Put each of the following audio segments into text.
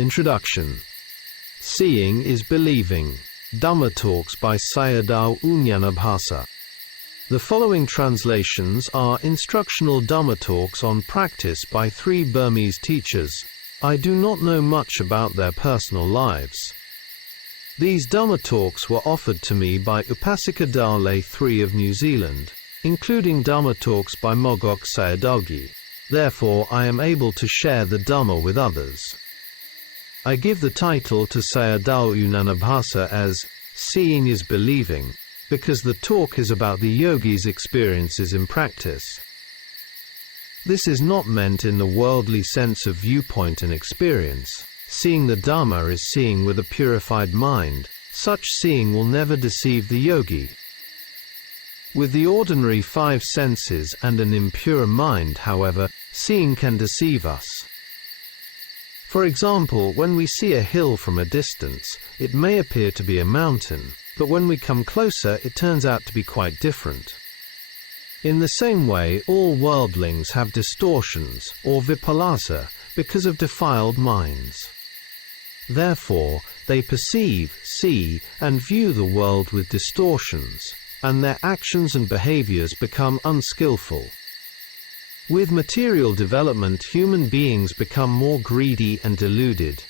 Introduction. Seeing is Believing. Dhamma Talks by Sayadaw Nyanabhasa. The following translations are instructional Dhamma talks on practice by 3 Burmese teachers. I do not know much about their personal lives. These Dhamma talks were offered to me by Upasika Dale 3 of New Zealand, including Dhamma talks by Mogok Sayadaw. Therefore, I am able to share the Dhamma with others. I give the title to Sayadaw Nyanabhasa as Seeing is Believing, because the talk is about the yogi's experiences in practice. This is not meant in the worldly sense of viewpoint and experience. Seeing the Dhamma is seeing with a purified mind. Such seeing will never deceive the yogi. With the ordinary 5 senses and an impure mind, however, seeing can deceive us. For example, when we see a hill from a distance, it may appear to be a mountain, but when we come closer, it turns out to be quite different. In the same way, all worldlings have distortions, or vipalasa, because of defiled minds. Therefore, they perceive, see, and view the world with distortions, and their actions and behaviors become unskillful. With material development, human beings become more greedy and deluded.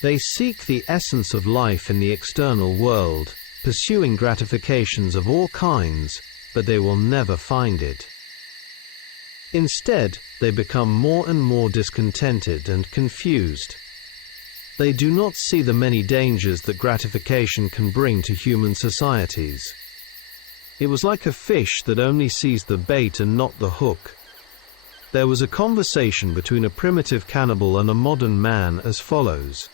They seek the essence of life in the external world, pursuing gratifications of all kinds, but they will never find it. Instead, they become more and more discontented and confused. They do not see the many dangers that gratification can bring to human societies. It was like a fish that only sees the bait and not the hook. There was a conversation between a primitive cannibal and a modern man as follows.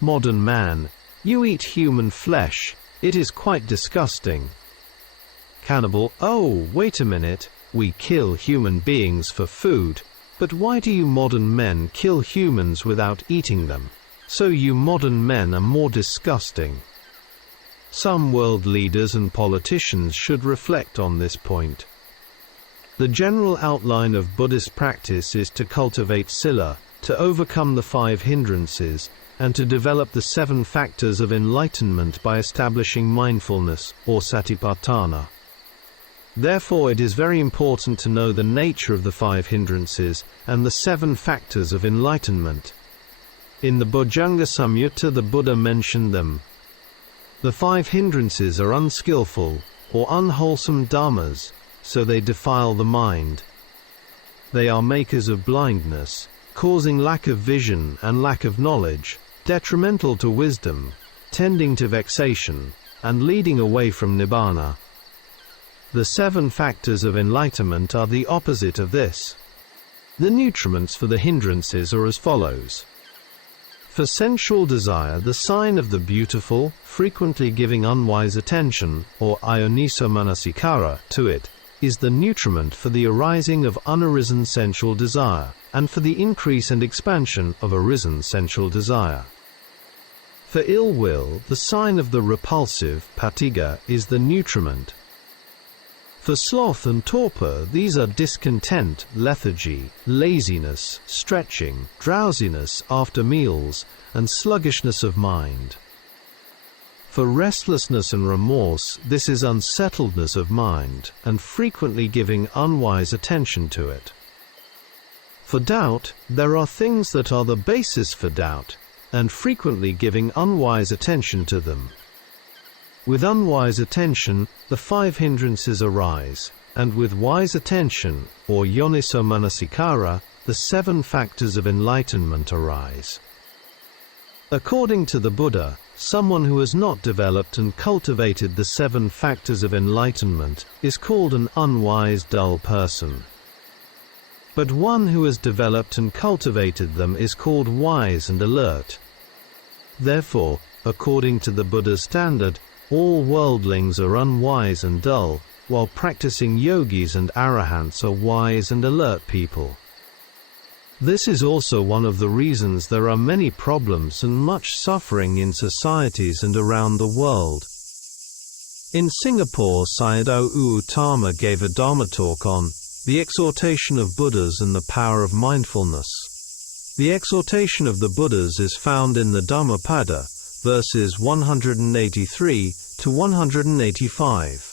Modern man: you eat human flesh. It is quite disgusting. Cannibal: oh, wait a minute. We kill human beings for food. But why do you modern men kill humans without eating them? So you modern men are more disgusting. Some world leaders and politicians should reflect on this point. The general outline of Buddhist practice is to cultivate sila, to overcome the 5 hindrances, and to develop the 7 factors of enlightenment by establishing mindfulness, or satipatthana. Therefore, it is very important to know the nature of the 5 hindrances and the 7 factors of enlightenment. In the Bojjhanga Samyutta, the Buddha mentioned them. The 5 hindrances are unskillful, or unwholesome dharmas, so they defile the mind. They are makers of blindness, causing lack of vision and lack of knowledge, detrimental to wisdom, tending to vexation, and leading away from nibbana. The 7 factors of enlightenment are the opposite of this. The nutriments for the hindrances are as follows. For sensual desire, the sign of the beautiful, frequently giving unwise attention, or ayoniso manasikara, to it, is the nutriment for the arising of unarisen sensual desire, and for the increase and expansion of arisen sensual desire. For ill will, the sign of the repulsive, patigha, is the nutriment. For sloth and torpor, these are discontent, lethargy, laziness, stretching, drowsiness after meals, and sluggishness of mind. For restlessness and remorse, this is unsettledness of mind, and frequently giving unwise attention to it. For doubt, there are things that are the basis for doubt, and frequently giving unwise attention to them. With unwise attention, the 5 hindrances arise, and with wise attention, or yoniso manasikara, the 7 factors of enlightenment arise. According to the Buddha, someone who has not developed and cultivated the 7 factors of enlightenment is called an unwise, dull person. But one who has developed and cultivated them is called wise and alert. Therefore, according to the Buddha's standard, all worldlings are unwise and dull, while practicing yogis and arahants are wise and alert people. This is also one of the reasons there are many problems and much suffering in societies and around the world. In Singapore, Sayadaw Uttamo gave a Dhamma talk on the exhortation of Buddhas and the power of mindfulness. The exhortation of the Buddhas is found in the Dhammapada, verses 183 to 185.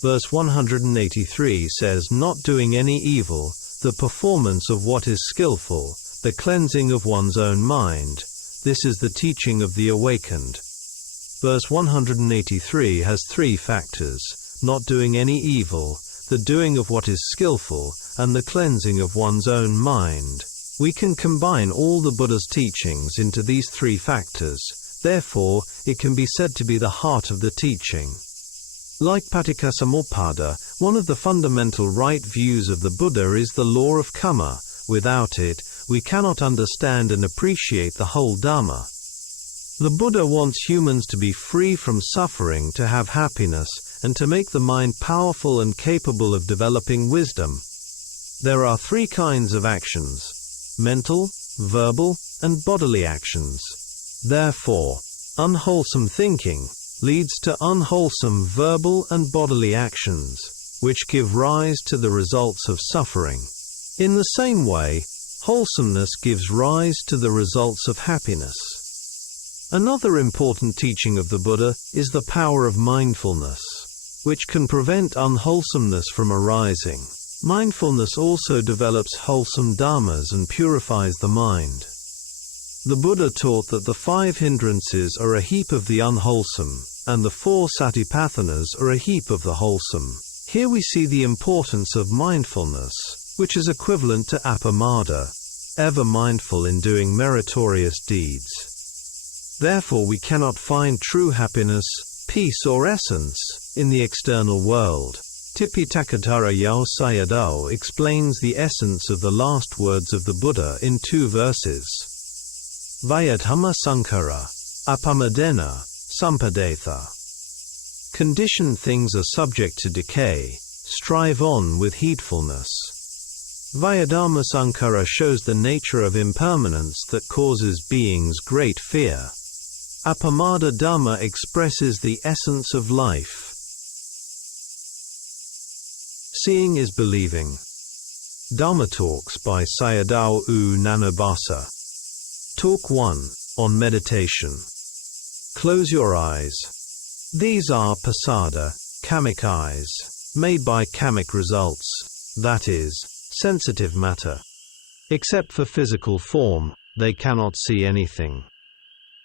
Verse 183 says, "Not doing any evil, the performance of what is skillful, the cleansing of one's own mind, this is the teaching of the awakened." Verse 183 has three factors: not doing any evil, the doing of what is skillful, and the cleansing of one's own mind. We can combine all the Buddha's teachings into these three factors, therefore, it can be said to be the heart of the teaching. Like Paticcasamuppada, one of the fundamental right views of the Buddha is the law of karma. Without it, we cannot understand and appreciate the whole Dhamma. The Buddha wants humans to be free from suffering, to have happiness, and to make the mind powerful and capable of developing wisdom. There are three kinds of actions: mental, verbal, and bodily actions. Therefore, unwholesome thinking leads to unwholesome verbal and bodily actions, which give rise to the results of suffering. In the same way, wholesomeness gives rise to the results of happiness. Another important teaching of the Buddha is the power of mindfulness, which can prevent unwholesomeness from arising. Mindfulness also develops wholesome dharmas and purifies the mind. The Buddha taught that the 5 hindrances are a heap of the unwholesome, and the 4 satipathanas are a heap of the wholesome. Here we see the importance of mindfulness, which is equivalent to appamada, ever mindful in doing meritorious deeds. Therefore we cannot find true happiness, peace or essence in the external world. Tipitaka Yao Sayadaw explains the essence of the last words of the Buddha in 2 verses. Vayadhamma sankara, apamadena, sampadetha. Conditioned things are subject to decay, strive on with heedfulness. Vayadhamma sankara shows the nature of impermanence that causes beings great fear. Apamada Dhamma expresses the essence of life. Seeing is believing. Dhamma Talks by Sayadaw U Nyanabhasa. Talk 1, on meditation. Close your eyes. These are pasada, kamic eyes, made by kamic results, that is, sensitive matter. Except for physical form, they cannot see anything.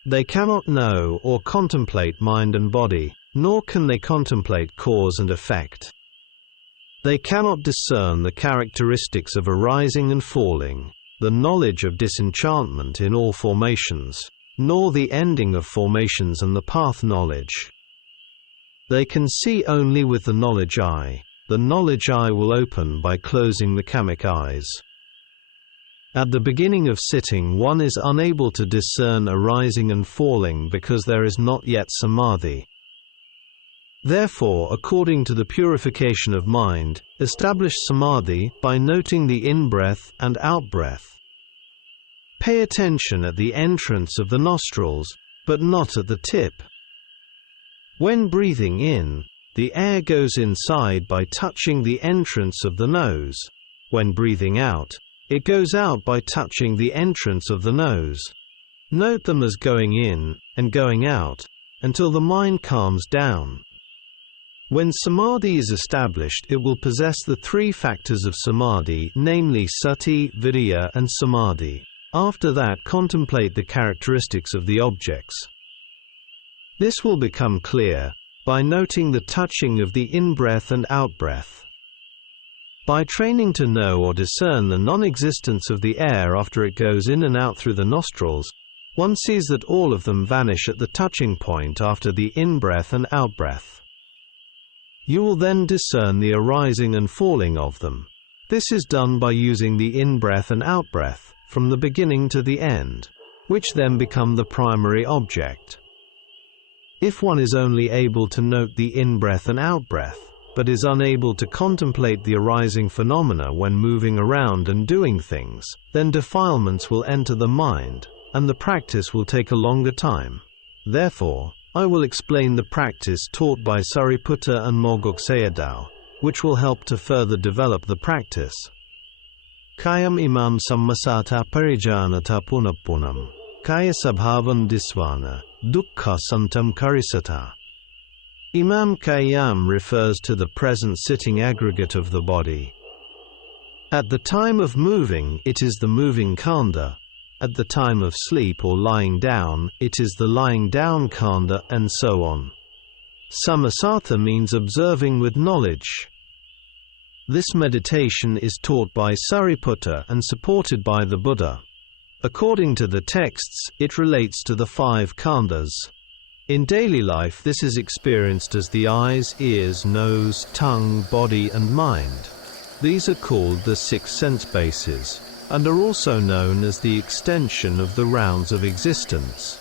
They cannot know or contemplate mind and body, nor can they contemplate cause and effect. They cannot discern the characteristics of arising and falling, the knowledge of disenchantment in all formations, nor the ending of formations and the path knowledge. They can see only with the knowledge eye. The knowledge eye will open by closing the kamic eyes. At the beginning of sitting, one is unable to discern arising and falling because there is not yet samadhi. Therefore, according to the purification of mind, establish samadhi by noting the in-breath and out-breath. Pay attention at the entrance of the nostrils, but not at the tip. When breathing in, the air goes inside by touching the entrance of the nose. When breathing out, it goes out by touching the entrance of the nose. Note them as going in and going out until the mind calms down. When samadhi is established, it will possess the 3 factors of samadhi, namely sati, viriya, and samadhi. After that, contemplate the characteristics of the objects. This will become clear by noting the touching of the in-breath and out-breath. By training to know or discern the non-existence of the air after it goes in and out through the nostrils, one sees that all of them vanish at the touching point after the in-breath and out-breath. You will then discern the arising and falling of them. This is done by using the in-breath and out-breath from the beginning to the end, which then become the primary object. If one is only able to note the in-breath and out-breath, but is unable to contemplate the arising phenomena when moving around and doing things, then defilements will enter the mind, and the practice will take a longer time. Therefore, I will explain the practice taught by Sariputta and Mogok Sayadaw, which will help to further develop the practice. Kayam imam sammasata parijanata punapunam. Kaya sabhavam disvana, dukkha santam karisata. Imam Kayam refers to the present sitting aggregate of the body. At the time of moving, it is the moving khandha. At the time of sleep or lying down, it is the lying down khandha, and so on. Sammasata means observing with knowledge. This meditation is taught by Sariputta and supported by the Buddha. According to the texts, it relates to the 5 khandhas. In daily life, this is experienced as the eyes, ears, nose, tongue, body, and mind. These are called the 6 sense bases, and are also known as the extension of the rounds of existence.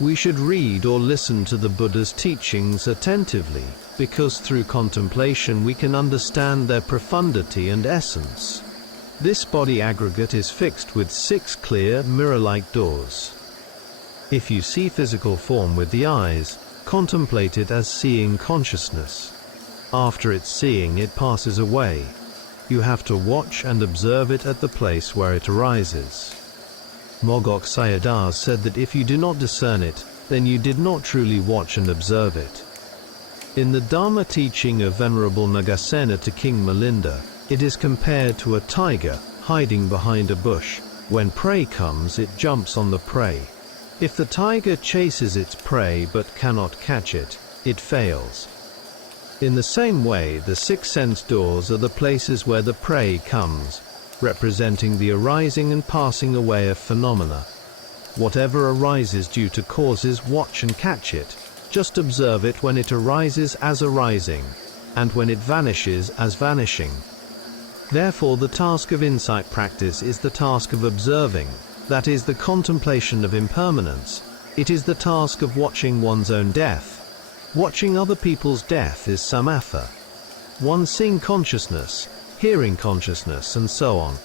We should read or listen to the Buddha's teachings attentively, because through contemplation we can understand their profundity and essence. This body aggregate is fixed with 6 clear, mirror-like doors. If you see physical form with the eyes, contemplate it as seeing consciousness. After its seeing, it passes away. You have to watch and observe it at the place where it arises. Mogok Sayadaw said that if you do not discern it, then you did not truly watch and observe it. In the Dharma teaching of Venerable Nagasena to King Milinda, it is compared to a tiger hiding behind a bush. When prey comes, it jumps on the prey. If the tiger chases its prey but cannot catch it, it fails. In the same way, the 6 sense doors are the places where the prey comes, representing the arising and passing away of phenomena. Whatever arises due to causes, watch and catch it. Just observe it when it arises as arising, and when it vanishes as vanishing. Therefore, the task of insight practice is the task of observing, that is, the contemplation of impermanence. It is the task of watching one's own death. Watching other people's death is samatha. One seeing consciousness, hearing consciousness, and so on.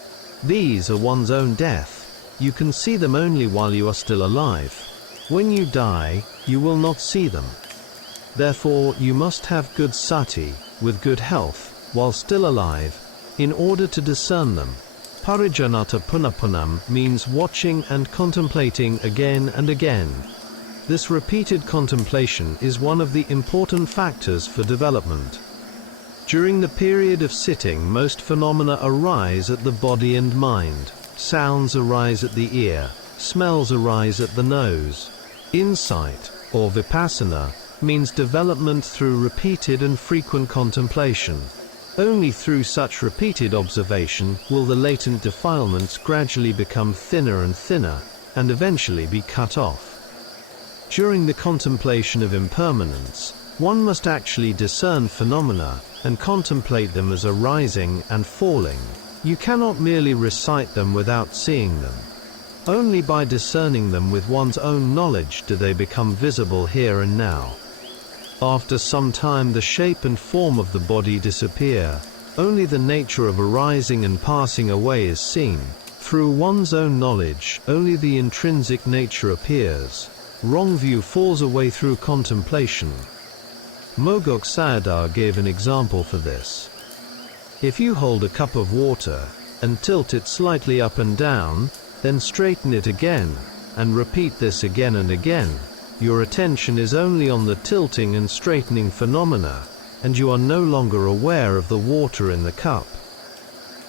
These are one's own death. You can see them only while you are still alive. When you die, you will not see them. Therefore, you must have good sati, with good health, while still alive, in order to discern them. Parijanata punapunam means watching and contemplating again and again. This repeated contemplation is one of the important factors for development. During the period of sitting, most phenomena arise at the body and mind. Sounds arise at the ear, smells arise at the nose. Insight, or vipassana, means development through repeated and frequent contemplation. Only through such repeated observation will the latent defilements gradually become thinner and thinner, and eventually be cut off. During the contemplation of impermanence, one must actually discern phenomena and contemplate them as arising and falling. You cannot merely recite them without seeing them. Only by discerning them with one's own knowledge do they become visible here and now. After some time, the shape and form of the body disappear. Only the nature of arising and passing away is seen. Through one's own knowledge, only the intrinsic nature appears. Wrong view falls away through contemplation. Mogok Sayadaw gave an example for this. If you hold a cup of water and tilt it slightly up and down, then straighten it again, and repeat this again and again, your attention is only on the tilting and straightening phenomena, and you are no longer aware of the water in the cup.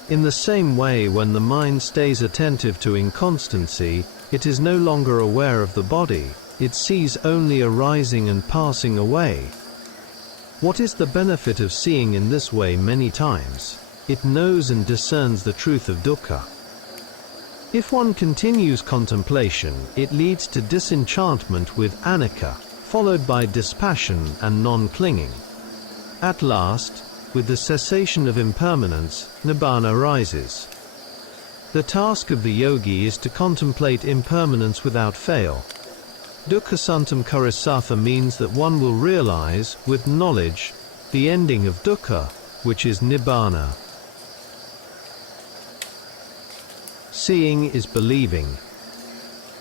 In the same way, when the mind stays attentive to inconstancy, it is no longer aware of the body. It sees only arising and passing away. What is the benefit of seeing in this way many times? It knows and discerns the truth of dukkha. If one continues contemplation, it leads to disenchantment with anicca, followed by dispassion and non-clinging. At last, with the cessation of impermanence, nibbana arises. The task of the yogi is to contemplate impermanence without fail. Dukkha santam karisatha means that one will realize, with knowledge, the ending of dukkha, which is nibbana. Seeing is believing.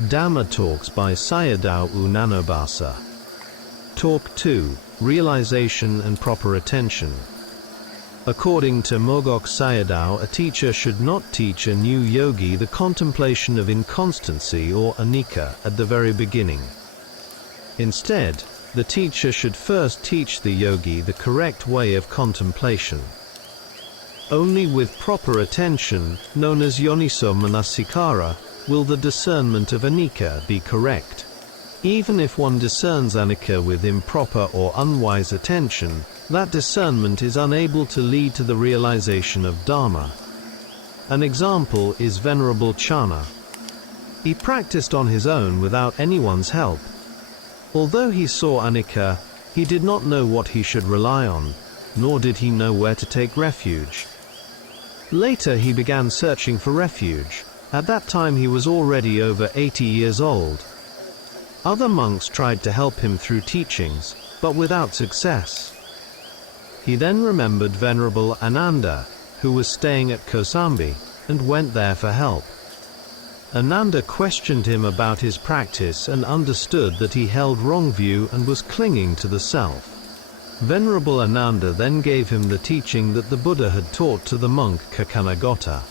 Dhamma Talks by Sayadaw. Talk 2, Realization and Proper Attention. According to Mogok Sayadaw, a teacher should not teach a new yogi the contemplation of inconstancy or anicca at the very beginning. Instead, the teacher should first teach the yogi the correct way of contemplation. Only with proper attention, known as yoniso manasikara, will the discernment of anicca be correct. Even if one discerns anicca with improper or unwise attention, that discernment is unable to lead to the realization of Dharma. An example is Venerable Channa. He practiced on his own without anyone's help. Although he saw anicca, he did not know what he should rely on, nor did he know where to take refuge. Later he began searching for refuge. At that time he was already over 80 years old. Other monks tried to help him through teachings, but without success. He then remembered Venerable Ananda, who was staying at Kosambi, and went there for help. Ananda questioned him about his practice and understood that he held wrong view and was clinging to the self. Venerable Ananda then gave him the teaching that the Buddha had taught to the monk Kakanagota.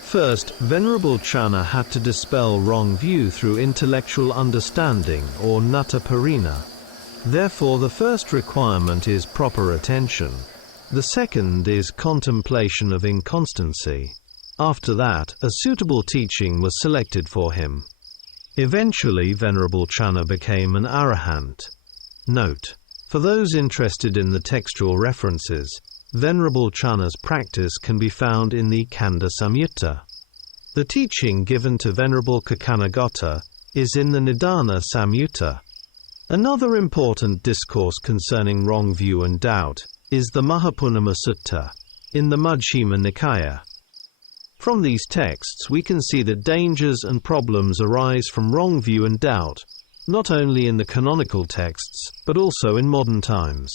First, Venerable Channa had to dispel wrong view through intellectual understanding or nataparina. Therefore, the first requirement is proper attention. The second is contemplation of inconstancy. After that, a suitable teaching was selected for him. Eventually, Venerable Channa became an arahant. Note: for those interested in the textual references, Venerable Channa's practice can be found in the Kanda Samyutta. The teaching given to Venerable Kakanagota is in the Nidana Samyutta. Another important discourse concerning wrong view and doubt is the Mahapunama Sutta in the Majjhima Nikaya. From these texts we can see that dangers and problems arise from wrong view and doubt, not only in the canonical texts, but also in modern times.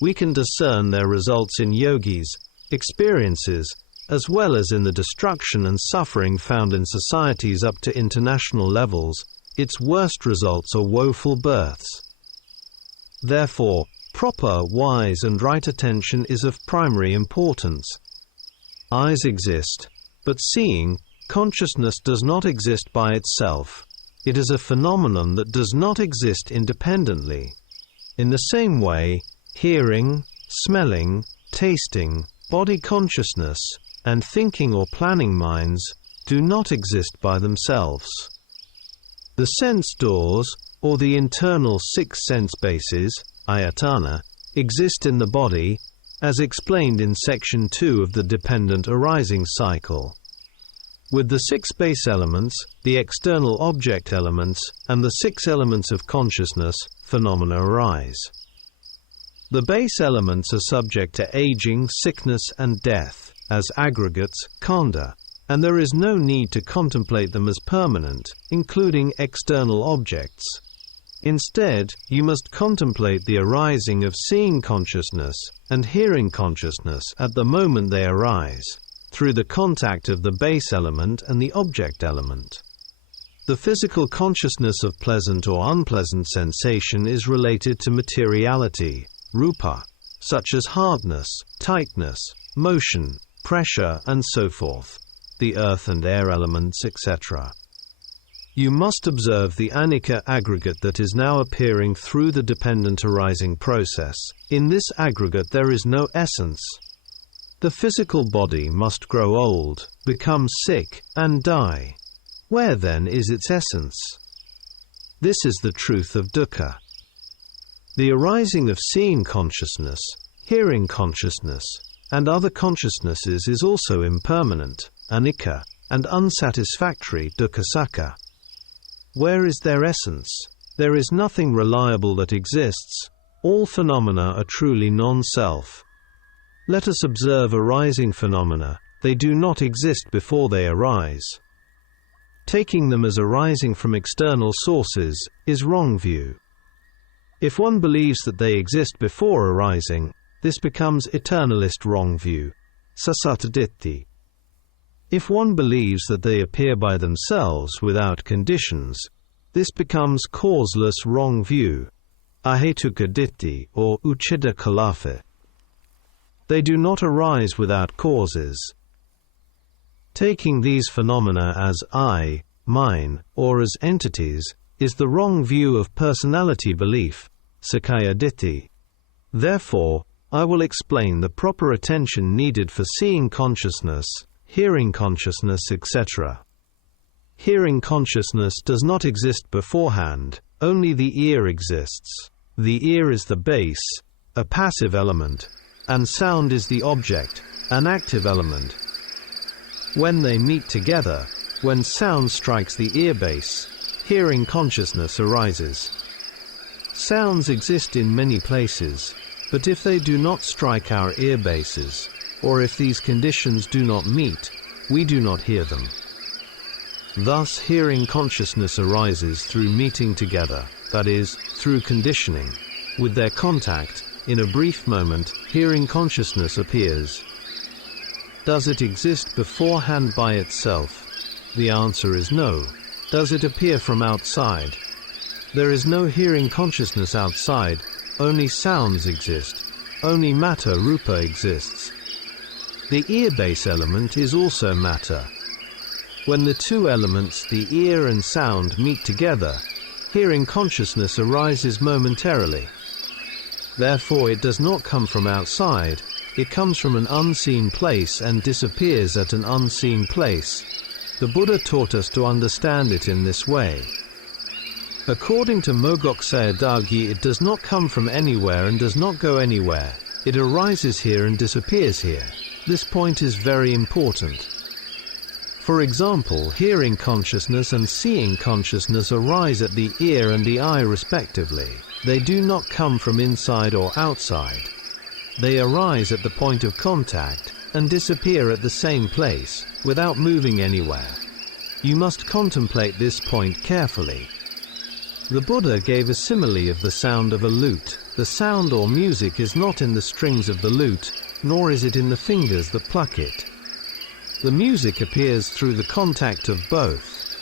We can discern their results in yogis' experiences, as well as in the destruction and suffering found in societies up to international levels. Its worst results are woeful births. Therefore, proper, wise and right attention is of primary importance. Eyes exist, but seeing, consciousness does not exist by itself. It is a phenomenon that does not exist independently. In the same way, hearing, smelling, tasting, body consciousness, and thinking or planning minds do not exist by themselves. The sense doors, or the internal 6 sense bases, ayatana, exist in the body, as explained in section 2 of the dependent arising cycle. With the 6 base elements, the external object elements, and the 6 elements of consciousness, phenomena arise. The base elements are subject to aging, sickness, and death, as aggregates, khandha, and there is no need to contemplate them as permanent, including external objects. Instead, you must contemplate the arising of seeing consciousness and hearing consciousness at the moment they arise, through the contact of the base element and the object element. The physical consciousness of pleasant or unpleasant sensation is related to materiality, rupa, such as hardness, tightness, motion, pressure, and so forth, the earth and air elements, etc. You must observe the anicca aggregate that is now appearing through the dependent arising process. In this aggregate there is no essence. The physical body must grow old, become sick, and die. Where then is its essence? This is the truth of dukkha. The arising of seeing consciousness, hearing consciousness, and other consciousnesses is also impermanent, anicca, and unsatisfactory, dukkha. Where is their essence? There is nothing reliable that exists. All phenomena are truly non-self. Let us observe arising phenomena. They do not exist before they arise. Taking them as arising from external sources is wrong view. If one believes that they exist before arising, this becomes eternalist wrong view, sasataditti. If one believes that they appear by themselves without conditions, this becomes causeless wrong view, ahetuka ditti or uchida kalafa. They do not arise without causes. Taking these phenomena as I, mine, or as entities, is the wrong view of personality belief, Sakkaya Ditthi. Therefore, I will explain the proper attention needed for seeing consciousness, hearing consciousness, etc. Hearing consciousness does not exist beforehand, only the ear exists. The ear is the base, a passive element, and sound is the object, an active element. When they meet together, when sound strikes the ear base, hearing consciousness arises. Sounds exist in many places, but if they do not strike our ear bases, or if these conditions do not meet, we do not hear them. Thus, hearing consciousness arises through meeting together, that is, through conditioning. With their contact, in a brief moment, hearing consciousness appears. Does it exist beforehand by itself? The answer is no. Does it appear from outside? There is no hearing consciousness outside, only sounds exist. Only matter, rupa, exists. The ear-base element is also matter. When the two elements, the ear and sound, meet together, hearing consciousness arises momentarily. Therefore it does not come from outside, it comes from an unseen place and disappears at an unseen place. The Buddha taught us to understand it in this way. According to Mogok Sayadaw, it does not come from anywhere and does not go anywhere. It arises here and disappears here. This point is very important. For example, hearing consciousness and seeing consciousness arise at the ear and the eye respectively. They do not come from inside or outside. They arise at the point of contact and disappear at the same place, without moving anywhere. You must contemplate this point carefully. The Buddha gave a simile of the sound of a lute. The sound or music is not in the strings of the lute, nor is it in the fingers that pluck it. The music appears through the contact of both.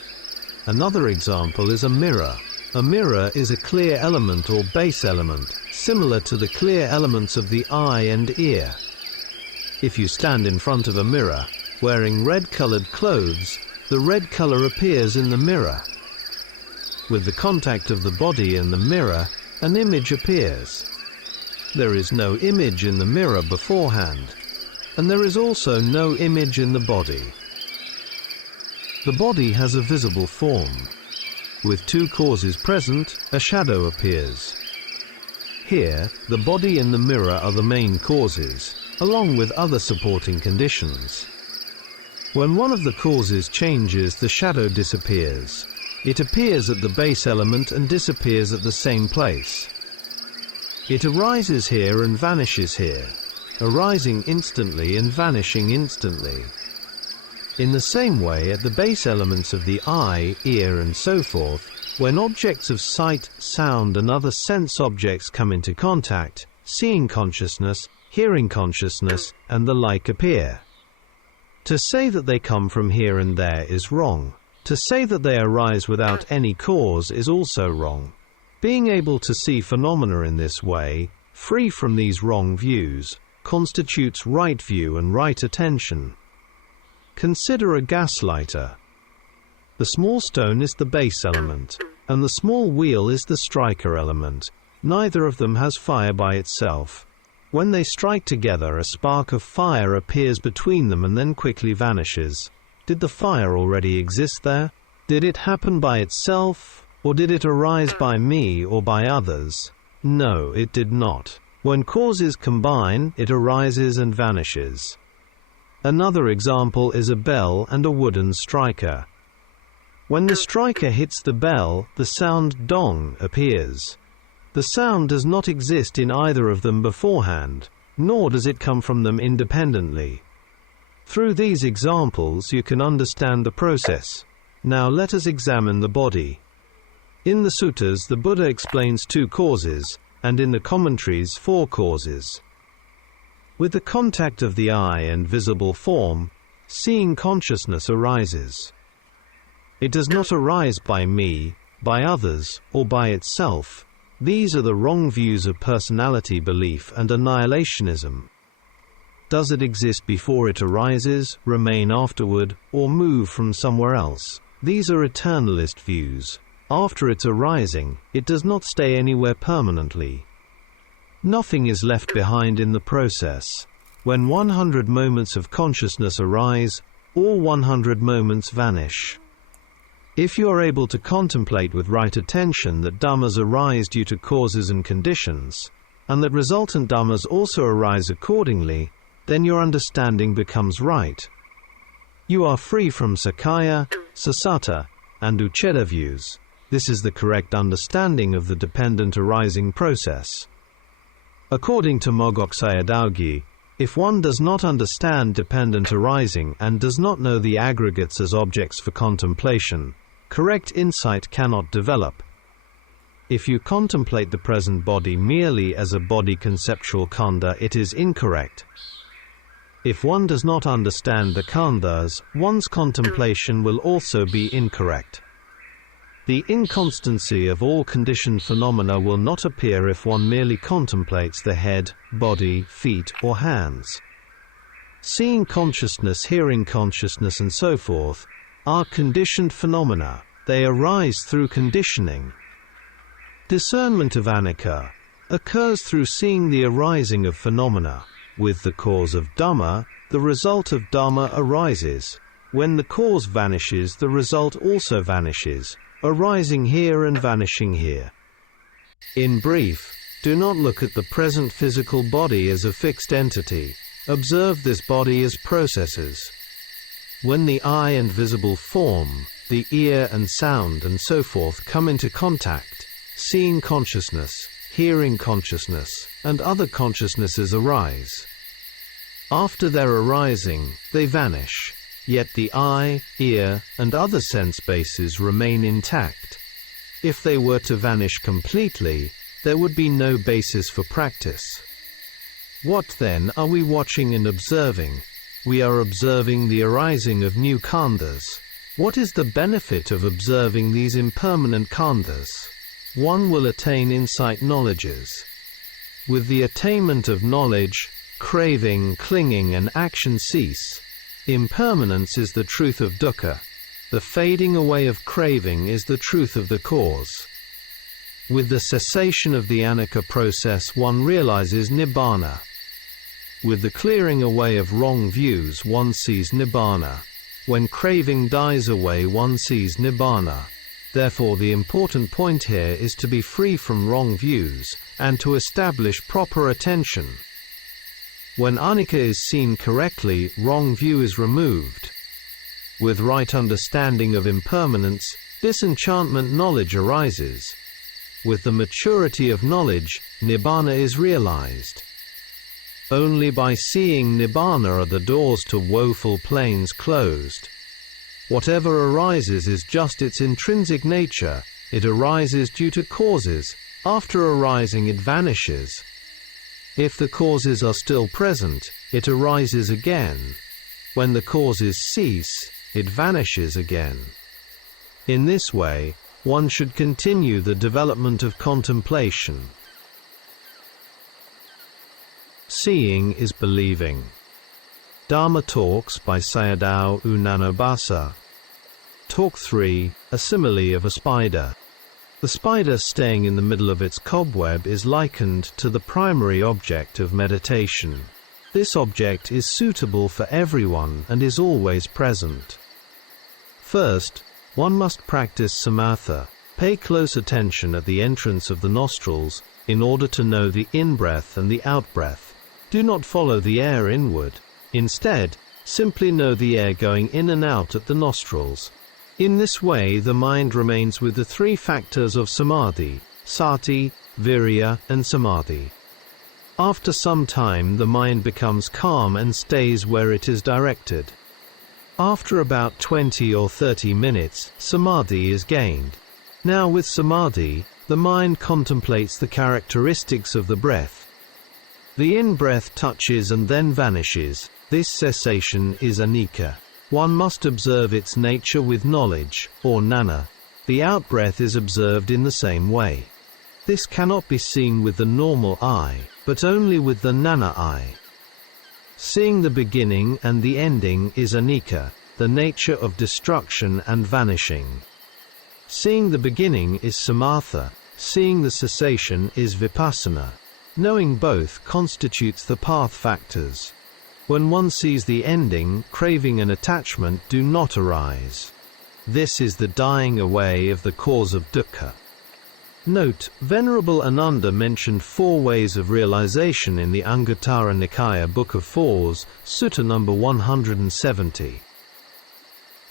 Another example is a mirror. A mirror is a clear element or base element, similar to the clear elements of the eye and ear. If you stand in front of a mirror, wearing red-colored clothes, the red color appears in the mirror. With the contact of the body in the mirror, an image appears. There is no image in the mirror beforehand, and there is also no image in the body. The body has a visible form. With two causes present, a shadow appears. Here, the body and the mirror are the main causes, along with other supporting conditions. When one of the causes changes, the shadow disappears. It appears at the base element and disappears at the same place. It arises here and vanishes here, arising instantly and vanishing instantly. In the same way, at the base elements of the eye, ear, and so forth, when objects of sight, sound, and other sense objects come into contact, seeing consciousness, hearing consciousness, and the like appear. To say that they come from here and there is wrong. To say that they arise without any cause is also wrong. Being able to see phenomena in this way, free from these wrong views, constitutes right view and right attention. Consider a gas lighter. The small stone is the base element, and the small wheel is the striker element. Neither of them has fire by itself. When they strike together, a spark of fire appears between them and then quickly vanishes. Did the fire already exist there? Did it happen by itself, or did it arise by me or by others? No, it did not. When causes combine, it arises and vanishes. Another example is a bell and a wooden striker. When the striker hits the bell, the sound dong appears. The sound does not exist in either of them beforehand, nor does it come from them independently. Through these examples you can understand the process. Now let us examine the body. In the suttas the Buddha explains 2 causes, and in the commentaries 4 causes. With the contact of the eye and visible form, seeing consciousness arises. It does not arise by me, by others, or by itself. These are the wrong views of personality belief and annihilationism. Does it exist before it arises, remain afterward, or move from somewhere else? These are eternalist views. After its arising, it does not stay anywhere permanently. Nothing is left behind in the process. When 100 moments of consciousness arise, all 100 moments vanish. If you are able to contemplate with right attention that dhammas arise due to causes and conditions, and that resultant dhammas also arise accordingly, then your understanding becomes right. You are free from Sakkaya, Sasata, and Ucceda views. This is the correct understanding of the dependent arising process. According to Mogok Sayadaw, if one does not understand dependent arising and does not know the aggregates as objects for contemplation, correct insight cannot develop. If you contemplate the present body merely as a body conceptual khandha, it is incorrect. If one does not understand the khandhas, one's contemplation will also be incorrect. The inconstancy of all conditioned phenomena will not appear if one merely contemplates the head, body, feet, or hands. Seeing consciousness, hearing consciousness, and so forth are conditioned phenomena. They arise through conditioning. Discernment of anicca occurs through seeing the arising of phenomena. With the cause of Dhamma, the result of Dhamma arises. When the cause vanishes, the result also vanishes, arising here and vanishing here. In brief, do not look at the present physical body as a fixed entity. Observe this body as processes. When the eye and visible form, the ear and sound and so forth come into contact, seeing consciousness, hearing consciousness, and other consciousnesses arise. After their arising, they vanish. Yet the eye, ear, and other sense bases remain intact. If they were to vanish completely, there would be no basis for practice. What then are we watching and observing? We are observing the arising of new khandhas. What is the benefit of observing these impermanent khandhas? One will attain insight knowledges. With the attainment of knowledge, craving, clinging, and action cease. Impermanence is the truth of dukkha. The fading away of craving is the truth of the cause. With the cessation of the anicca process, one realizes nibbana. With the clearing away of wrong views, one sees nibbana. When craving dies away, one sees nibbana. Therefore, the important point here is to be free from wrong views, and to establish proper attention. When anicca is seen correctly, wrong view is removed. With right understanding of impermanence, disenchantment knowledge arises. With the maturity of knowledge, nibbana is realized. Only by seeing nibbana are the doors to woeful planes closed. Whatever arises is just its intrinsic nature. It arises due to causes. After arising, it vanishes. If the causes are still present, it arises again. When the causes cease, it vanishes again. In this way, one should continue the development of contemplation. Seeing is believing. Dharma Talks by Sayadaw Nyanabhasa. Talk 3, a simile of a spider. The spider staying in the middle of its cobweb is likened to the primary object of meditation. This object is suitable for everyone and is always present. First, one must practice samatha. Pay close attention at the entrance of the nostrils in order to know the in-breath and the out-breath. Do not follow the air inward. Instead, simply know the air going in and out at the nostrils. In this way, the mind remains with the three factors of samadhi, sati, virya, and samadhi. After some time, the mind becomes calm and stays where it is directed. After about 20 or 30 minutes, samadhi is gained. Now with samadhi, the mind contemplates the characteristics of the breath. The in-breath touches and then vanishes. This cessation is anicca. One must observe its nature with knowledge, or jnana. The out-breath is observed in the same way. This cannot be seen with the normal eye, but only with the jnana eye. Seeing the beginning and the ending is anicca, the nature of destruction and vanishing. Seeing the beginning is samatha, seeing the cessation is vipassana. Knowing both constitutes the path factors. When one sees the ending, craving and attachment do not arise. This is the dying away of the cause of dukkha. Note, Venerable Ananda mentioned 4 ways of realization in the Anguttara Nikaya Book of Fours, Sutta number 170.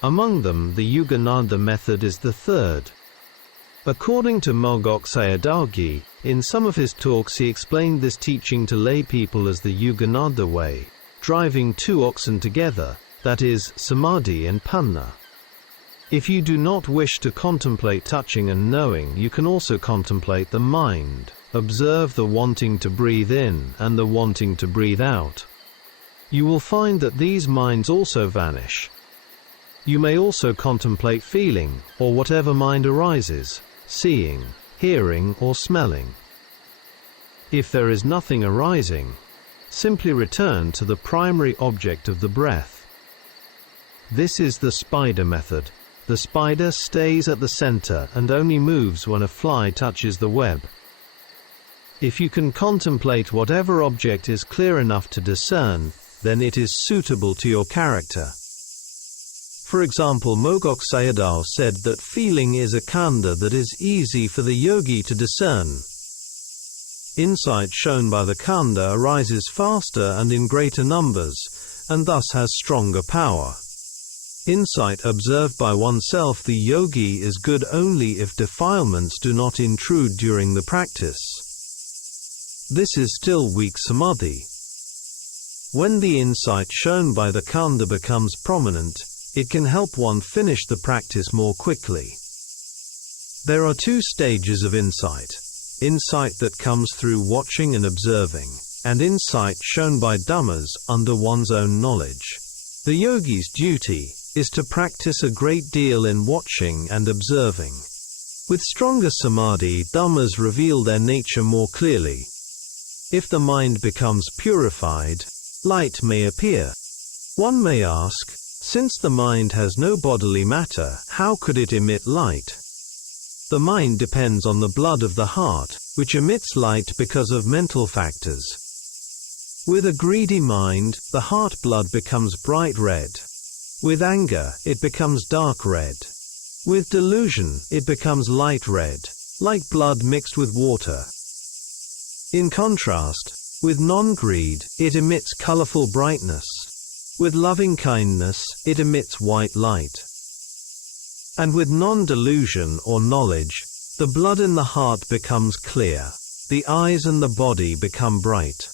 Among them, the Yogananda method is the 3rd. According to Mogok Sayadaw, in some of his talks he explained this teaching to lay people as the Yogananda way, driving 2 oxen together, that is, samadhi and panna. If you do not wish to contemplate touching and knowing, you can also contemplate the mind, observe the wanting to breathe in and the wanting to breathe out. You will find that these minds also vanish. You may also contemplate feeling, or whatever mind arises, seeing, hearing or smelling. If there is nothing arising, simply return to the primary object of the breath. This is the spider method. The spider stays at the center and only moves when a fly touches the web. If you can contemplate whatever object is clear enough to discern, then it is suitable to your character. For example, Mogok Sayadaw said that feeling is a khandha that is easy for the yogi to discern. Insight shown by the khandha arises faster and in greater numbers, and thus has stronger power. Insight observed by oneself, the yogi, is good only if defilements do not intrude during the practice. This is still weak samadhi. When the insight shown by the khandha becomes prominent, it can help one finish the practice more quickly. There are 2 stages of insight: insight that comes through watching and observing, and insight shown by dhammas under one's own knowledge. The yogi's duty is to practice a great deal in watching and observing. With stronger samadhi, dhammas reveal their nature more clearly. If the mind becomes purified, light may appear. One may ask, since the mind has no bodily matter, how could it emit light? The mind depends on the blood of the heart, which emits light because of mental factors. With a greedy mind, the heart blood becomes bright red. With anger, it becomes dark red. With delusion, it becomes light red, like blood mixed with water. In contrast, with non-greed, it emits colorful brightness. With loving kindness, it emits white light. And with non-delusion or knowledge, the blood in the heart becomes clear. The eyes and the body become bright.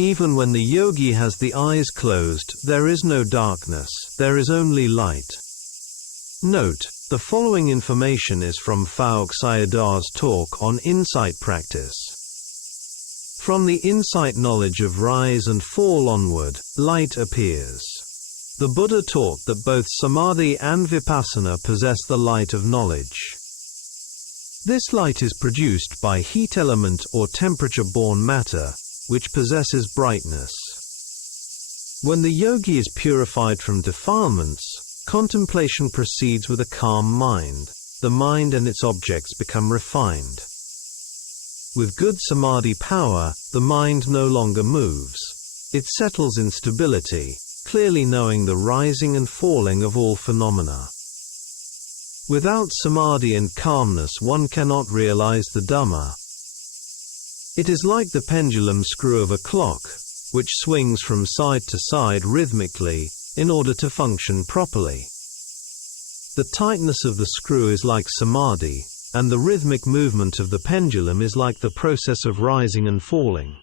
Even when the yogi has the eyes closed, there is no darkness, there is only light. Note, the following information is from Phawk Sayadaw's talk on insight practice. From the insight knowledge of rise and fall onward, light appears. The Buddha taught that both samadhi and vipassana possess the light of knowledge. This light is produced by heat element or temperature-born matter, which possesses brightness. When the yogi is purified from defilements, contemplation proceeds with a calm mind. The mind and its objects become refined. With good samadhi power, the mind no longer moves. It settles in stability, clearly knowing the rising and falling of all phenomena. Without samadhi and calmness, one cannot realize the Dhamma. It is like the pendulum screw of a clock, which swings from side to side rhythmically, in order to function properly. The tightness of the screw is like samadhi, and the rhythmic movement of the pendulum is like the process of rising and falling.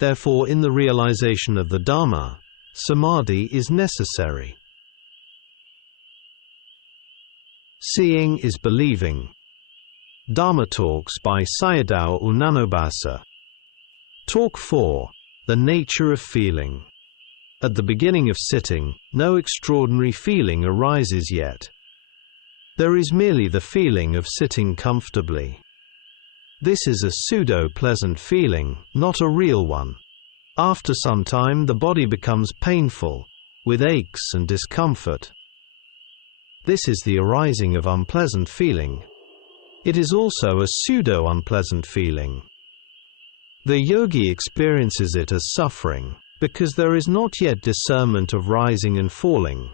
Therefore, in the realization of the Dhamma, samadhi is necessary. Seeing is believing. Dhamma Talks by Sayadaw Nyanabhasa. Talk 4. The Nature of Feeling. At the beginning of sitting, no extraordinary feeling arises yet. There is merely the feeling of sitting comfortably. This is a pseudo-pleasant feeling, not a real one. After some time the body becomes painful, with aches and discomfort. This is the arising of unpleasant feeling. It is also a pseudo-unpleasant feeling. The yogi experiences it as suffering, because there is not yet discernment of rising and falling.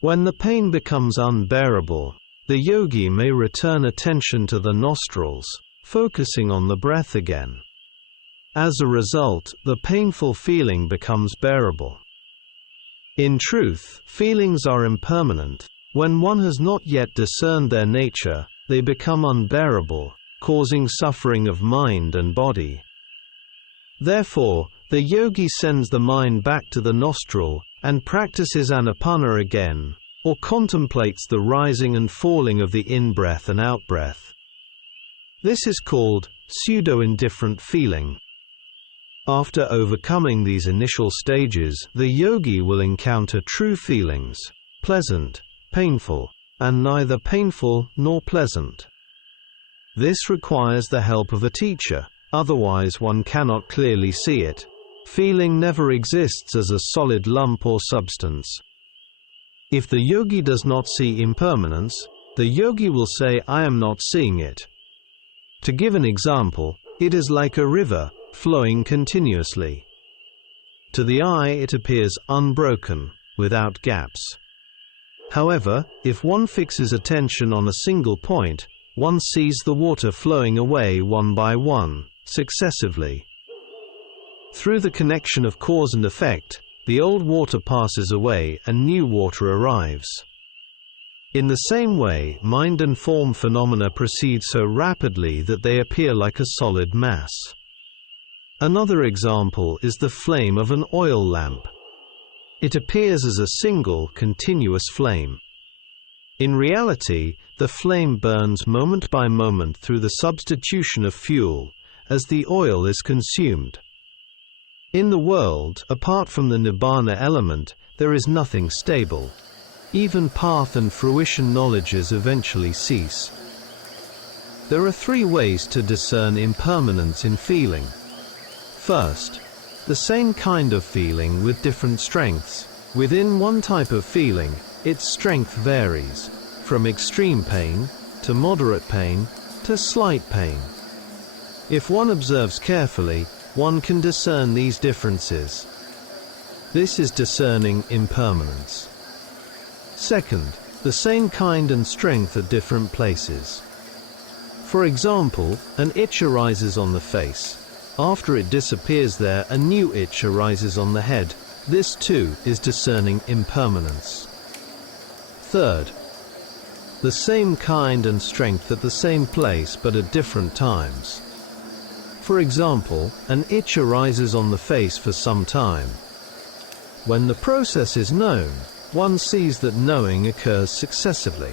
When the pain becomes unbearable, the yogi may return attention to the nostrils, focusing on the breath again. As a result, the painful feeling becomes bearable. In truth, feelings are impermanent. When one has not yet discerned their nature, they become unbearable, causing suffering of mind and body. Therefore, the yogi sends the mind back to the nostril and practices anapana again, or contemplates the rising and falling of the in-breath and out-breath. This is called pseudo-indifferent feeling. After overcoming these initial stages, the yogi will encounter true feelings, pleasant, painful, and neither painful nor pleasant. This requires the help of a teacher, otherwise one cannot clearly see it. Feeling never exists as a solid lump or substance. If the yogi does not see impermanence, the yogi will say, "I am not seeing it." To give an example, it is like a river, flowing continuously. To the eye it appears unbroken, without gaps. However, if one fixes attention on a single point, one sees the water flowing away one by one, successively. Through the connection of cause and effect, the old water passes away and new water arrives. In the same way, mind and form phenomena proceed so rapidly that they appear like a solid mass. Another example is the flame of an oil lamp. It appears as a single, continuous flame. In reality, the flame burns moment by moment through the substitution of fuel, as the oil is consumed. In the world, apart from the nibbana element, there is nothing stable. Even path and fruition knowledges eventually cease. There are three ways to discern impermanence in feeling. First, the same kind of feeling with different strengths. Within one type of feeling, its strength varies, from extreme pain, to moderate pain, to slight pain. If one observes carefully, one can discern these differences. This is discerning impermanence. Second, the same kind and strength at different places. For example, an itch arises on the face. After it disappears there, a new itch arises on the head. This too is discerning impermanence. Third, the same kind and strength at the same place but at different times. For example, an itch arises on the face for some time. When the process is known, one sees that knowing occurs successively.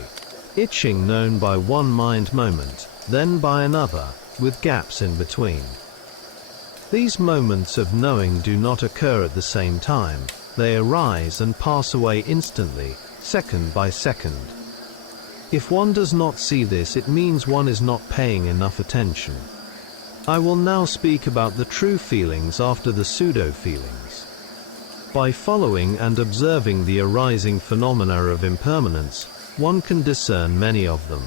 Itching known by one mind moment, then by another, with gaps in between. These moments of knowing do not occur at the same time. They arise and pass away instantly, second by second. If one does not see this, it means one is not paying enough attention. I will now speak about the true feelings after the pseudo-feelings. By following and observing the arising phenomena of impermanence, one can discern many of them.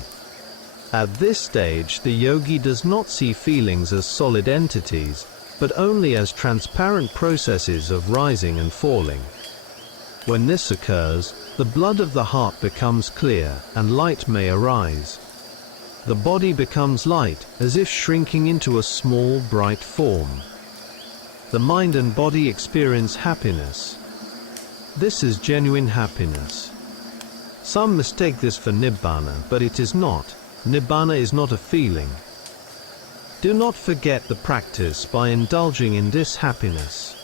At this stage, the yogi does not see feelings as solid entities, but only as transparent processes of rising and falling. When this occurs, the blood of the heart becomes clear, and light may arise. The body becomes light, as if shrinking into a small, bright form. The mind and body experience happiness. This is genuine happiness. Some mistake this for nibbana, but it is not. Nibbana is not a feeling. Do not forget the practice by indulging in this happiness.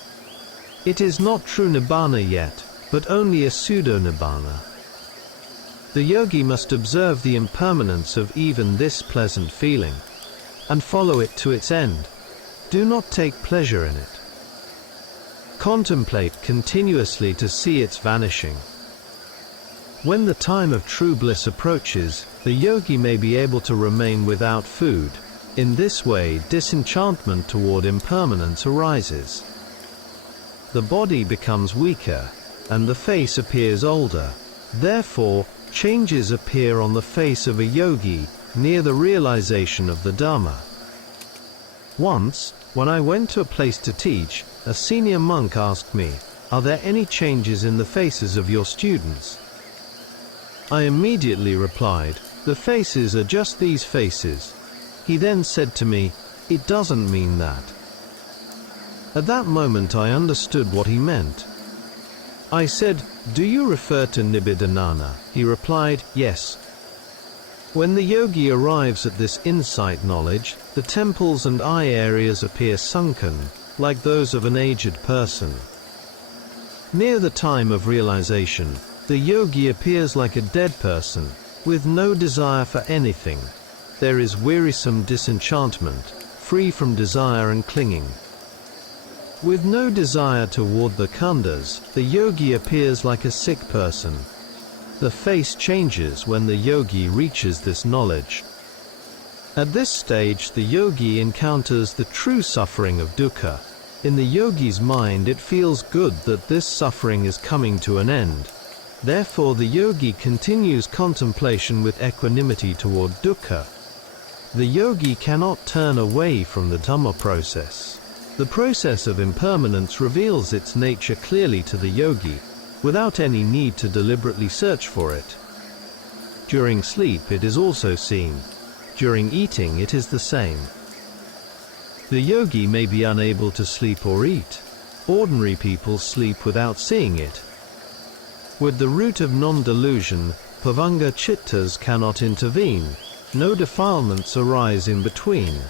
It is not true nibbana yet, but only a pseudo-nibbana. The yogi must observe the impermanence of even this pleasant feeling, and follow it to its end. Do not take pleasure in it. Contemplate continuously to see its vanishing. When the time of true bliss approaches, the yogi may be able to remain without food, In this way, disenchantment toward impermanence arises. The body becomes weaker, and the face appears older. Therefore, changes appear on the face of a yogi near the realization of the Dhamma. Once, when I went to a place to teach, a senior monk asked me, "Are there any changes in the faces of your students?" I immediately replied, "The faces are just these faces." He then said to me, "It doesn't mean that." At that moment I understood what he meant. I said, "Do you refer to Nibbidhanana?" He replied, "Yes." When the yogi arrives at this insight knowledge, the temples and eye areas appear sunken, like those of an aged person. Near the time of realization, the yogi appears like a dead person, with no desire for anything. There is wearisome disenchantment, free from desire and clinging. With no desire toward the khandhas, the yogi appears like a sick person. The face changes when the yogi reaches this knowledge. At this stage, the yogi encounters the true suffering of dukkha. In the yogi's mind, it feels good that this suffering is coming to an end. Therefore, the yogi continues contemplation with equanimity toward dukkha. The yogi cannot turn away from the Dhamma process. The process of impermanence reveals its nature clearly to the yogi, without any need to deliberately search for it. During sleep it is also seen. During eating it is the same. The yogi may be unable to sleep or eat. Ordinary people sleep without seeing it. With the root of non-delusion, Bhavanga Chittas cannot intervene. No defilements arise in between.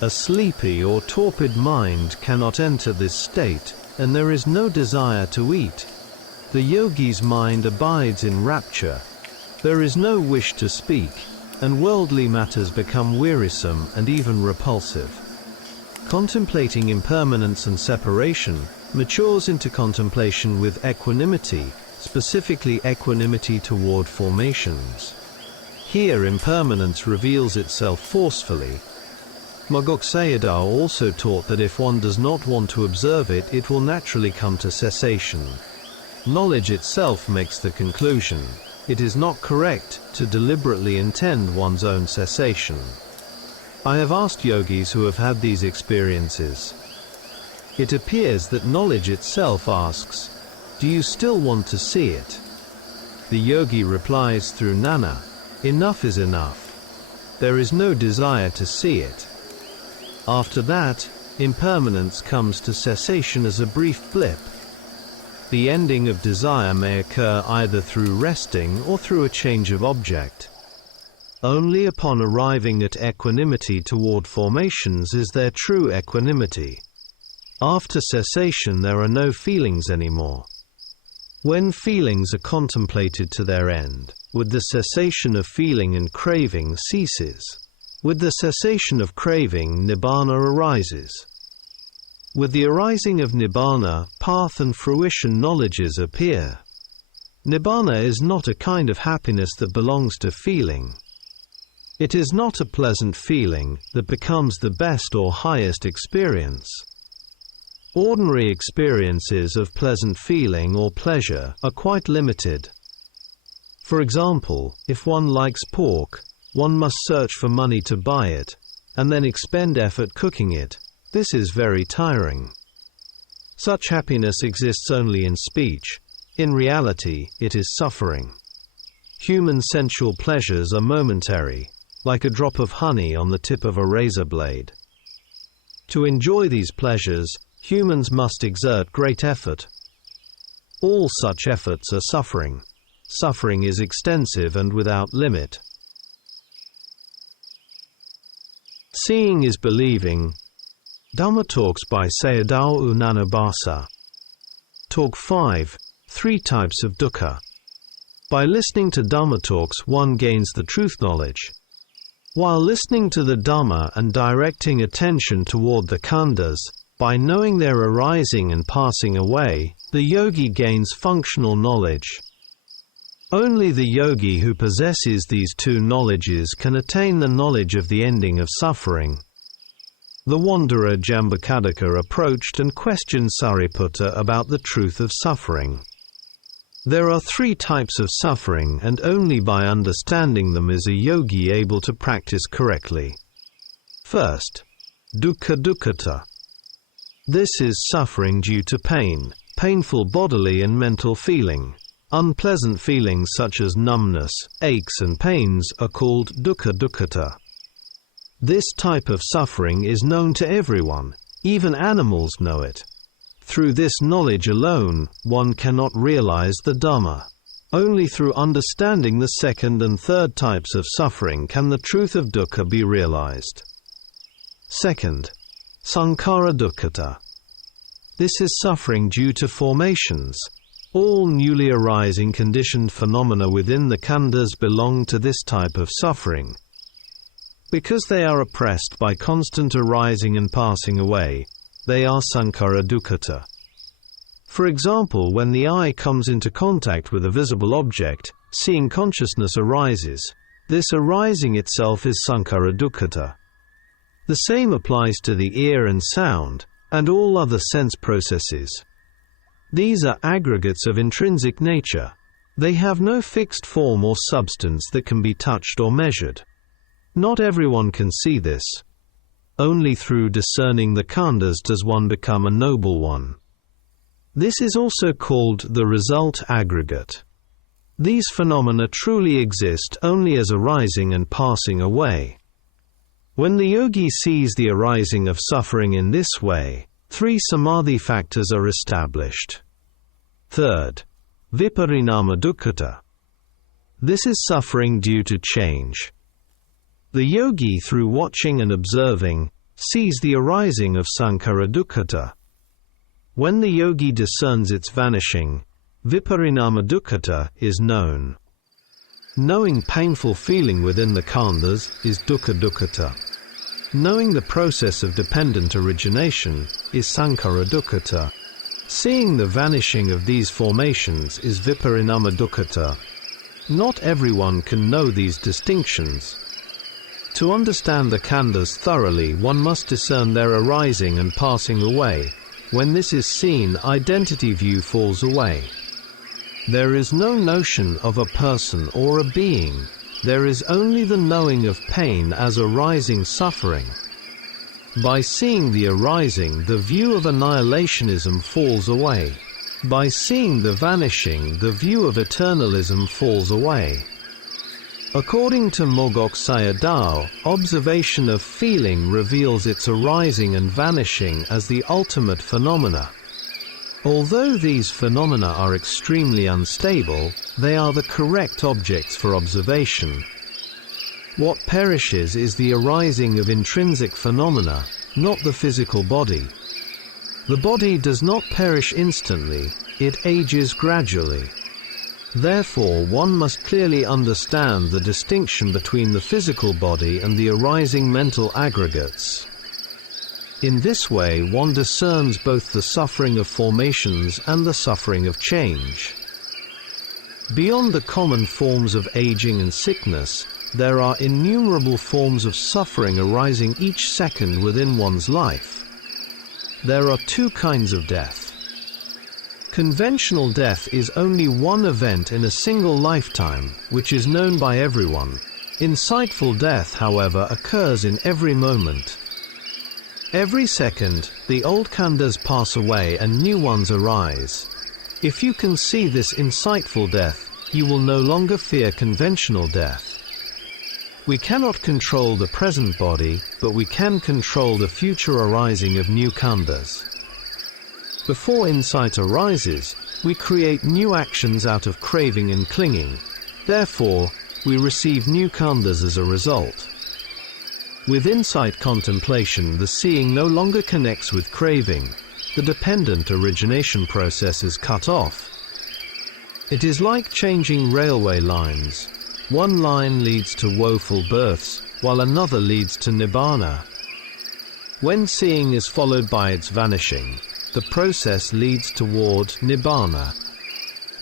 A sleepy or torpid mind cannot enter this state, and there is no desire to eat. The yogi's mind abides in rapture. There is no wish to speak, and worldly matters become wearisome and even repulsive. Contemplating impermanence and separation matures into contemplation with equanimity, specifically equanimity toward formations. Here impermanence reveals itself forcefully. Mogok Sayadaw also taught that if one does not want to observe it, it will naturally come to cessation. Knowledge itself makes the conclusion. It is not correct to deliberately intend one's own cessation. I have asked yogis who have had these experiences. It appears that knowledge itself asks, "Do you still want to see it?" The yogi replies through Nana, "Enough is enough. There is no desire to see it." After that, impermanence comes to cessation as a brief blip. The ending of desire may occur either through resting or through a change of object. Only upon arriving at equanimity toward formations is there true equanimity. After cessation there are no feelings anymore. When feelings are contemplated to their end, with the cessation of feeling and craving ceases. With the cessation of craving, nibbana arises. With the arising of nibbana, path and fruition knowledges appear. Nibbana is not a kind of happiness that belongs to feeling. It is not a pleasant feeling that becomes the best or highest experience. Ordinary experiences of pleasant feeling or pleasure are quite limited. For example, if one likes pork, one must search for money to buy it, and then expend effort cooking it. This is very tiring. Such happiness exists only in speech. In reality, it is suffering. Human sensual pleasures are momentary, like a drop of honey on the tip of a razor blade. To enjoy these pleasures, humans must exert great effort. All such efforts are suffering. Suffering is extensive and without limit. Seeing is believing. Dhamma Talks by Sayadaw Nyanabhasa. Talk 5. 3 Types of Dukkha. By listening to Dhamma Talks, one gains the truth knowledge. While listening to the Dhamma and directing attention toward the khandhas, by knowing their arising and passing away, the yogi gains functional knowledge. Only the yogi who possesses these two knowledges can attain the knowledge of the ending of suffering. The wanderer Jambakadaka approached and questioned Sariputta about the truth of suffering. There are three types of suffering, and only by understanding them is a yogi able to practice correctly. First, Dukkha Dukkata. This is suffering due to pain, painful bodily and mental feeling. Unpleasant feelings such as numbness, aches and pains are called Dukkha Dukkata. This type of suffering is known to everyone, even animals know it. Through this knowledge alone, one cannot realize the Dhamma. Only through understanding the second and third types of suffering can the truth of dukkha be realized. Second, Sankhara Dukkata. This is suffering due to formations. All newly arising conditioned phenomena within the khandhas belong to this type of suffering. Because they are oppressed by constant arising and passing away, they are Sankhara Dukkata. For example, when the eye comes into contact with a visible object, seeing consciousness arises. This arising itself is Sankhara Dukkata. The same applies to the ear and sound, and all other sense processes. These are aggregates of intrinsic nature. They have no fixed form or substance that can be touched or measured. Not everyone can see this. Only through discerning the khandhas does one become a noble one. This is also called the result aggregate. These phenomena truly exist only as arising and passing away. When the yogi sees the arising of suffering in this way, three samadhi factors are established. Third, Viparinama Dukkata. This is suffering due to change. The yogi, through watching and observing, sees the arising of Sankhara Dukkata. When the yogi discerns its vanishing, Viparinama Dukkata is known. Knowing painful feeling within the khandhas is Dukkha Dukkata. Knowing the process of dependent origination is Sankhara Dukkata. Seeing the vanishing of these formations is Viparinama Dukkata. Not everyone can know these distinctions. To understand the khandhas thoroughly, one must discern their arising and passing away. When this is seen, identity view falls away. There is no notion of a person or a being. There is only the knowing of pain as arising suffering. By seeing the arising, the view of annihilationism falls away. By seeing the vanishing, the view of eternalism falls away. According to Mogok Sayadaw, observation of feeling reveals its arising and vanishing as the ultimate phenomena. Although these phenomena are extremely unstable, they are the correct objects for observation. What perishes is the arising of intrinsic phenomena, not the physical body. The body does not perish instantly, it ages gradually. Therefore, one must clearly understand the distinction between the physical body and the arising mental aggregates. In this way, one discerns both the suffering of formations and the suffering of change. Beyond the common forms of aging and sickness, there are innumerable forms of suffering arising each second within one's life. There are two kinds of death. Conventional death is only one event in a single lifetime, which is known by everyone. Insightful death, however, occurs in every moment. Every second, the old khandhas pass away and new ones arise. If you can see this insightful death, you will no longer fear conventional death. We cannot control the present body, but we can control the future arising of new khandhas. Before insight arises, we create new actions out of craving and clinging. Therefore, we receive new khandhas as a result. With insight contemplation, the seeing no longer connects with craving. The dependent origination process is cut off. It is like changing railway lines. One line leads to woeful births, while another leads to nibbana. When seeing is followed by its vanishing, the process leads toward nibbana.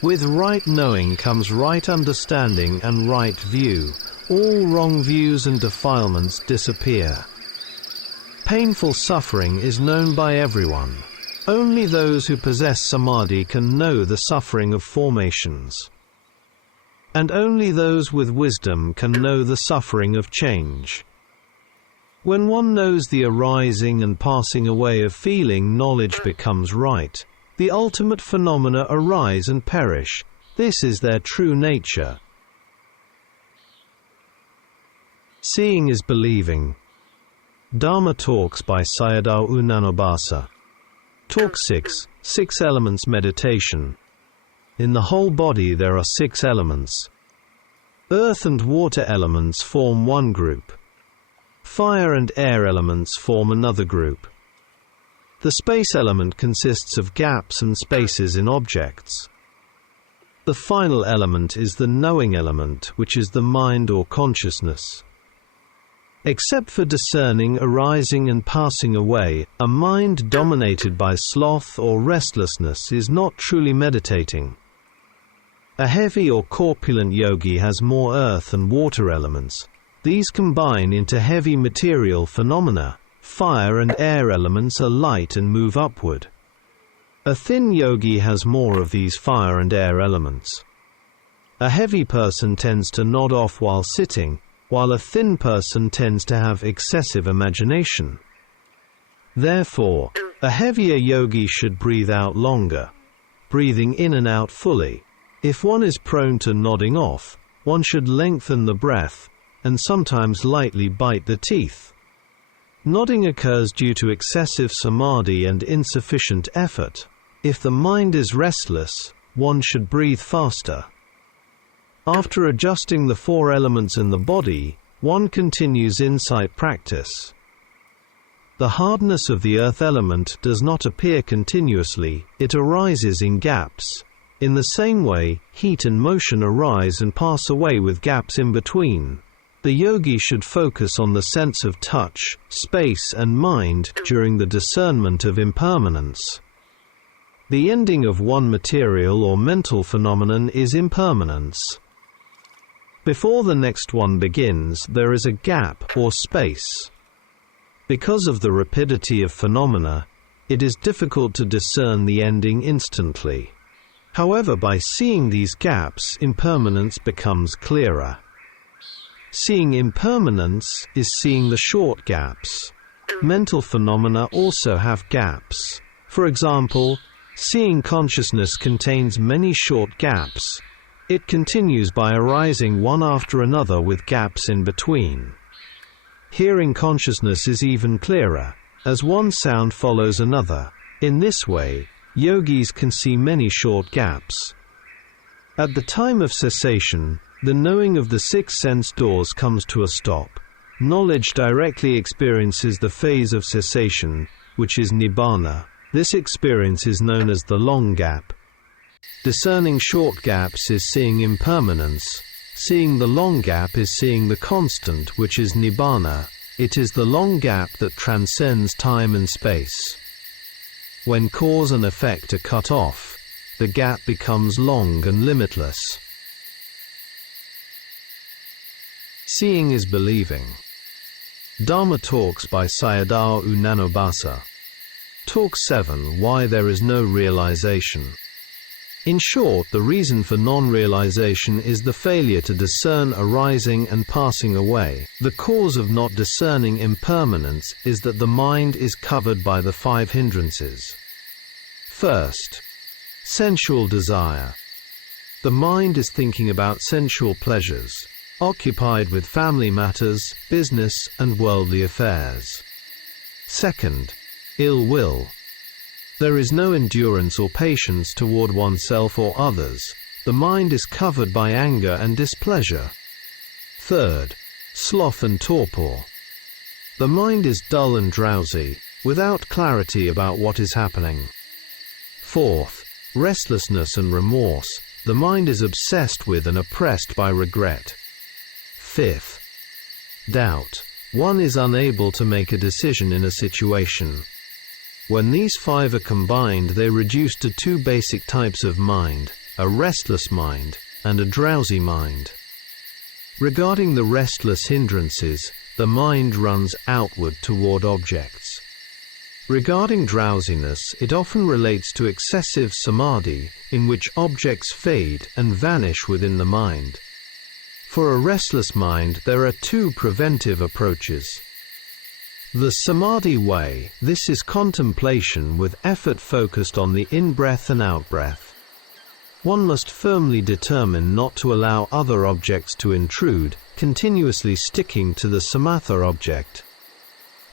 With right knowing comes right understanding and right view. All wrong views and defilements disappear. Painful suffering is known by everyone. Only those who possess samadhi can know the suffering of formations. And only those with wisdom can know the suffering of change. When one knows the arising and passing away of feeling, knowledge becomes right. The ultimate phenomena arise and perish. This is their true nature. Seeing is believing. Dharma Talks by Sayadaw Nyanabhasa. Talk 6. 6 Elements Meditation. In the whole body there are 6 elements. Earth and water elements form one group. Fire and air elements form another group. The space element consists of gaps and spaces in objects. The final element is the knowing element, which is the mind or consciousness. Except for discerning, arising and passing away, a mind dominated by sloth or restlessness is not truly meditating. A heavy or corpulent yogi has more earth and water elements. These combine into heavy material phenomena. Fire and air elements are light and move upward. A thin yogi has more of these fire and air elements. A heavy person tends to nod off while sitting, while a thin person tends to have excessive imagination. Therefore, a heavier yogi should breathe out longer, breathing in and out fully. If one is prone to nodding off, one should lengthen the breath, and sometimes lightly bite the teeth. Nodding occurs due to excessive samadhi and insufficient effort. If the mind is restless, one should breathe faster. After adjusting the 4 elements in the body, one continues insight practice. The hardness of the earth element does not appear continuously, it arises in gaps. In the same way, heat and motion arise and pass away with gaps in between. The yogi should focus on the sense of touch, space and mind during the discernment of impermanence. The ending of one material or mental phenomenon is impermanence. Before the next one begins, there is a gap or space. Because of the rapidity of phenomena, it is difficult to discern the ending instantly. However, by seeing these gaps, impermanence becomes clearer. Seeing impermanence is seeing the short gaps. Mental phenomena also have gaps. For example, seeing consciousness contains many short gaps. It continues by arising one after another with gaps in between. Hearing consciousness is even clearer, as one sound follows another. In this way, yogis can see many short gaps. At the time of cessation, the knowing of the 6 sense doors comes to a stop. Knowledge directly experiences the phase of cessation, which is nibbana. This experience is known as the long gap. Discerning short gaps is seeing impermanence. Seeing the long gap is seeing the constant, which is nibbana. It is the long gap that transcends time and space. When cause and effect are cut off, the gap becomes long and limitless. Seeing is believing. Dharma Talks by Sayadaw Nyanabhasa. Talk 7. Why there is no realization. In short, the reason for non-realization is the failure to discern arising and passing away. The cause of not discerning impermanence is that the mind is covered by the 5 hindrances. First, sensual desire. The mind is thinking about sensual pleasures, occupied with family matters, business, and worldly affairs. Second, ill will. There is no endurance or patience toward oneself or others. The mind is covered by anger and displeasure. Third, sloth and torpor. The mind is dull and drowsy, without clarity about what is happening. Fourth, restlessness and remorse. The mind is obsessed with and oppressed by regret. Fifth, doubt. One is unable to make a decision in a situation. When these 5 are combined, they reduce to 2 basic types of mind: a restless mind, and a drowsy mind. Regarding the restless hindrances, the mind runs outward toward objects. Regarding drowsiness, it often relates to excessive samadhi, in which objects fade and vanish within the mind. For a restless mind, there are two preventive approaches. The samadhi way, this is contemplation with effort focused on the in-breath and out-breath. One must firmly determine not to allow other objects to intrude, continuously sticking to the samatha object.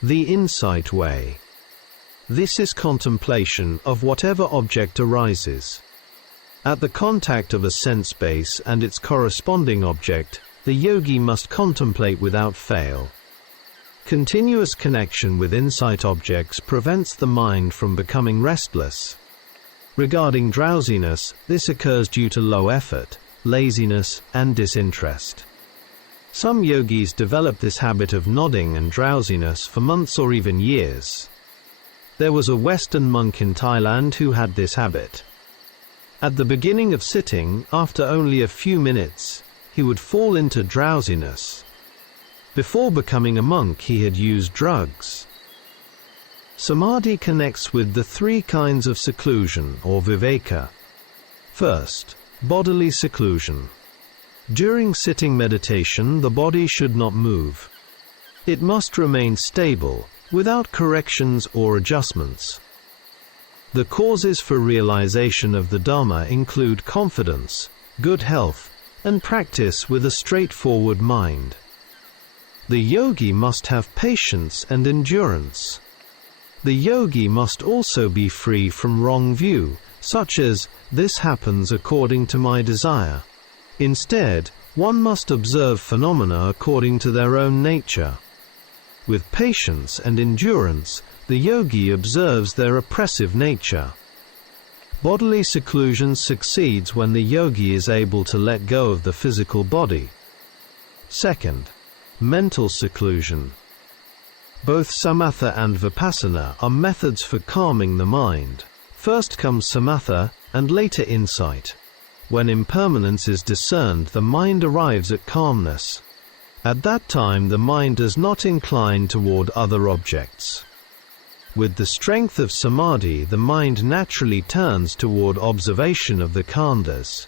The insight way. This is contemplation of whatever object arises. At the contact of a sense base and its corresponding object, the yogi must contemplate without fail. Continuous connection with insight objects prevents the mind from becoming restless. Regarding drowsiness, this occurs due to low effort, laziness, and disinterest. Some yogis develop this habit of nodding and drowsiness for months or even years. There was a Western monk in Thailand who had this habit. At the beginning of sitting, after only a few minutes, he would fall into drowsiness. Before becoming a monk, he had used drugs. Samadhi connects with the three kinds of seclusion, or viveka. First, bodily seclusion. During sitting meditation, the body should not move. It must remain stable, without corrections or adjustments. The causes for realization of the Dhamma include confidence, good health, and practice with a straightforward mind. The yogi must have patience and endurance. The yogi must also be free from wrong view, such as, "This happens according to my desire." Instead, one must observe phenomena according to their own nature. With patience and endurance, the yogi observes their oppressive nature. Bodily seclusion succeeds when the yogi is able to let go of the physical body. Second, mental seclusion. Both samatha and vipassana are methods for calming the mind. First comes samatha, and later insight. When impermanence is discerned, the mind arrives at calmness. At that time, the mind does not incline toward other objects. With the strength of samadhi, the mind naturally turns toward observation of the khandhas.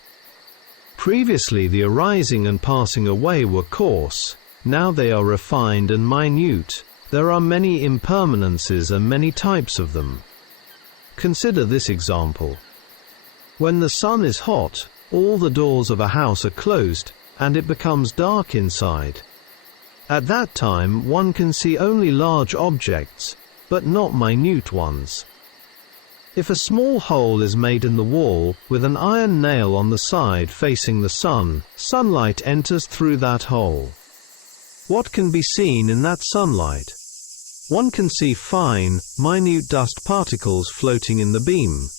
Previously, the arising and passing away were coarse. Now they are refined and minute. There are many impermanences and many types of them. Consider this example. When the sun is hot, all the doors of a house are closed, and it becomes dark inside. At that time, one can see only large objects, but not minute ones. If a small hole is made in the wall, with an iron nail on the side facing the sun, sunlight enters through that hole. What can be seen in that sunlight? One can see fine, minute dust particles floating in the beam.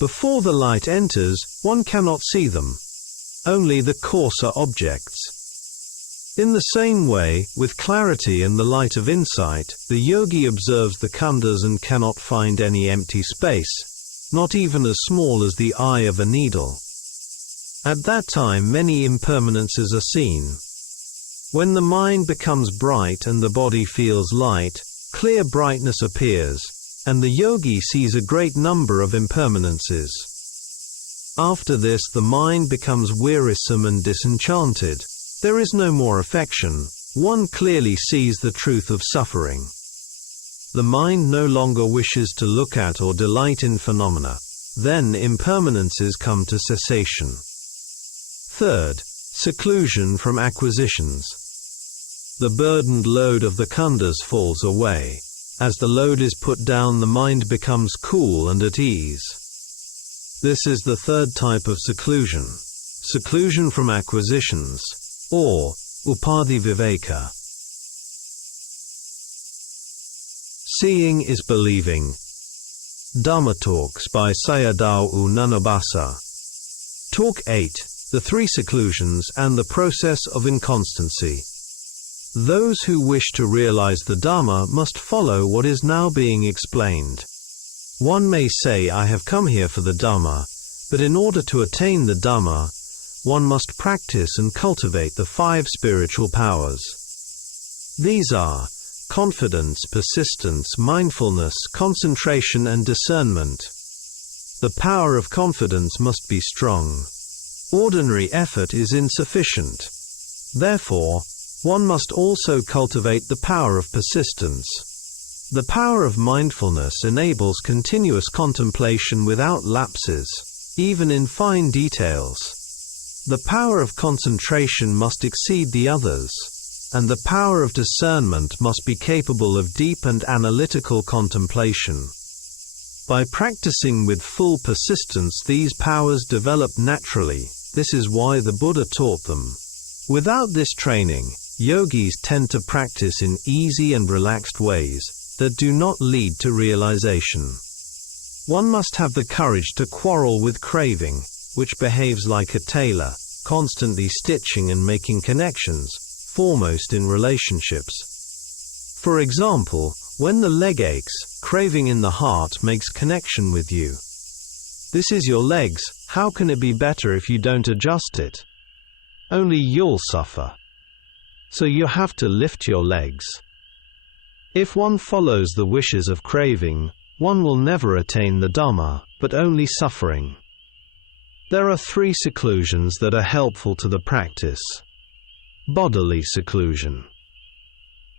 Before the light enters, one cannot see them. Only the coarser objects. In the same way, with clarity and the light of insight, the yogi observes the khandhas and cannot find any empty space, not even as small as the eye of a needle. At that time, many impermanences are seen. When the mind becomes bright and the body feels light, clear brightness appears, and the yogi sees a great number of impermanences. After this, the mind becomes wearisome and disenchanted. There is no more affection. One clearly sees the truth of suffering. The mind no longer wishes to look at or delight in phenomena. Then impermanences come to cessation. Third, seclusion from acquisitions. The burdened load of the khandhas falls away. As the load is put down, the mind becomes cool and at ease. This is the third type of seclusion. Seclusion from acquisitions, or upadhi viveka. Seeing is believing. Dhamma Talks by Sayadaw Nyanabhasa. Talk 8. The Three Seclusions and the Process of Inconstancy. Those who wish to realize the Dhamma must follow what is now being explained. One may say, "I have come here for the Dhamma," But in order to attain the Dhamma, one must practice and cultivate the 5 spiritual powers. These are confidence, persistence, mindfulness, concentration, and discernment. The power of confidence must be strong. Ordinary effort is insufficient. Therefore, one must also cultivate the power of persistence. The power of mindfulness enables continuous contemplation without lapses, even in fine details. The power of concentration must exceed the others, and the power of discernment must be capable of deep and analytical contemplation. By practicing with full persistence, these powers develop naturally. This is why the Buddha taught them. Without this training, yogis tend to practice in easy and relaxed ways that do not lead to realization. One must have the courage to quarrel with craving, which behaves like a tailor, constantly stitching and making connections, foremost in relationships. For example, when the leg aches, craving in the heart makes connection with you. This is your legs, how can it be better if you don't adjust it? Only you'll suffer. So you have to lift your legs. If one follows the wishes of craving, one will never attain the Dhamma, but only suffering. There are 3 seclusions that are helpful to the practice. Bodily seclusion.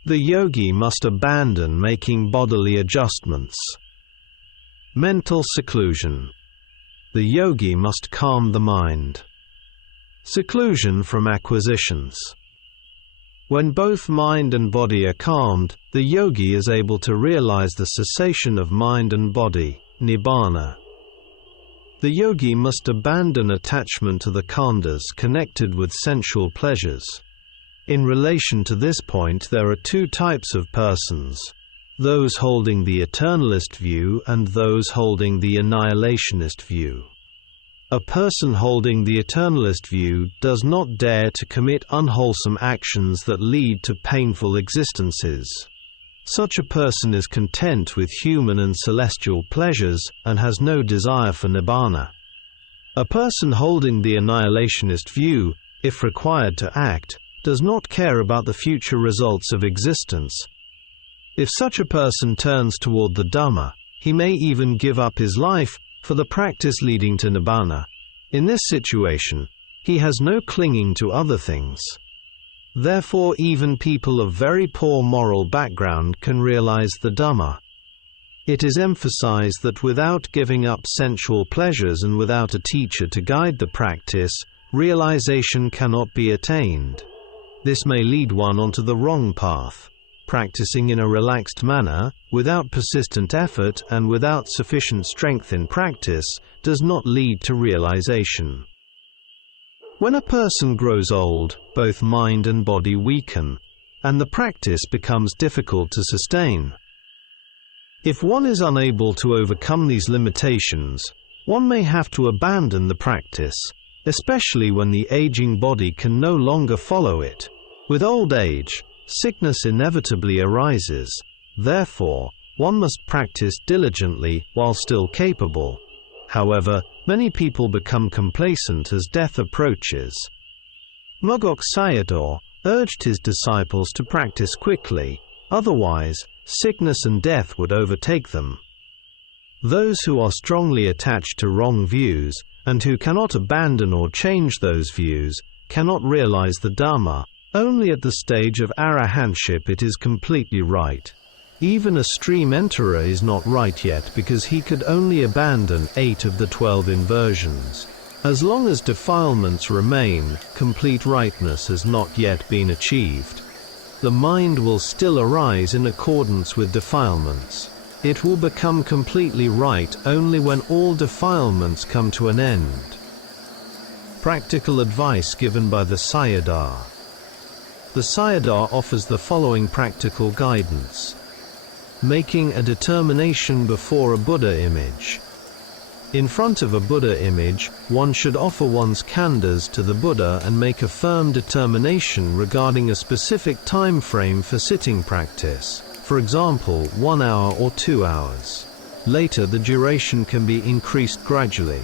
The yogi must abandon making bodily adjustments. Mental seclusion. The yogi must calm the mind. Seclusion from acquisitions. When both mind and body are calmed, the yogi is able to realize the cessation of mind and body, nibbana. The yogi must abandon attachment to the khandhas connected with sensual pleasures. In relation to this point, there are 2 types of persons: those holding the eternalist view and those holding the annihilationist view. A person holding the eternalist view does not dare to commit unwholesome actions that lead to painful existences. Such a person is content with human and celestial pleasures and has no desire for nibbana. A person holding the annihilationist view, if required to act, does not care about the future results of existence. If such a person turns toward the Dhamma, he may even give up his life for the practice leading to nibbana. In this situation, he has no clinging to other things. Therefore, even people of very poor moral background can realize the Dhamma. It is emphasized that without giving up sensual pleasures and without a teacher to guide the practice, realization cannot be attained. This may lead one onto the wrong path. Practicing in a relaxed manner, without persistent effort and without sufficient strength in practice, does not lead to realization. When a person grows old, both mind and body weaken, and the practice becomes difficult to sustain. If one is unable to overcome these limitations, one may have to abandon the practice, especially when the aging body can no longer follow it. With old age, sickness inevitably arises. Therefore, one must practice diligently while still capable. However, many people become complacent as death approaches. Mogok Sayadaw urged his disciples to practice quickly, otherwise, sickness and death would overtake them. Those who are strongly attached to wrong views, and who cannot abandon or change those views, cannot realize the Dhamma. Only at the stage of arahantship it is completely right. Even a stream enterer is not right yet because he could only abandon 8 of the 12 inversions. As long as defilements remain, complete rightness has not yet been achieved. The mind will still arise in accordance with defilements. It will become completely right only when all defilements come to an end. Practical advice given by the Sayadaw. The Sayadaw offers the following practical guidance. Making a determination before a Buddha image. In front of a Buddha image, one should offer one's khandhas to the Buddha and make a firm determination regarding a specific time frame for sitting practice, for example 1 hour or 2 hours. Later the duration can be increased gradually.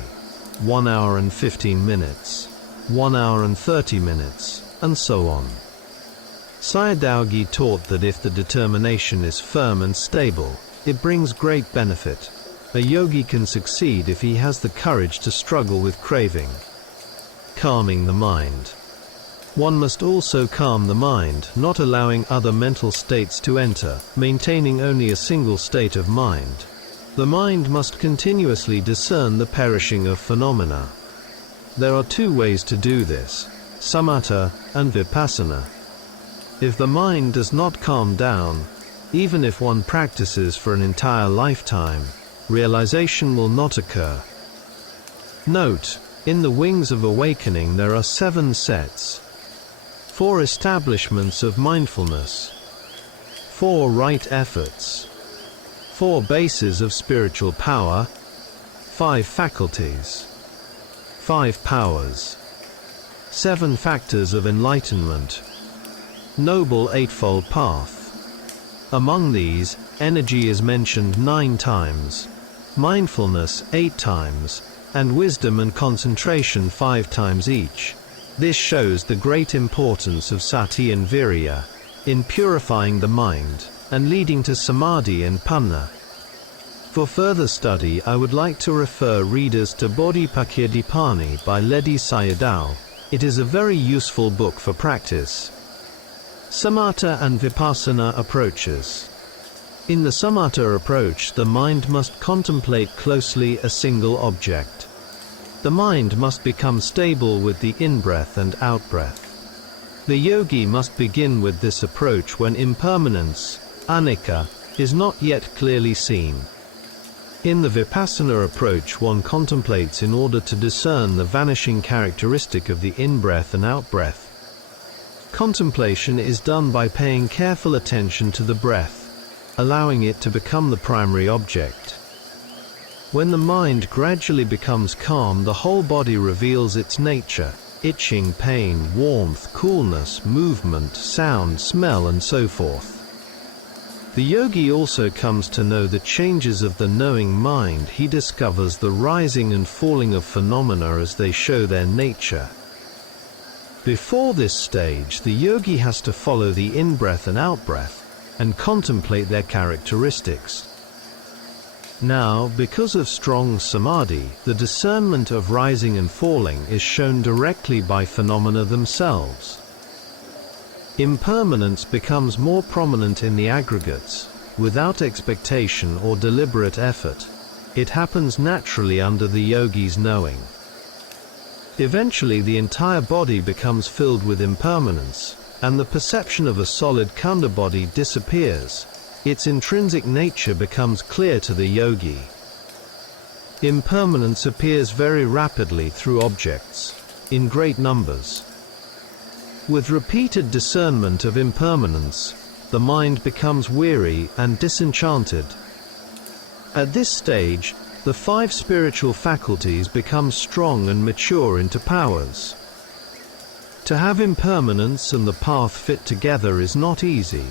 1 hour and 15 minutes, 1 hour and 30 minutes, and so on. Sayadaw taught that if the determination is firm and stable, it brings great benefit. A yogi can succeed if he has the courage to struggle with craving. Calming the mind. One must also calm the mind, not allowing other mental states to enter, maintaining only a single state of mind. The mind must continuously discern the perishing of phenomena. There are two ways to do this, samatha and vipassana. If the mind does not calm down, even if one practices for an entire lifetime, realization will not occur. Note, in the Wings of Awakening there are 7 sets. 4 establishments of mindfulness, 4 right efforts, 4 bases of spiritual power, 5 faculties, 5 powers, 7 factors of enlightenment, Noble Eightfold Path. Among these, energy is mentioned 9 times, mindfulness 8 times, and wisdom and concentration 5 times each. This shows the great importance of sati and virya in purifying the mind and leading to samadhi and panna. For further study, I would like to refer readers to Bodhipakkhya by Ledi Sayadaw. It is a very useful book for practice. Samatha and Vipassana approaches. In the samatha approach, the mind must contemplate closely a single object. The mind must become stable with the in-breath and out-breath. The yogi must begin with this approach when impermanence, anicca, is not yet clearly seen. In the vipassana approach, one contemplates in order to discern the vanishing characteristic of the in-breath and out-breath. Contemplation is done by paying careful attention to the breath, allowing it to become the primary object. When the mind gradually becomes calm, the whole body reveals its nature: itching, pain, warmth, coolness, movement, sound, smell, and so forth. The yogi also comes to know the changes of the knowing mind. He discovers the rising and falling of phenomena as they show their nature. Before this stage, the yogi has to follow the in-breath and out-breath and contemplate their characteristics. Now, because of strong samadhi, the discernment of rising and falling is shown directly by phenomena themselves. Impermanence becomes more prominent in the aggregates, without expectation or deliberate effort. It happens naturally under the yogi's knowing. Eventually the entire body becomes filled with impermanence, and the perception of a solid khanda body disappears. Its intrinsic nature becomes clear to the yogi. Impermanence appears very rapidly through objects, in great numbers. With repeated discernment of impermanence, the mind becomes weary and disenchanted. At this stage, the 5 spiritual faculties become strong and mature into powers. To have impermanence and the path fit together is not easy.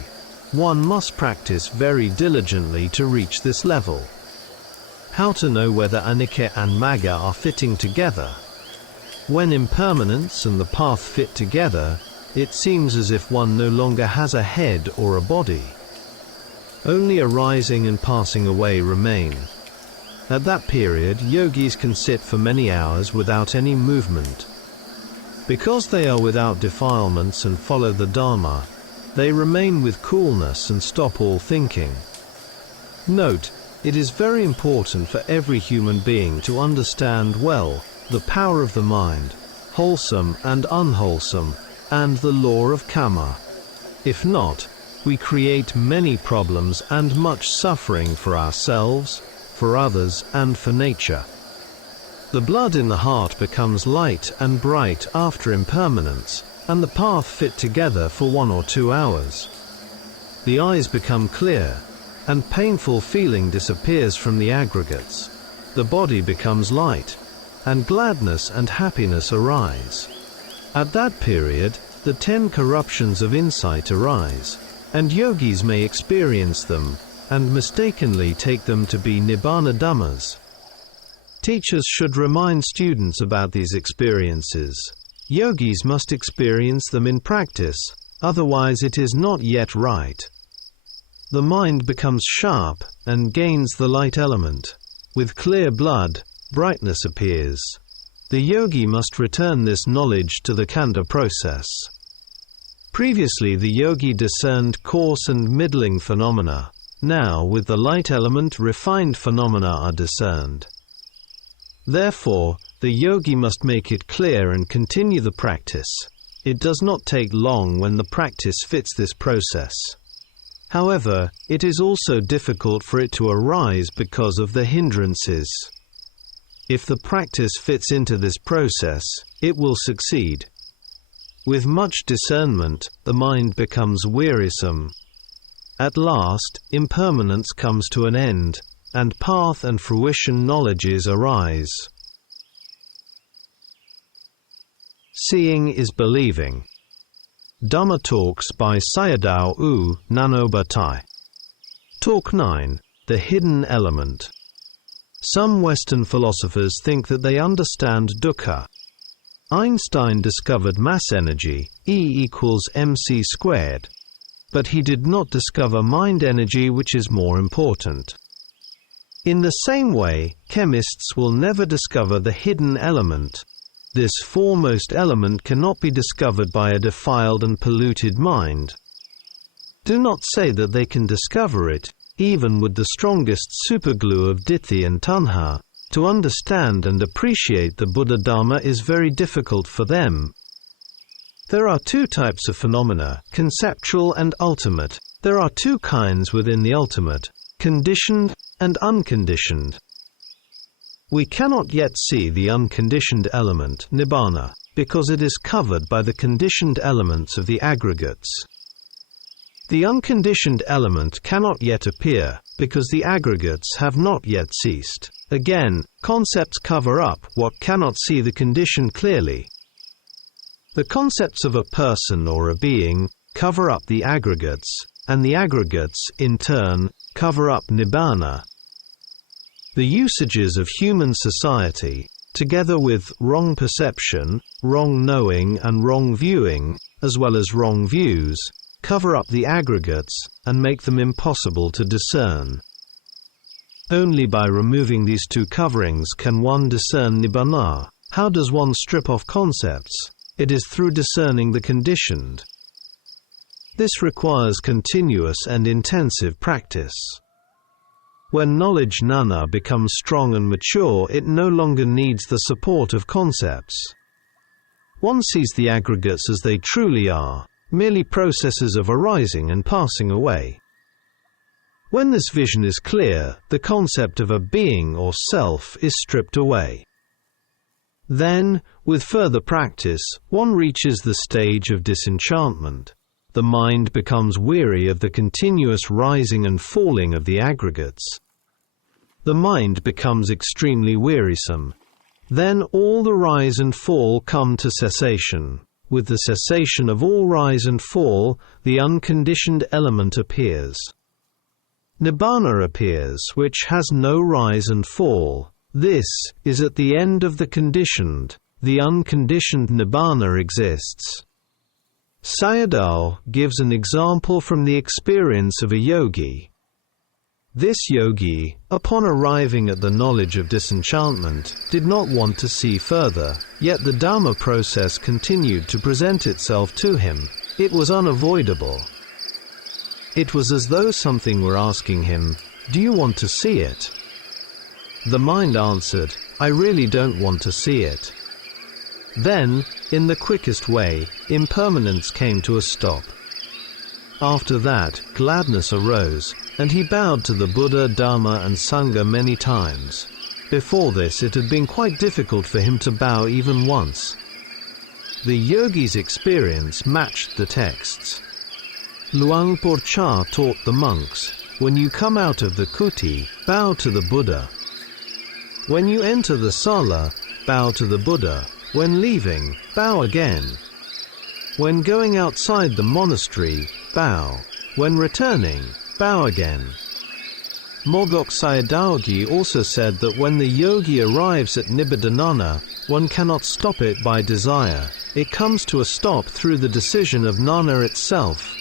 One must practice very diligently to reach this level. How to know whether anicca and magga are fitting together? When impermanence and the path fit together, it seems as if one no longer has a head or a body. Only arising and passing away remain. At that period, yogis can sit for many hours without any movement. Because they are without defilements and follow the Dharma, they remain with coolness and stop all thinking. Note, it is very important for every human being to understand well the power of the mind, wholesome and unwholesome, and the law of karma. If not, we create many problems and much suffering for ourselves, for others, and for nature. The blood in the heart becomes light and bright after impermanence, and the path fit together for 1 or 2 hours. The eyes become clear, and painful feeling disappears from the aggregates. The body becomes light, and gladness and happiness arise. At that period, the 10 corruptions of insight arise, and yogis may experience them, and mistakenly take them to be nibbana dhammas. Teachers should remind students about these experiences. Yogis must experience them in practice, otherwise it is not yet right. The mind becomes sharp and gains the light element. With clear blood, brightness appears. The yogi must return this knowledge to the khandha process. Previously the yogi discerned coarse and middling phenomena. Now, with the light element, refined phenomena are discerned. Therefore, the yogi must make it clear and continue the practice. It does not take long when the practice fits this process. However, it is also difficult for it to arise because of the hindrances. If the practice fits into this process, it will succeed. With much discernment, the mind becomes wearisome. At last, impermanence comes to an end, and path and fruition knowledges arise. Seeing is believing. Dhamma Talks by Sayadaw U Nyanabhasa. Talk 9. The Hidden Element. Some Western philosophers think that they understand dukkha. Einstein discovered mass energy, E = mc², but he did not discover mind energy, which is more important. In the same way, chemists will never discover the hidden element. This foremost element cannot be discovered by a defiled and polluted mind. Do not say that they can discover it, even with the strongest superglue of ditthi and tanha. To understand and appreciate the Buddha Dharma is very difficult for them. There are two types of phenomena, conceptual and ultimate. There are two kinds within the ultimate, conditioned and unconditioned. We cannot yet see the unconditioned element, nibbana, because it is covered by the conditioned elements of the aggregates. The unconditioned element cannot yet appear, because the aggregates have not yet ceased. Again, concepts cover up what cannot see the condition clearly. The concepts of a person or a being cover up the aggregates, and the aggregates, in turn, cover up nibbana. The usages of human society, together with wrong perception, wrong knowing and wrong viewing, as well as wrong views, cover up the aggregates and make them impossible to discern. Only by removing these two coverings can one discern nibbana. How does one strip off concepts? It is through discerning the conditioned. This requires continuous and intensive practice. When knowledge jnana becomes strong and mature, it no longer needs the support of concepts. One sees the aggregates as they truly are, merely processes of arising and passing away. When this vision is clear, the concept of a being or self is stripped away. Then, with further practice, one reaches the stage of disenchantment. The mind becomes weary of the continuous rising and falling of the aggregates. The mind becomes extremely wearisome. Then all the rise and fall come to cessation. With the cessation of all rise and fall, the unconditioned element appears. Nibbana appears, which has no rise and fall. This is at the end of the conditioned. The unconditioned nibbana exists. Sayadaw gives an example from the experience of a yogi. This yogi, upon arriving at the knowledge of disenchantment, did not want to see further, yet the Dhamma process continued to present itself to him. It was unavoidable. It was as though something were asking him, "Do you want to see it?" The mind answered, "I really don't want to see it." Then, in the quickest way, impermanence came to a stop. After that, gladness arose, and he bowed to the Buddha, Dharma and Sangha many times. Before this it had been quite difficult for him to bow even once. The yogi's experience matched the texts. Luang Por Cha taught the monks, "When you come out of the kuti, bow to the Buddha. When you enter the sala, bow to the Buddha. When leaving, bow again. When going outside the monastery, bow. When returning, bow again." Mogok Sayadaw also said that when the yogi arrives at Nibbidana, one cannot stop it by desire. It comes to a stop through the decision of Nana itself.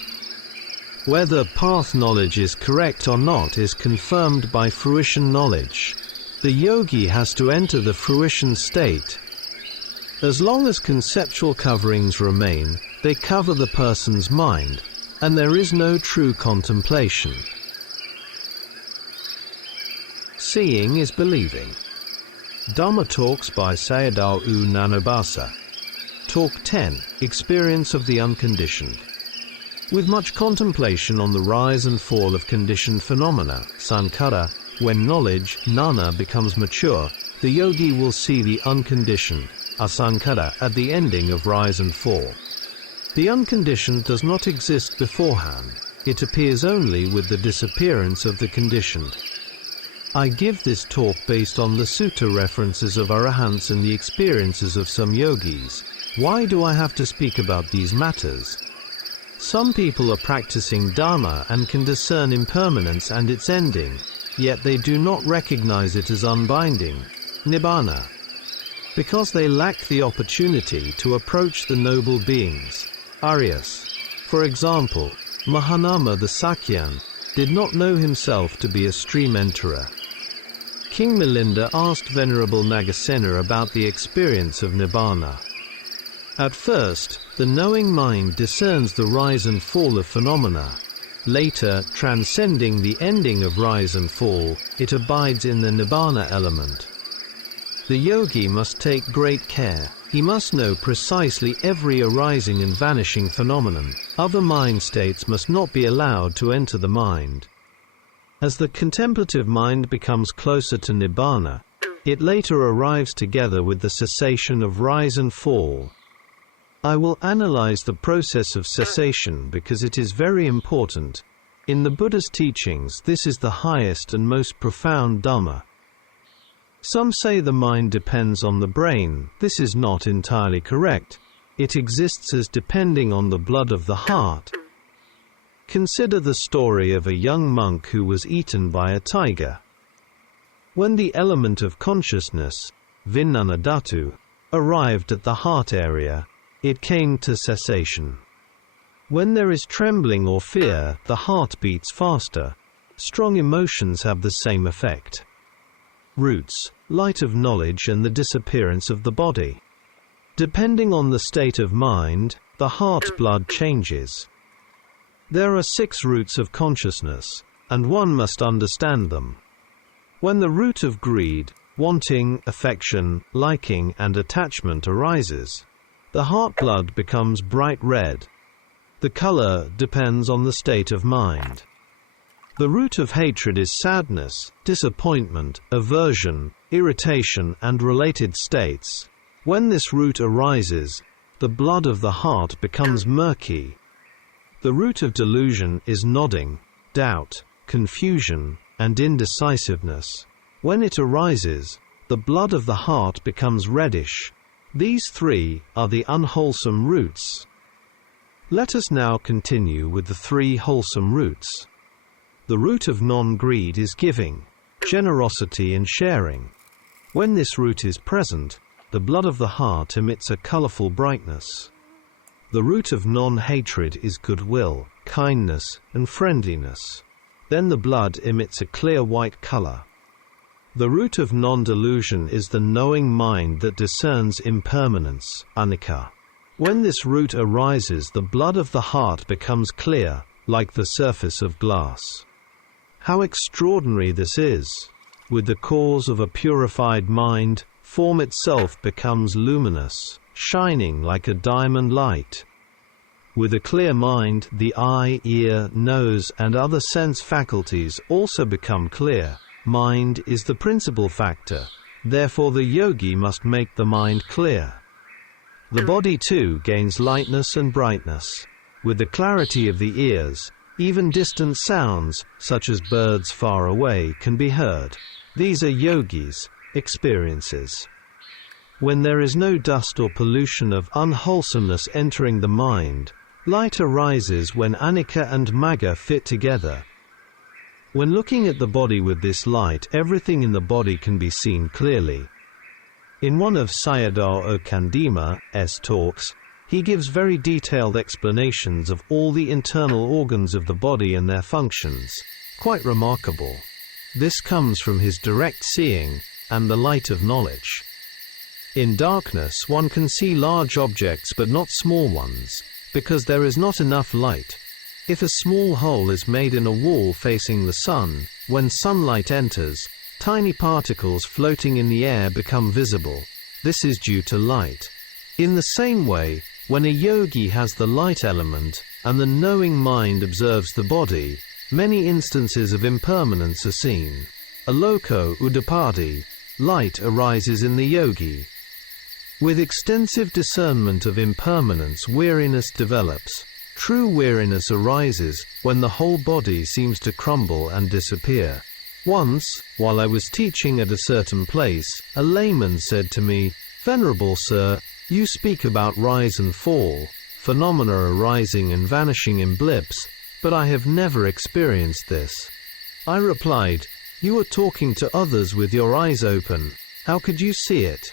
Whether path knowledge is correct or not is confirmed by fruition knowledge. The yogi has to enter the fruition state. As long as conceptual coverings remain, they cover the person's mind, and there is no true contemplation. Seeing is believing. Dhamma Talks by Sayadaw Nyanabhasa. Talk 10. Experience of the Unconditioned. With much contemplation on the rise and fall of conditioned phenomena, sankhara, when knowledge, jnana, becomes mature, the yogi will see the unconditioned, asankhara, at the ending of rise and fall. The unconditioned does not exist beforehand. It appears only with the disappearance of the conditioned. I give this talk based on the sutta references of arahants and the experiences of some yogis. Why do I have to speak about these matters? Some people are practicing Dharma and can discern impermanence and its ending, yet they do not recognize it as unbinding, nibbana, because they lack the opportunity to approach the noble beings, Aryas. For example, Mahanama the Sakyan did not know himself to be a stream enterer. King Milinda asked Venerable Nagasena about the experience of Nibbana. At first, the knowing mind discerns the rise and fall of phenomena. Later, transcending the ending of rise and fall, it abides in the Nibbana element. The yogi must take great care. He must know precisely every arising and vanishing phenomenon. Other mind states must not be allowed to enter the mind. As the contemplative mind becomes closer to Nibbana, it later arrives together with the cessation of rise and fall. I will analyze the process of cessation because it is very important. In the Buddha's teachings, this is the highest and most profound Dhamma. Some say the mind depends on the brain. This is not entirely correct. It exists as depending on the blood of the heart. Consider the story of a young monk who was eaten by a tiger. When the element of consciousness, Vijnana Dhatu, arrived at the heart area, it came to cessation. When there is trembling or fear, the heart beats faster. Strong emotions have the same effect. Roots, light of knowledge and the disappearance of the body. Depending on the state of mind, the heart blood changes. There are 6 roots of consciousness, and one must understand them. When the root of greed, wanting, affection, liking, and attachment arises, the heart blood becomes bright red. The color depends on the state of mind. The root of hatred is sadness, disappointment, aversion, irritation, and related states. When this root arises, the blood of the heart becomes murky. The root of delusion is nodding, doubt, confusion, and indecisiveness. When it arises, the blood of the heart becomes reddish. These 3 are the unwholesome roots. Let us now continue with the 3 wholesome roots. The root of non-greed is giving, generosity and sharing. When this root is present, the blood of the heart emits a colorful brightness. The root of non-hatred is goodwill, kindness, and friendliness. Then the blood emits a clear white color. The root of non-delusion is the knowing mind that discerns impermanence, anicca. When this root arises, the blood of the heart becomes clear, like the surface of glass. How extraordinary this is! With the cause of a purified mind, form itself becomes luminous, shining like a diamond light. With a clear mind, the eye, ear, nose, and other sense faculties also become clear. Mind is the principal factor, therefore the yogi must make the mind clear. The body too gains lightness and brightness. With the clarity of the ears, even distant sounds, such as birds far away, can be heard. These are yogis' experiences. When there is no dust or pollution of unwholesomeness entering the mind, light arises when anicca and magga fit together. When looking at the body with this light, everything in the body can be seen clearly. In one of Sayadaw Okandima's talks, he gives very detailed explanations of all the internal organs of the body and their functions. Quite remarkable. This comes from his direct seeing and the light of knowledge. In darkness one can see large objects but not small ones, because there is not enough light. If a small hole is made in a wall facing the sun, when sunlight enters, tiny particles floating in the air become visible. This is due to light. In the same way, when a yogi has the light element, and the knowing mind observes the body, many instances of impermanence are seen. Aloko udapadi, light arises in the yogi. With extensive discernment of impermanence, weariness develops. True weariness arises when the whole body seems to crumble and disappear. Once, while I was teaching at a certain place, a layman said to me, "Venerable sir, you speak about rise and fall, phenomena arising and vanishing in blips, but I have never experienced this." I replied, "You are talking to others with your eyes open. How could you see it?"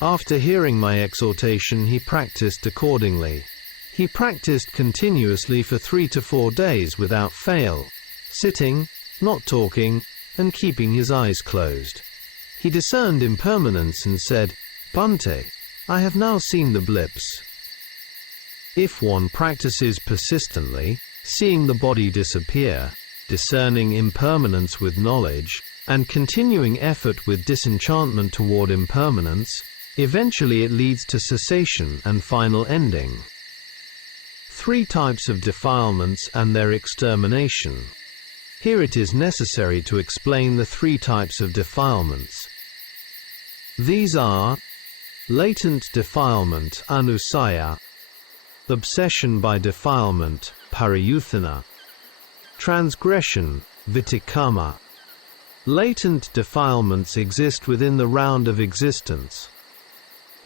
After hearing my exhortation, he practiced accordingly. He practiced continuously for 3 to 4 days without fail, sitting, not talking, and keeping his eyes closed. He discerned impermanence and said, "Bhante, I have now seen the blips." If one practices persistently, seeing the body disappear, discerning impermanence with knowledge, and continuing effort with disenchantment toward impermanence, eventually it leads to cessation and final ending. 3 types of defilements and their extermination. Here it is necessary to explain the 3 types of defilements. These are latent defilement, anusaya; obsession by defilement, parayuthana; transgression, vitikama. Latent defilements exist within the round of existence.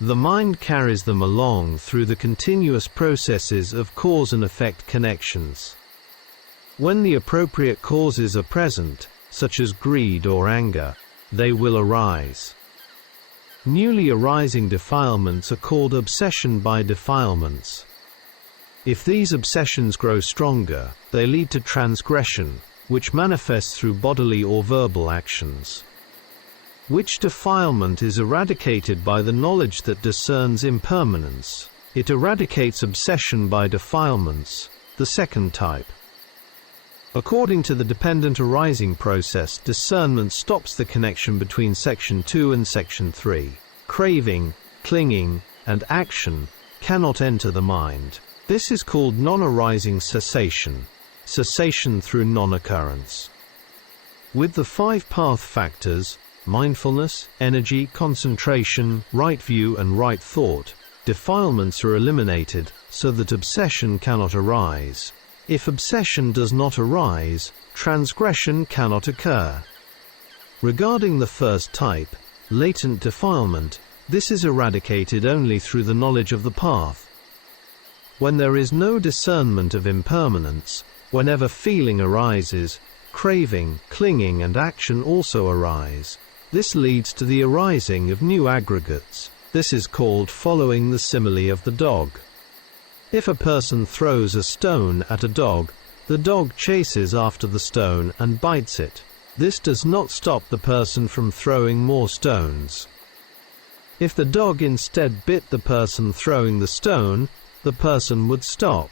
The mind carries them along through the continuous processes of cause and effect connections. When the appropriate causes are present, such as greed or anger, they will arise. Newly arising defilements are called obsession by defilements. If these obsessions grow stronger, they lead to transgression, which manifests through bodily or verbal actions. Which defilement is eradicated by the knowledge that discerns impermanence? It eradicates obsession by defilements, the second type. According to the dependent arising process, discernment stops the connection between section 2 and section 3. Craving, clinging, and action cannot enter the mind. This is called non-arising cessation, cessation through non-occurrence. With the 5 path factors, mindfulness, energy, concentration, right view and right thought, defilements are eliminated so that obsession cannot arise. If obsession does not arise, transgression cannot occur. Regarding the first type, latent defilement, this is eradicated only through the knowledge of the path. When there is no discernment of impermanence, whenever feeling arises, craving, clinging and action also arise. This leads to the arising of new aggregates. This is called following the simile of the dog. If a person throws a stone at a dog, the dog chases after the stone and bites it. This does not stop the person from throwing more stones. If the dog instead bit the person throwing the stone, the person would stop.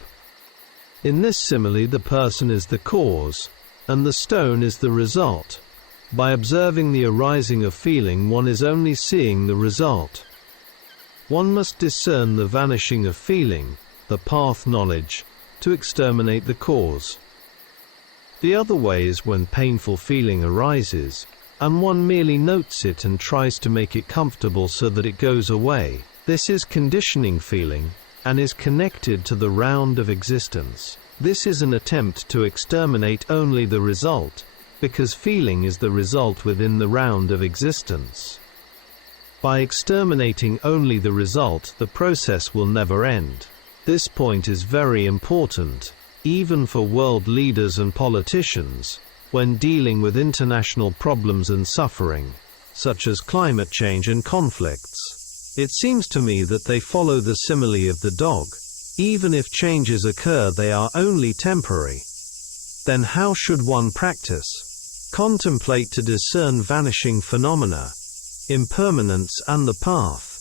In this simile, the person is the cause, and the stone is the result. By observing the arising of feeling, one is only seeing the result. One must discern the vanishing of feeling, the path knowledge, to exterminate the cause. The other way is when painful feeling arises, and one merely notes it and tries to make it comfortable so that it goes away. This is conditioning feeling, and is connected to the round of existence. This is an attempt to exterminate only the result, because feeling is the result within the round of existence. By exterminating only the result, the process will never end. This point is very important, even for world leaders and politicians, when dealing with international problems and suffering, such as climate change and conflicts. It seems to me that they follow the simile of the dog. Even if changes occur, they are only temporary. Then how should one practice? Contemplate to discern vanishing phenomena, impermanence and the path.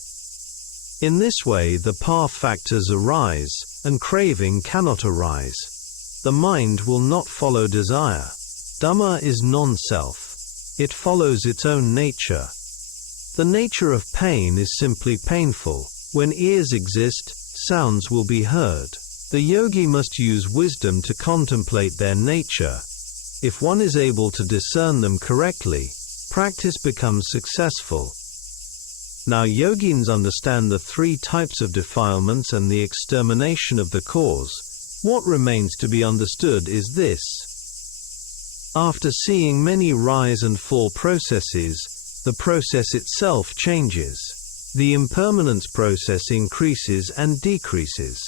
In this way the path factors arise, and craving cannot arise. The mind will not follow desire. Dhamma is non-self. It follows its own nature. The nature of pain is simply painful. When ears exist, sounds will be heard. The yogi must use wisdom to contemplate their nature. If one is able to discern them correctly, practice becomes successful. Now yogins understand the three types of defilements and the extermination of the cause. What remains to be understood is this. After seeing many rise and fall processes, the process itself changes. The impermanence process increases and decreases.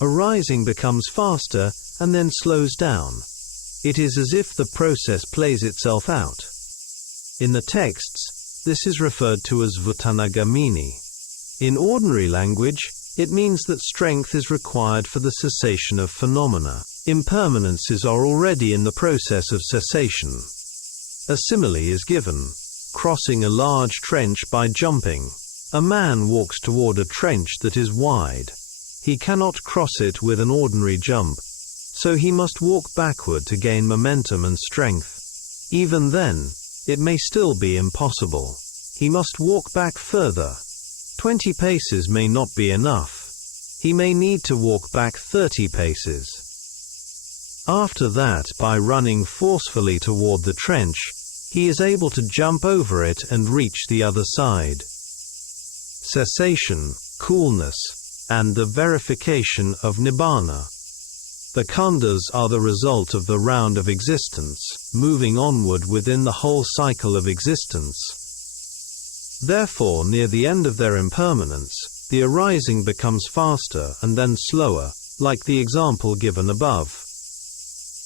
Arising becomes faster and then slows down. It is as if the process plays itself out. In the texts, this is referred to as Vutanagamini. In ordinary language, it means that strength is required for the cessation of phenomena. Impermanences are already in the process of cessation. A simile is given. Crossing a large trench by jumping. A man walks toward a trench that is wide. He cannot cross it with an ordinary jump, so he must walk backward to gain momentum and strength. Even then, it may still be impossible. He must walk back further. 20 paces may not be enough. He may need to walk back 30 paces. After that, by running forcefully toward the trench, he is able to jump over it and reach the other side. Cessation, coolness, and the verification of Nibbana. The khandhas are the result of the round of existence, moving onward within the whole cycle of existence. Therefore, near the end of their impermanence, the arising becomes faster and then slower, like the example given above.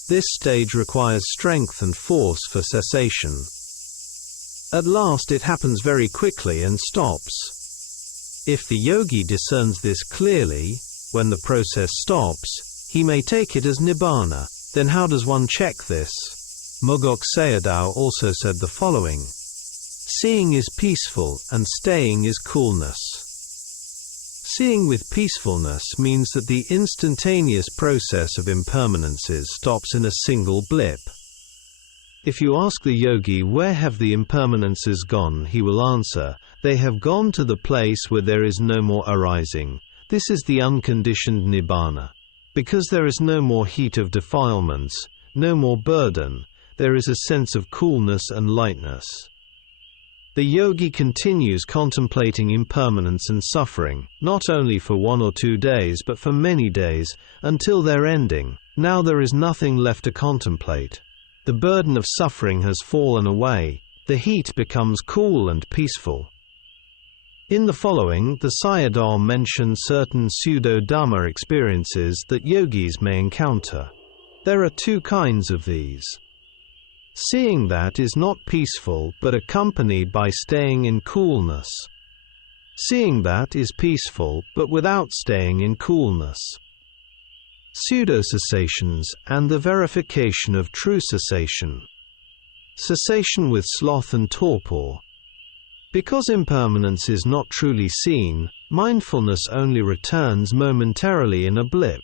This stage requires strength and force for cessation. At last it happens very quickly and stops. If the yogi discerns this clearly, when the process stops, he may take it as Nibbana. Then how does one check this? Mogok Sayadaw also said the following. Seeing is peaceful and staying is coolness. Seeing with peacefulness means that the instantaneous process of impermanences stops in a single blip. If you ask the yogi where have the impermanences gone, he will answer, they have gone to the place where there is no more arising. This is the unconditioned Nibbana. Because there is no more heat of defilements, no more burden, there is a sense of coolness and lightness. The yogi continues contemplating impermanence and suffering, not only for 1 or 2 days but for many days, until their ending. Now there is nothing left to contemplate. The burden of suffering has fallen away, the heat becomes cool and peaceful. In the following, the Sayadaw mentions certain pseudo-Dhamma experiences that yogis may encounter. There are 2 kinds of these. Seeing that is not peaceful but accompanied by staying in coolness. Seeing that is peaceful but without staying in coolness. Pseudo-cessations and the verification of true cessation. Cessation with sloth and torpor. Because impermanence is not truly seen, mindfulness only returns momentarily in a blip.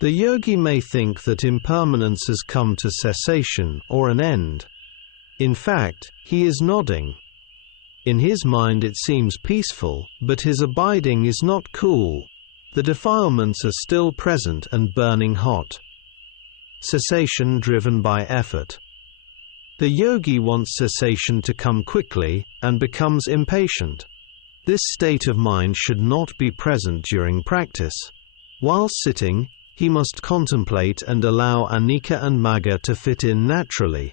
The yogi may think that impermanence has come to cessation or an end. In fact, he is nodding. In his mind it seems peaceful, but his abiding is not cool. The defilements are still present and burning hot. Cessation driven by effort. The yogi wants cessation to come quickly and becomes impatient. This state of mind should not be present during practice. While sitting, he must contemplate and allow anicca and magga to fit in naturally.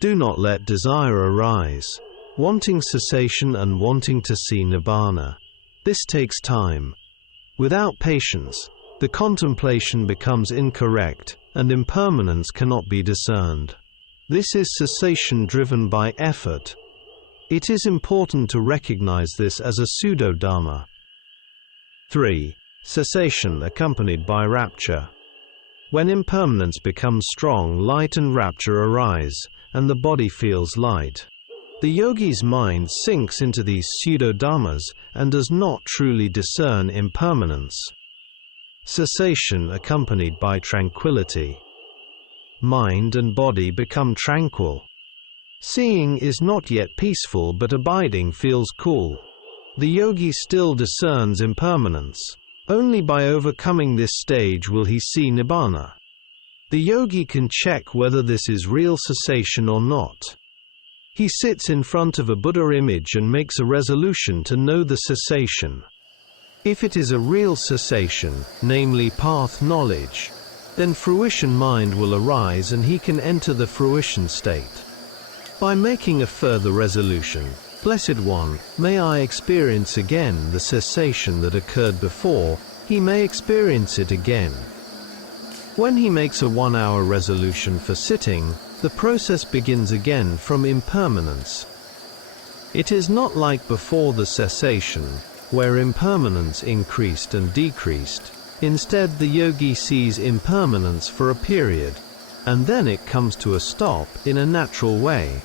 Do not let desire arise, wanting cessation and wanting to see nibbana. This takes time. Without patience, the contemplation becomes incorrect, and impermanence cannot be discerned. This is cessation driven by effort. It is important to recognize this as a pseudo-dharma. 3. Cessation accompanied by rapture. When impermanence becomes strong, light and rapture arise, and the body feels light. The yogi's mind sinks into these pseudo-dharmas and does not truly discern impermanence. Cessation accompanied by tranquility. Mind and body become tranquil. Seeing is not yet peaceful, but abiding feels cool. The yogi still discerns impermanence. Only by overcoming this stage will he see nibbana. The yogi can check whether this is real cessation or not. He sits in front of a Buddha image and makes a resolution to know the cessation. If it is a real cessation, namely path knowledge, then fruition mind will arise and he can enter the fruition state. By making a further resolution, Blessed One, may I experience again the cessation that occurred before, he may experience it again. When he makes a 1-hour resolution for sitting, the process begins again from impermanence. It is not like before the cessation, where impermanence increased and decreased. Instead, the yogi sees impermanence for a period, and then it comes to a stop in a natural way.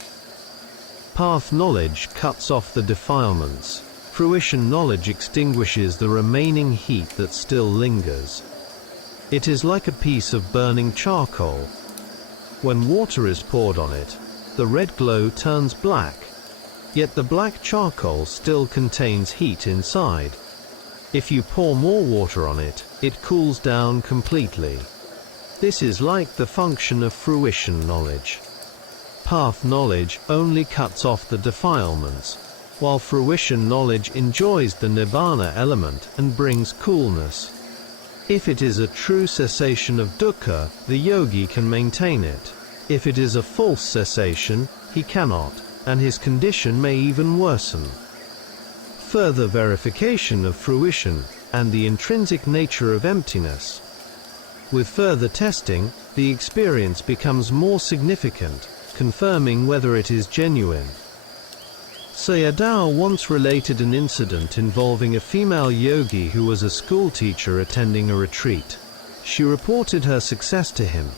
Path knowledge cuts off the defilements. Fruition knowledge extinguishes the remaining heat that still lingers. It is like a piece of burning charcoal. When water is poured on it, the red glow turns black, yet the black charcoal still contains heat inside. If you pour more water on it, it cools down completely. This is like the function of fruition knowledge. Path knowledge only cuts off the defilements, while fruition knowledge enjoys the nibbana element and brings coolness. If it is a true cessation of dukkha, the yogi can maintain it. If it is a false cessation, he cannot, and his condition may even worsen. Further verification of fruition and the intrinsic nature of emptiness. With further testing, the experience becomes more significant, confirming whether it is genuine. Sayadaw once related an incident involving a female yogi who was a school teacher attending a retreat. She reported her success to him.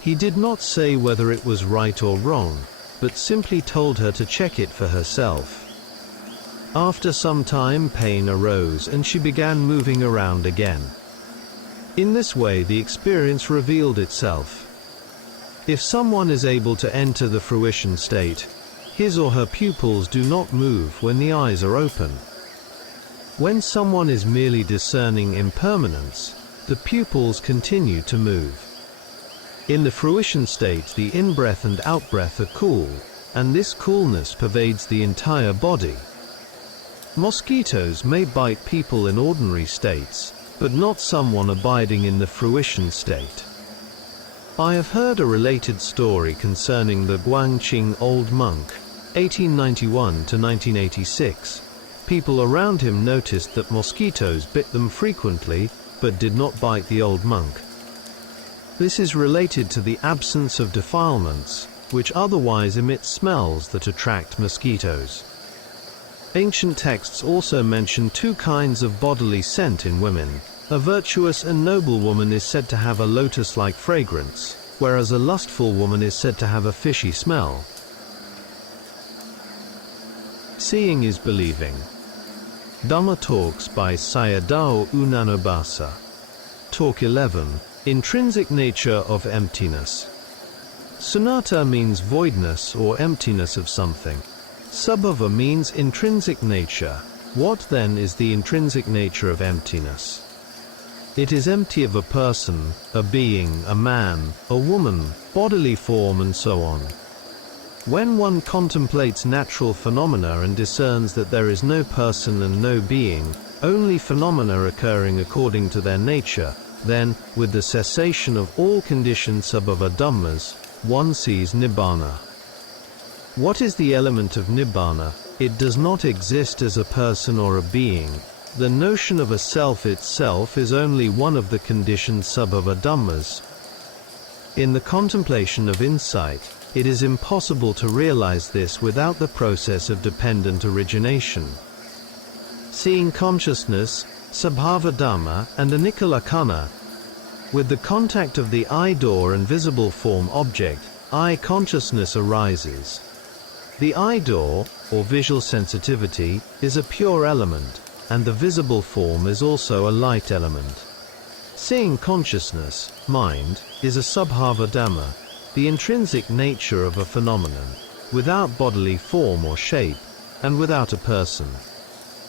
He did not say whether it was right or wrong, but simply told her to check it for herself. After some time, pain arose and she began moving around again. In this way, the experience revealed itself. If someone is able to enter the fruition state, his or her pupils do not move when the eyes are open. When someone is merely discerning impermanence, the pupils continue to move. In the fruition state, the in-breath and out-breath are cool, and this coolness pervades the entire body. Mosquitoes may bite people in ordinary states, but not someone abiding in the fruition state. I have heard a related story concerning the Guangqing old monk, 1891 to 1986. People around him noticed that mosquitoes bit them frequently, but did not bite the old monk. This is related to the absence of defilements, which otherwise emit smells that attract mosquitoes. Ancient texts also mention two kinds of bodily scent in women. A virtuous and noble woman is said to have a lotus-like fragrance, whereas a lustful woman is said to have a fishy smell. Seeing is believing. Dhamma Talks by Sayadaw Nyanabhasa. Talk 11. Intrinsic Nature of Emptiness. Sunyata means voidness or emptiness of something. Sabhava means intrinsic nature. What then is the intrinsic nature of emptiness? It is empty of a person, a being, a man, a woman, bodily form, and so on. When one contemplates natural phenomena and discerns that there is no person and no being, only phenomena occurring according to their nature, then, with the cessation of all conditioned sabhava dhammas, one sees nibbana. What is the element of nibbana? It does not exist as a person or a being. The notion of a self itself is only one of the conditioned sabhava dhammas. In the contemplation of insight, It is impossible to realize this without the process of dependent origination. Seeing consciousness, Sabhava Dhamma, and Anicca Lakkhana. With the contact of the I-door and visible form object, I-consciousness arises. The I-door, or visual sensitivity, is a pure element, and the visible form is also a light element. Seeing consciousness, mind, is a Sabhava Dhamma, the intrinsic nature of a phenomenon, without bodily form or shape, and without a person.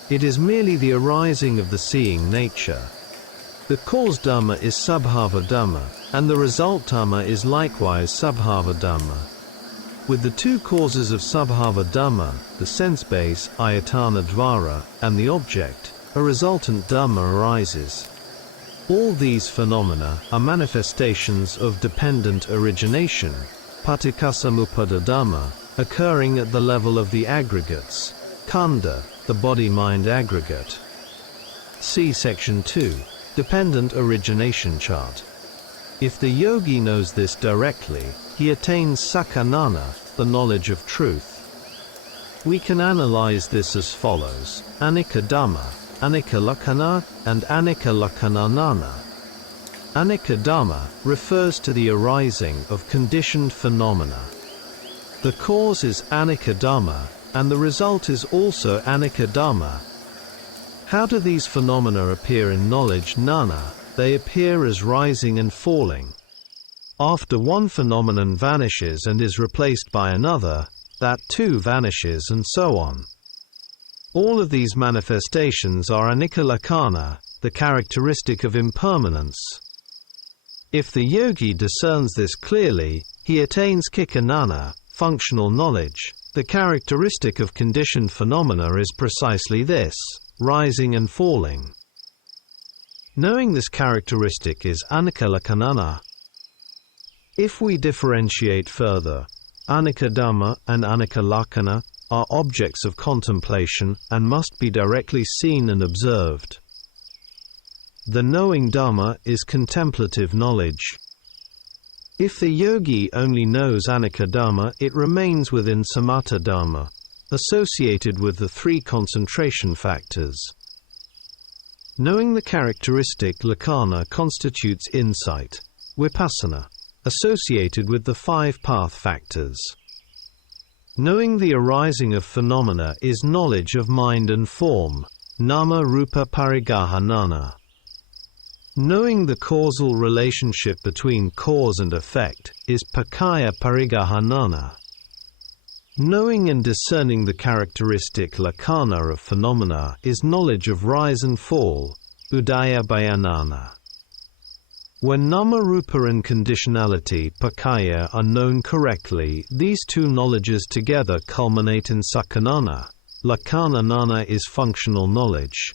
It is merely the arising of the seeing nature. The cause Dhamma is Sabhava Dhamma, and the result Dhamma is likewise Sabhava Dhamma. With the two causes of Sabhava Dhamma, the sense base, Ayatana Dvara, and the object, a resultant Dhamma arises. All these phenomena are manifestations of dependent origination, Paticcasamuppada Dhamma, occurring at the level of the aggregates, Khanda, the body-mind aggregate. See Section 2, Dependent Origination Chart. If the yogi knows this directly, he attains Sakkanana, the knowledge of truth. We can analyze this as follows: Anicca Dhamma, Anicca Lakkhana, and Anicca Lakkhananana. Anicca Dhamma refers to the arising of conditioned phenomena. The cause is Anicca Dhamma, and the result is also Anicca Dhamma. How do these phenomena appear in knowledge Nana? They appear as rising and falling. After one phenomenon vanishes and is replaced by another, that too vanishes, and so on. All of these manifestations are Anicca Lakkhana, the characteristic of impermanence. If the yogi discerns this clearly, he attains Kikkanana, functional knowledge. The characteristic of conditioned phenomena is precisely this, rising and falling. Knowing this characteristic is Anicca Lakkhanana. If we differentiate further, Anicca Dhamma and Anicca Lakkhana are objects of contemplation and must be directly seen and observed. The knowing Dhamma is contemplative knowledge. If the yogi only knows Anicca Dhamma, it remains within Samatha Dhamma, associated with the three concentration factors. Knowing the characteristic Lakkhana constitutes insight, Vipassana, associated with the five path factors. Knowing the arising of phenomena is knowledge of mind and form, Nama Rupa Parigahanana. Knowing the causal relationship between cause and effect is Paccaya Parigahanana. Knowing and discerning the characteristic Lakkhana of phenomena is knowledge of rise and fall, Udaya Bayanana. When Nama-Rupa and conditionality Paccaya are known correctly, these two knowledges together culminate in Sakkanana. Lakkhananana is functional knowledge.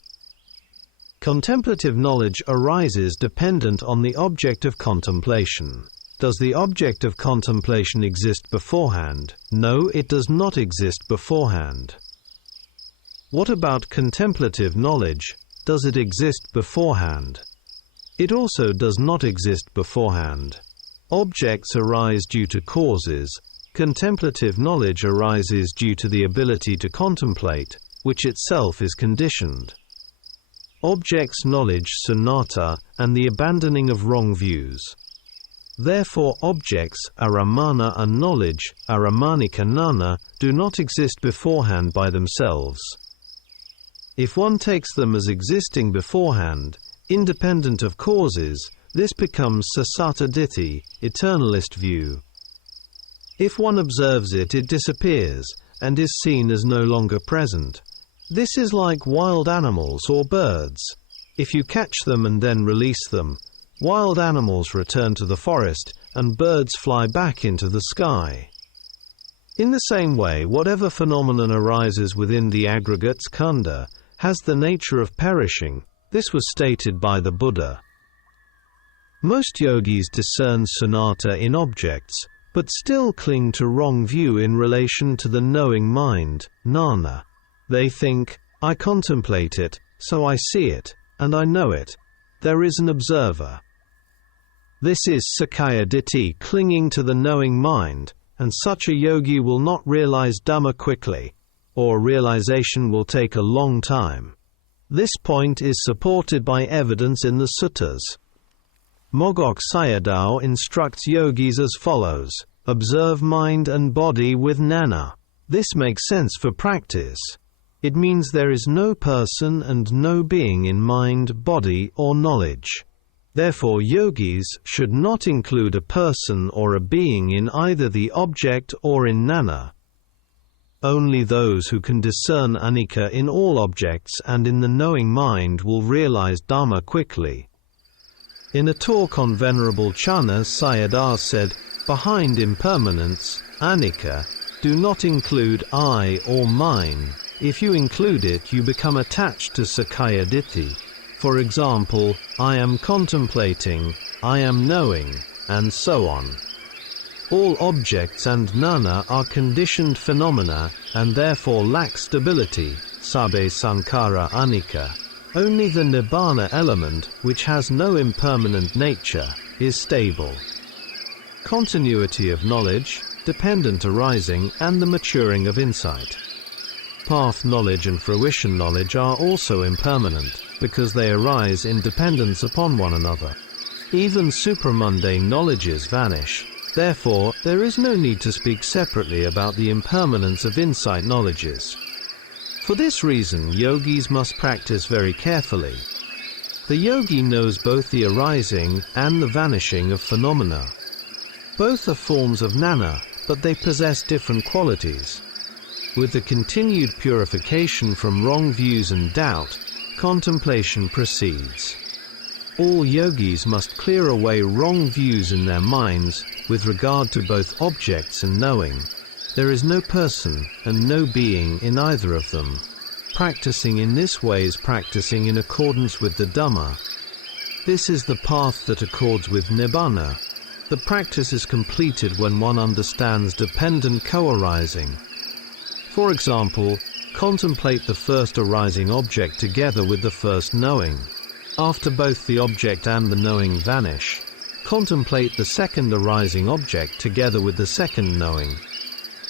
Contemplative knowledge arises dependent on the object of contemplation. Does the object of contemplation exist beforehand? No, it does not exist beforehand. What about contemplative knowledge? Does it exist beforehand? It also does not exist beforehand. Objects arise due to causes. Contemplative knowledge arises due to the ability to contemplate, which itself is conditioned. Objects knowledge sunnata, and the abandoning of wrong views. Therefore objects, aramana and knowledge, aramanika nana, do not exist beforehand by themselves. If one takes them as existing beforehand, independent of causes, this becomes sasata ditthi, eternalist view. If one observes it, it disappears, and is seen as no longer present. This is like wild animals or birds. If you catch them and then release them, wild animals return to the forest, and birds fly back into the sky. In the same way, whatever phenomenon arises within the aggregates khanda has the nature of perishing. This was stated by the Buddha. Most yogis discern sunnata in objects, but still cling to wrong view in relation to the knowing mind, jnana. They think, I contemplate it, so I see it, and I know it. There is an observer. This is sakkaya ditthi, clinging to the knowing mind, and such a yogi will not realize Dhamma quickly, or realization will take a long time. This point is supported by evidence in the suttas. Mogok Sayadaw instructs yogis as follows: observe mind and body with jnana. This makes sense for practice. It means there is no person and no being in mind, body, or knowledge. Therefore, yogis should not include a person or a being in either the object or in jnana. Only those who can discern anicca in all objects and in the knowing mind will realize Dhamma quickly. In a talk on Venerable Channa, Sayadaw said, behind impermanence, anicca, do not include I or mine. If you include it, you become attached to Sakkaya Ditthi. For example, I am contemplating, I am knowing, and so on. All objects and jnana are conditioned phenomena and therefore lack stability, sabbe sankhara anicca. Only the nibbana element, which has no impermanent nature, is stable. Continuity of knowledge, dependent arising, and the maturing of insight. Path knowledge and fruition knowledge are also impermanent, because they arise in dependence upon one another. Even supramundane knowledges vanish. Therefore, there is no need to speak separately about the impermanence of insight knowledges. For this reason, yogis must practice very carefully. The yogi knows both the arising and the vanishing of phenomena. Both are forms of jnana, but they possess different qualities. With the continued purification from wrong views and doubt, contemplation proceeds. All yogis must clear away wrong views in their minds with regard to both objects and knowing. There is no person and no being in either of them. Practicing in this way is practicing in accordance with the Dhamma. This is the path that accords with nibbana. The practice is completed when one understands dependent co-arising. For example, contemplate the first arising object together with the first knowing. After both the object and the knowing vanish, contemplate the second arising object together with the second knowing.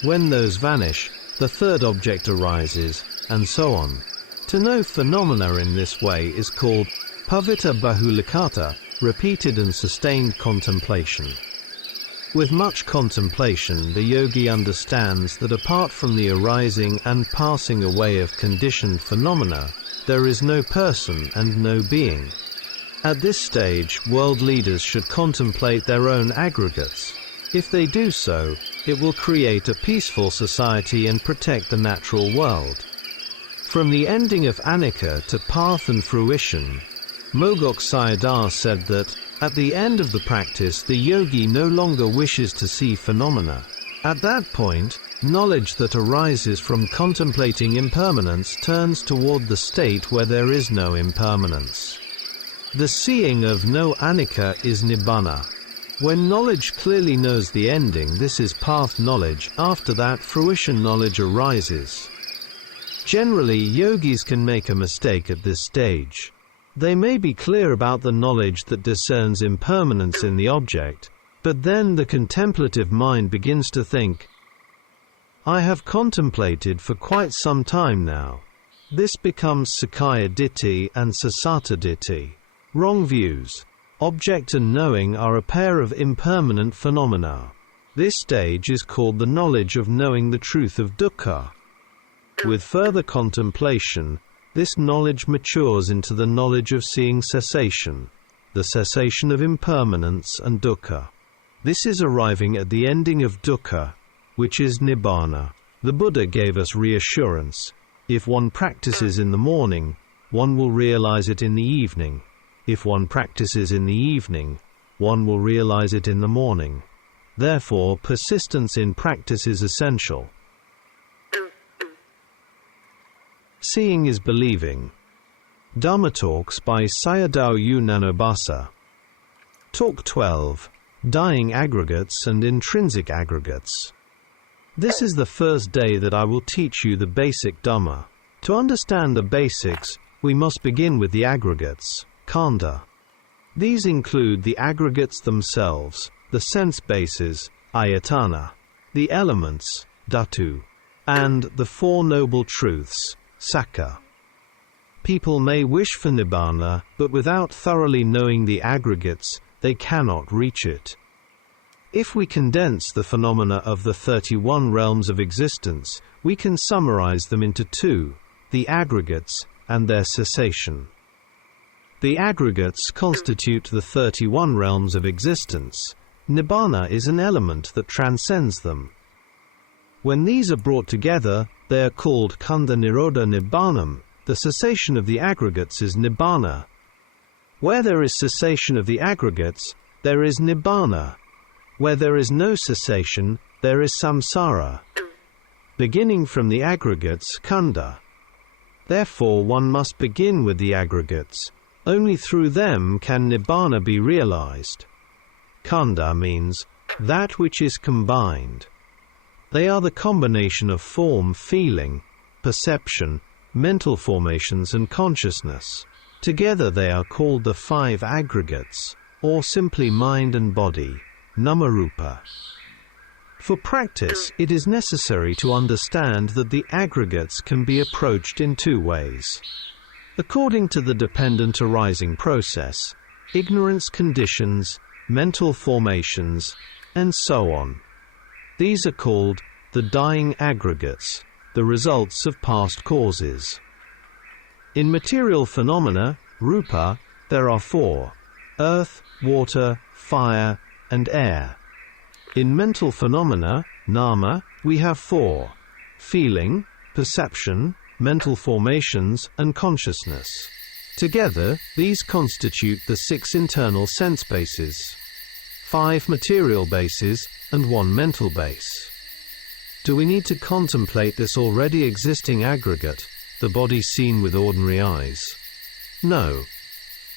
When those vanish, the third object arises, and so on. To know phenomena in this way is called pavita bahulikata, repeated and sustained contemplation. With much contemplation, the yogi understands that apart from the arising and passing away of conditioned phenomena, there is no person and no being. At this stage, world leaders should contemplate their own aggregates. If they do so, it will create a peaceful society and protect the natural world. From the ending of anicca to path and fruition, Mogok Sayadaw said that, at the end of the practice, the yogi no longer wishes to see phenomena. At that point, knowledge that arises from contemplating impermanence turns toward the state where there is no impermanence. The seeing of no anicca is nibbana. When knowledge clearly knows the ending, this is path knowledge. After that, fruition knowledge arises. Generally, yogis can make a mistake at this stage. They may be clear about the knowledge that discerns impermanence in the object, but then the contemplative mind begins to think, I have contemplated for quite some time now. This becomes Sakkaya Ditthi and Sasata Ditthi. Wrong views. Object and knowing are a pair of impermanent phenomena. This stage is called the knowledge of knowing the truth of Dukkha. With further contemplation, this knowledge matures into the knowledge of seeing cessation, the cessation of impermanence and dukkha. This is arriving at the ending of dukkha, which is nibbana. The Buddha gave us reassurance. If one practices in the morning, one will realize it in the evening. If one practices in the evening, one will realize it in the morning. Therefore, persistence in practice is essential. Seeing is believing. Dhamma Talks by Sayadaw Nyanabhasa. Talk 12. Dying Aggregates and Intrinsic Aggregates. This is the first day that I will teach you the basic Dhamma. To understand the basics, we must begin with the aggregates, khandha. These include the aggregates themselves, the sense bases, ayatana. the elements, dhatu, and the Four Noble Truths, sakha. People may wish for nibbana, but without thoroughly knowing the aggregates, they cannot reach it. If we condense the phenomena of the 31 realms of existence, we can summarize them into two: the aggregates and their cessation. The aggregates constitute the 31 realms of existence. Nibbana is an element that transcends them. When these are brought together, they are called khandha nirodha nibbanam. The cessation of the aggregates is nibbana. Where there is cessation of the aggregates, there is nibbana. Where there is no cessation, there is samsara. Beginning from the aggregates, khandha. Therefore one must begin with the aggregates. Only through them can nibbana be realized. Khandha means that which is combined. They are the combination of form, feeling, perception, mental formations and consciousness. Together they are called the five aggregates, or simply mind and body, namarupa. For practice, it is necessary to understand that the aggregates can be approached in two ways. According to the dependent arising process, ignorance conditions, mental formations, and so on. These are called the dying aggregates, the results of past causes. In material phenomena, rupa, there are four: earth, water, fire, and air. In mental phenomena, nama, we have four: feeling, perception, mental formations, and consciousness. Together, these constitute the 6 internal sense bases, 5 material bases, and 1 mental base. Do we need to contemplate this already existing aggregate, the body seen with ordinary eyes? No.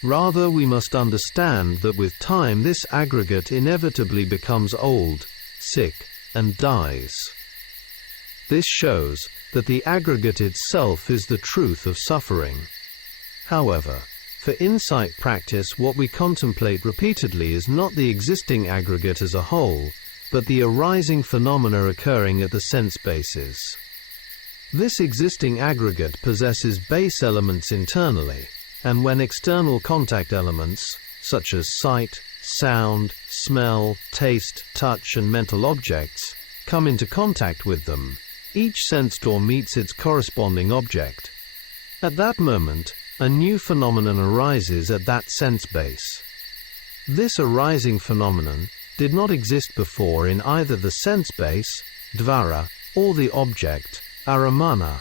Rather, we must understand that with time this aggregate inevitably becomes old, sick, and dies. This shows that the aggregate itself is the truth of suffering. However, for insight practice, what we contemplate repeatedly is not the existing aggregate as a whole, but the arising phenomena occurring at the sense bases. This existing aggregate possesses base elements internally, and when external contact elements, such as sight, sound, smell, taste, touch, and mental objects, come into contact with them, each sense door meets its corresponding object. At that moment, a new phenomenon arises at that sense base. This arising phenomenon did not exist before in either the sense base, dvara, or the object, aramana.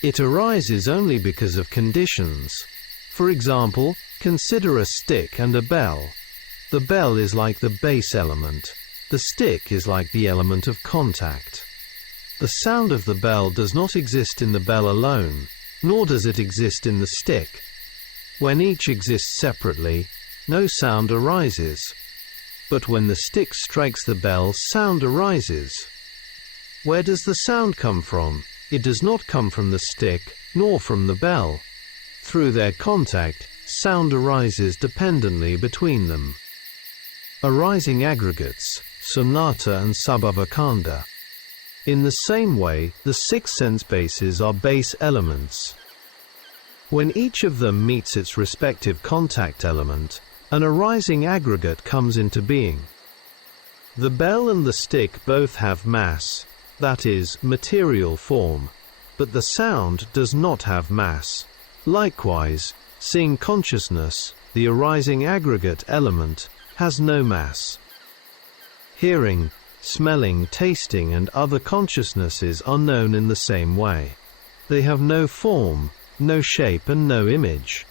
It arises only because of conditions. For example, consider a stick and a bell. The bell is like the base element. The stick is like the element of contact. The sound of the bell does not exist in the bell alone, nor does it exist in the stick. When each exists separately, no sound arises. But when the stick strikes the bell, sound arises. Where does the sound come from? It does not come from the stick, nor from the bell. Through their contact, sound arises dependently between them. Arising aggregates, sunnata and sabhavakanda. In the same way, the 6 sense bases are base elements. When each of them meets its respective contact element, an arising aggregate comes into being. The bell and the stick both have mass, that is, material form, but the sound does not have mass. Likewise, seeing consciousness, the arising aggregate element, has no mass. Hearing, smelling, tasting, and other consciousnesses are known in the same way. They have no form, no shape, and no image.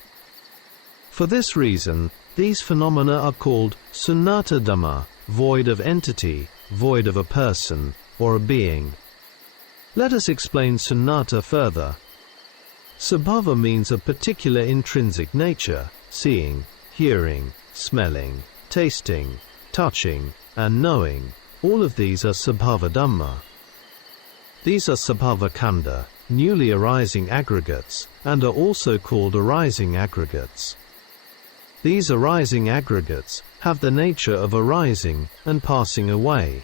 For this reason, these phenomena are called sunnata dhamma, void of entity, void of a person, or a being. Let us explain sunnata further. Sabhava means a particular intrinsic nature, seeing, hearing, smelling, tasting, touching, and knowing. All of these are sabhava dhamma. These are sabhava khandha, newly arising aggregates, and are also called arising aggregates. These arising aggregates have the nature of arising and passing away.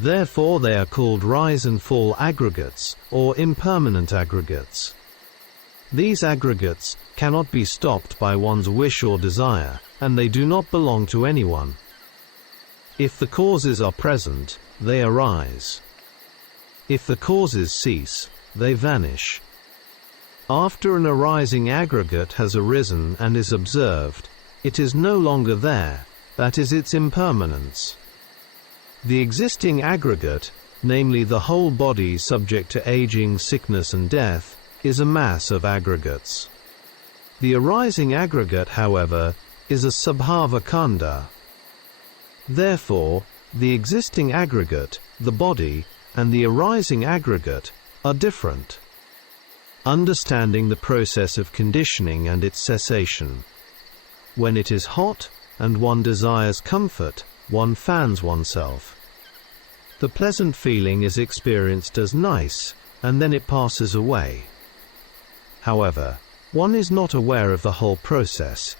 Therefore they are called rise and fall aggregates, or impermanent aggregates. These aggregates cannot be stopped by one's wish or desire, and they do not belong to anyone. If the causes are present, they arise. If the causes cease, they vanish. After an arising aggregate has arisen and is observed, it is no longer there, that is its impermanence. The existing aggregate, namely the whole body subject to aging, sickness and death, is a mass of aggregates. The arising aggregate, however, is a subhava khandha. Therefore, the existing aggregate, the body, and the arising aggregate are different. Understanding the process of conditioning and its cessation. When it is hot, and one desires comfort, one fans oneself. The pleasant feeling is experienced as nice, and then it passes away. However, one is not aware of the whole process.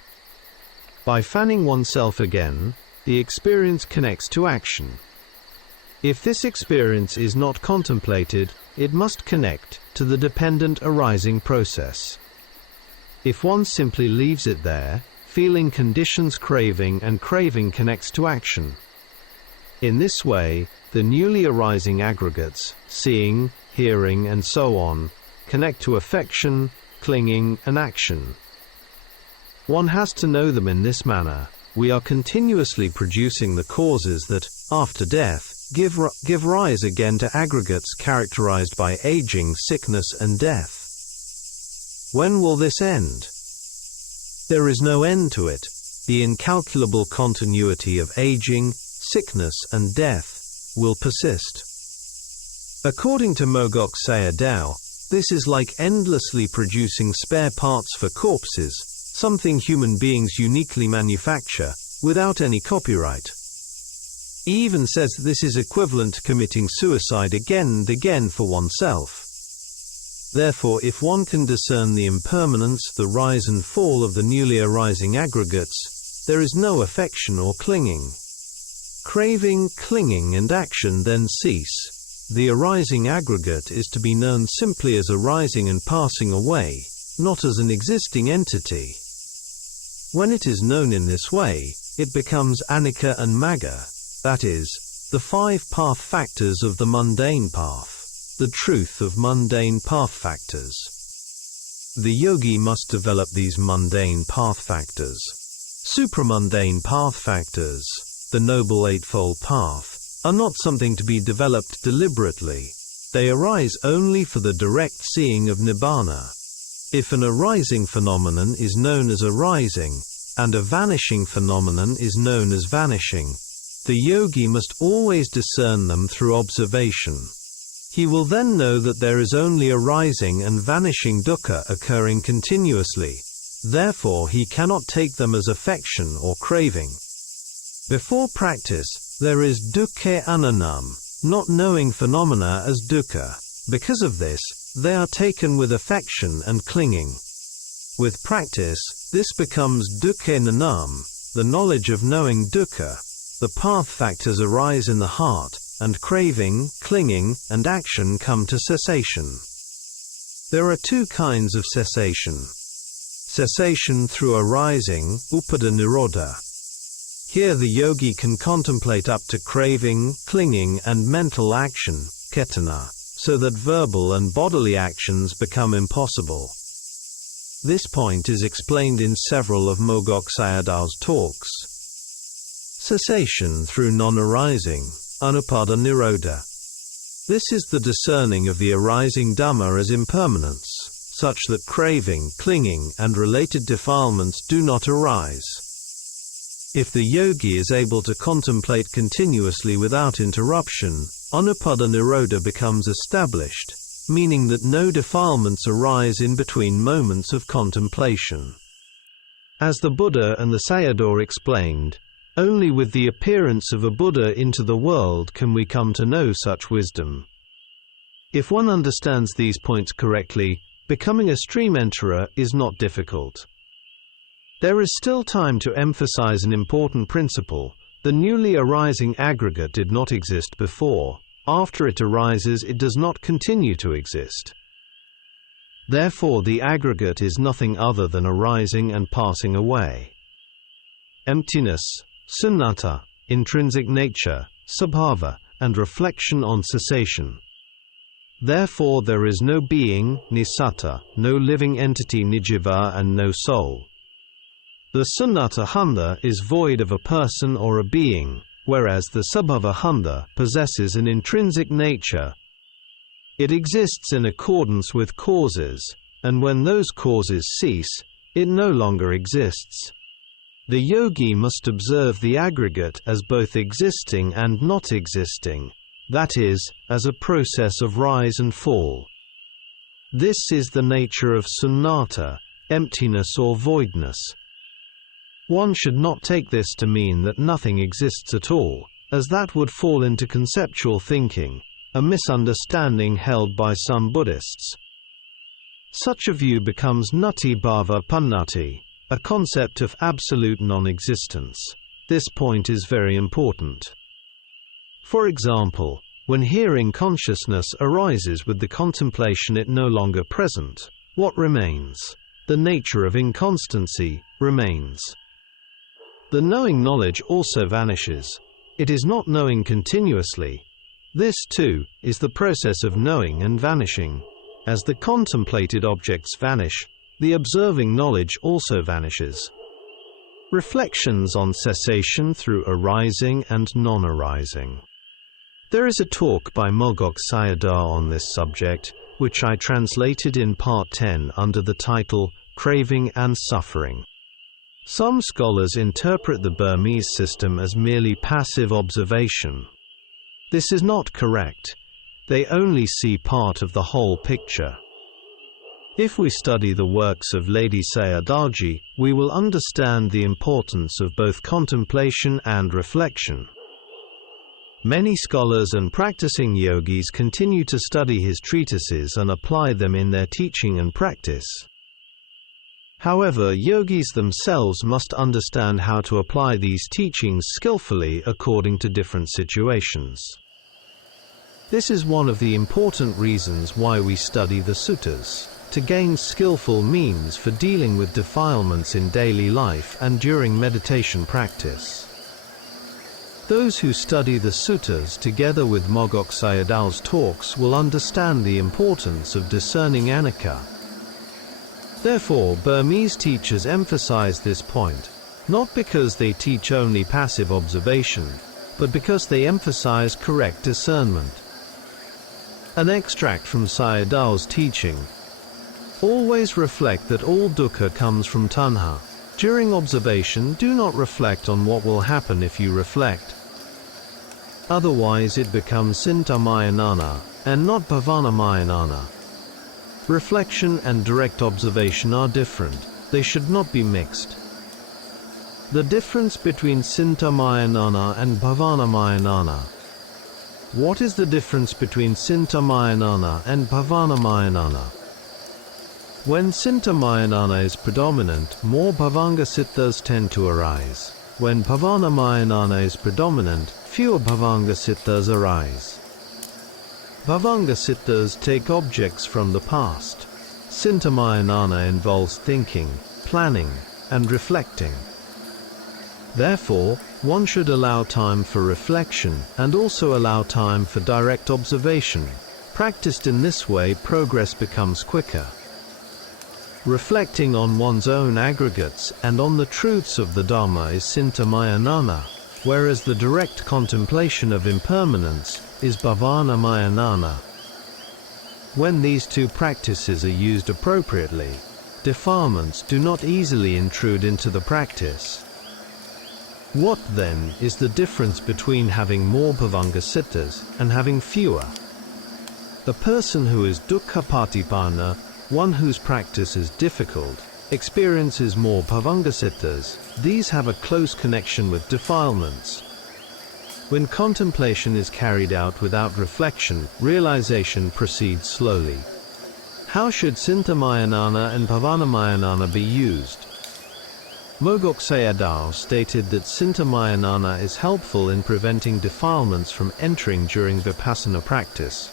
By fanning oneself again, the experience connects to action. If this experience is not contemplated, it must connect to the dependent arising process. If one simply leaves it there, feeling conditions craving, and craving connects to action. In this way, the newly arising aggregates, seeing, hearing, and so on, connect to affection, clinging, and action. One has to know them in this manner. We are continuously producing the causes that, after death, give rise again to aggregates characterized by aging, sickness, and death. When will this end? There is no end to it. The incalculable continuity of aging, sickness, and death will persist. According to Mogok Sayadaw, this is like endlessly producing spare parts for corpses, something human beings uniquely manufacture, without any copyright. He even says this is equivalent to committing suicide again and again for oneself. Therefore, if one can discern the impermanence, the rise and fall of the newly arising aggregates, there is no affection or clinging. Craving, clinging, and action then cease. The arising aggregate is to be known simply as arising and passing away, not as an existing entity. When it is known in this way, it becomes anicca and magga, that is, the 5 path factors of the mundane path. The truth of mundane path factors. The yogi must develop these mundane path factors. Supramundane path factors, the Noble Eightfold Path, are not something to be developed deliberately. They arise only for the direct seeing of nibbana. If an arising phenomenon is known as arising, and a vanishing phenomenon is known as vanishing, the yogi must always discern them through observation. He will then know that there is only arising and vanishing dukkha occurring continuously. Therefore he cannot take them as affection or craving. Before practice, there is dukkha ananam, not knowing phenomena as dukkha. Because of this, they are taken with affection and clinging. With practice, this becomes dukkha nanam, the knowledge of knowing dukkha. The path factors arise in the heart, and craving, clinging, and action come to cessation. There are 2 kinds of cessation. Cessation through arising, upada nirodha. Here the yogi can contemplate up to craving, clinging, and mental action, cetana, so that verbal and bodily actions become impossible. This point is explained in several of Mogok Sayadaw's talks. Cessation through non-arising, anupada nirodha. This is the discerning of the arising Dhamma as impermanence, such that craving, clinging, and related defilements do not arise. If the yogi is able to contemplate continuously without interruption, anupada nirodha becomes established, meaning that no defilements arise in between moments of contemplation. As the Buddha and the Sayadaw explained, only with the appearance of a Buddha into the world can we come to know such wisdom. If one understands these points correctly, becoming a stream enterer is not difficult. There is still time to emphasize an important principle. The newly arising aggregate did not exist before. After it arises, it does not continue to exist. Therefore, the aggregate is nothing other than arising and passing away. Emptiness, sunyata, intrinsic nature, sabhava, and reflection on cessation. Therefore, there is no being, nisatta, no living entity, nijiva, and no soul. The sunyata handa is void of a person or a being, whereas the sabhava handa possesses an intrinsic nature. It exists in accordance with causes, and when those causes cease, it no longer exists. The yogi must observe the aggregate as both existing and not existing, that is, as a process of rise and fall. This is the nature of sunyata, emptiness or voidness. One should not take this to mean that nothing exists at all, as that would fall into conceptual thinking, a misunderstanding held by some Buddhists. Such a view becomes nati bhava pannati, a concept of absolute non-existence. This point is very important. For example, when hearing consciousness arises with the contemplation it no longer present, what remains? The nature of inconstancy remains. The knowing knowledge also vanishes. It is not knowing continuously. This, too, is the process of knowing and vanishing. As the contemplated objects vanish, the observing knowledge also vanishes. Reflections on cessation through arising and non-arising. There is a talk by Mogok Sayadaw on this subject, which I translated in Part 10 under the title, Craving and Suffering. Some scholars interpret the Burmese system as merely passive observation. This is not correct. They only see part of the whole picture. If we study the works of Lady Sayadaw, we will understand the importance of both contemplation and reflection. Many scholars and practicing yogis continue to study his treatises and apply them in their teaching and practice. However, yogis themselves must understand how to apply these teachings skillfully according to different situations. This is one of the important reasons why we study the suttas, to gain skillful means for dealing with defilements in daily life and during meditation practice. Those who study the suttas together with Mogok Sayadaw's talks will understand the importance of discerning anicca. Therefore, Burmese teachers emphasize this point, not because they teach only passive observation, but because they emphasize correct discernment. An extract from Sayadaw's teaching. Always reflect that all dukkha comes from tanha. During observation, do not reflect on what will happen if you reflect. Otherwise it becomes sintamayanana, and not bhavanamayana. Reflection and direct observation are different. They should not be mixed. The difference between sintamayanana and bhavanamayana. What is the difference between sintamayanana and bhavanamayana? When sintamayanana is predominant, more bhavanga sittas tend to arise. When bhavanamayana is predominant, fewer bhavanga sittas arise. Bhavanga sittas take objects from the past. Sintamayanana involves thinking, planning, and reflecting. Therefore, one should allow time for reflection and also allow time for direct observation. Practiced in this way, progress becomes quicker. Reflecting on one's own aggregates and on the truths of the Dhamma is sintamayanana, whereas the direct contemplation of impermanence is bhavanamayana. When these two practices are used appropriately, defilements do not easily intrude into the practice. What, then, is the difference between having more bhavanga sittas and having fewer? The person who is dukkha patipanna, one whose practice is difficult, experiences more bhavanga sittas. These have a close connection with defilements. When contemplation is carried out without reflection, realization proceeds slowly. How should sintamayanana and bhavanamayana be used? Mogok Sayadaw stated that Sintamayana is helpful in preventing defilements from entering during vipassana practice.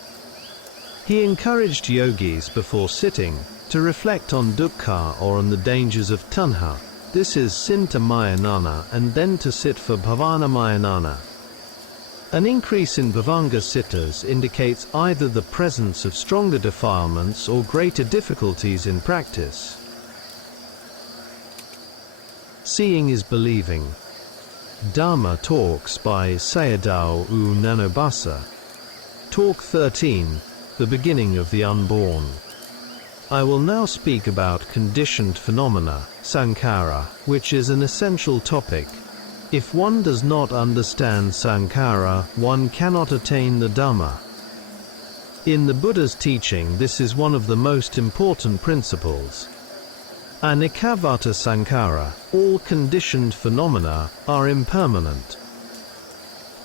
He encouraged yogis before sitting to reflect on dukkha or on the dangers of tanha, this is Sintamayana, and then to sit for bhavanamayana. An increase in bhavanga sittas indicates either the presence of stronger defilements or greater difficulties in practice. Seeing is believing. Dharma Talks by Sayadaw u Nyanabhasa. Talk 13, The Beginning of the Unborn. I will now speak about conditioned phenomena, sankhara, which is an essential topic. If one does not understand sankhara, one cannot attain the Dhamma. In the Buddha's teaching, this is one of the most important principles. Anikavata sankhara, all conditioned phenomena, are impermanent.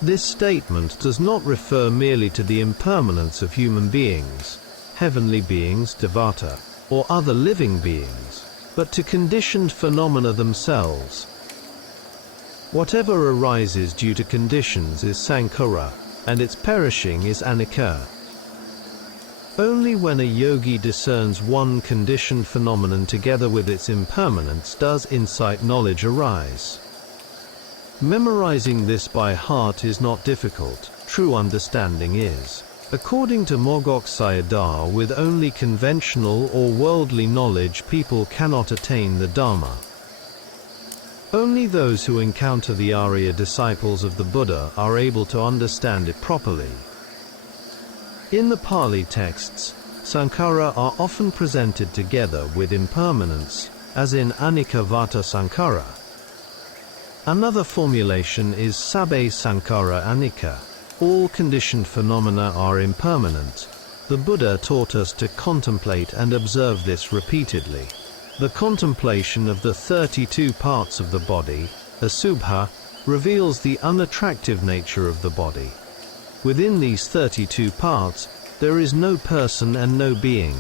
This statement does not refer merely to the impermanence of human beings, heavenly beings, devata, or other living beings, but to conditioned phenomena themselves. Whatever arises due to conditions is sankhara, and its perishing is anicca. Only when a yogi discerns one conditioned phenomenon together with its impermanence does insight knowledge arise. Memorizing this by heart is not difficult, true understanding is. According to Mogok Sayadaw, with only conventional or worldly knowledge people cannot attain the Dhamma. Only those who encounter the Arya disciples of the Buddha are able to understand it properly. In the Pali texts, sankhara are often presented together with impermanence, as in Anikavata sankhara. Another formulation is Sabbe sankhara anicca. All conditioned phenomena are impermanent. The Buddha taught us to contemplate and observe this repeatedly. The contemplation of the 32 parts of the body, asubha, reveals the unattractive nature of the body. Within these 32 parts, there is no person and no being.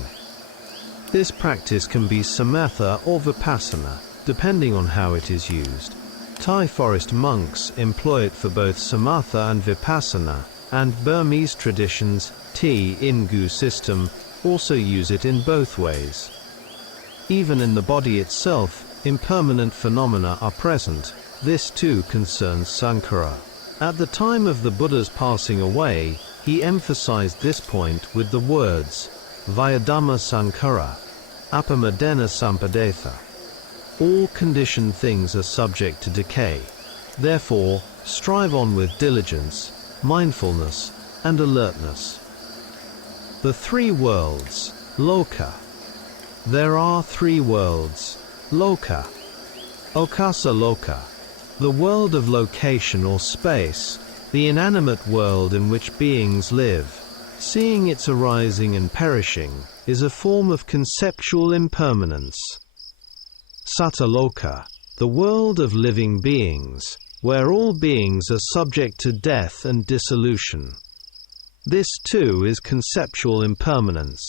This practice can be samatha or vipassana, depending on how it is used. Thai forest monks employ it for both samatha and vipassana, and Burmese traditions, Ingu system, also use it in both ways. Even in the body itself, impermanent phenomena are present. This too concerns sankhara. At the time of the Buddha's passing away, he emphasized this point with the words, Vyadhamma sankhara, apamadena sampadetha. All conditioned things are subject to decay. Therefore, strive on with diligence, mindfulness, and alertness. The three worlds, loka. There are three worlds, loka. Okasa loka, the world of location or space, the inanimate world in which beings live. Seeing its arising and perishing is a form of conceptual impermanence. Sataloka, the world of living beings, where all beings are subject to death and dissolution. This too is conceptual impermanence.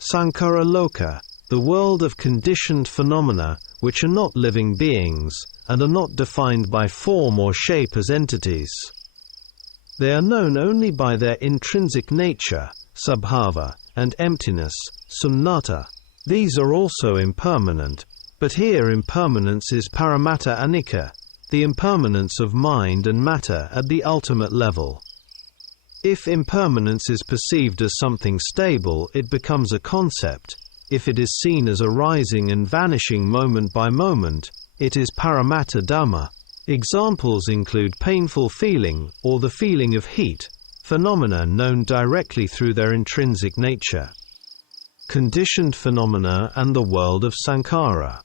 Sankhara loka, the world of conditioned phenomena which are not living beings, and are not defined by form or shape as entities. They are known only by their intrinsic nature, sabhava, and emptiness, sunnata. These are also impermanent, but here impermanence is paramatta anicca, the impermanence of mind and matter at the ultimate level. If impermanence is perceived as something stable, it becomes a concept. If it is seen as arising and vanishing moment by moment, it is paramatta dhamma. Examples include painful feeling, or the feeling of heat, phenomena known directly through their intrinsic nature. Conditioned phenomena and the world of sankhara.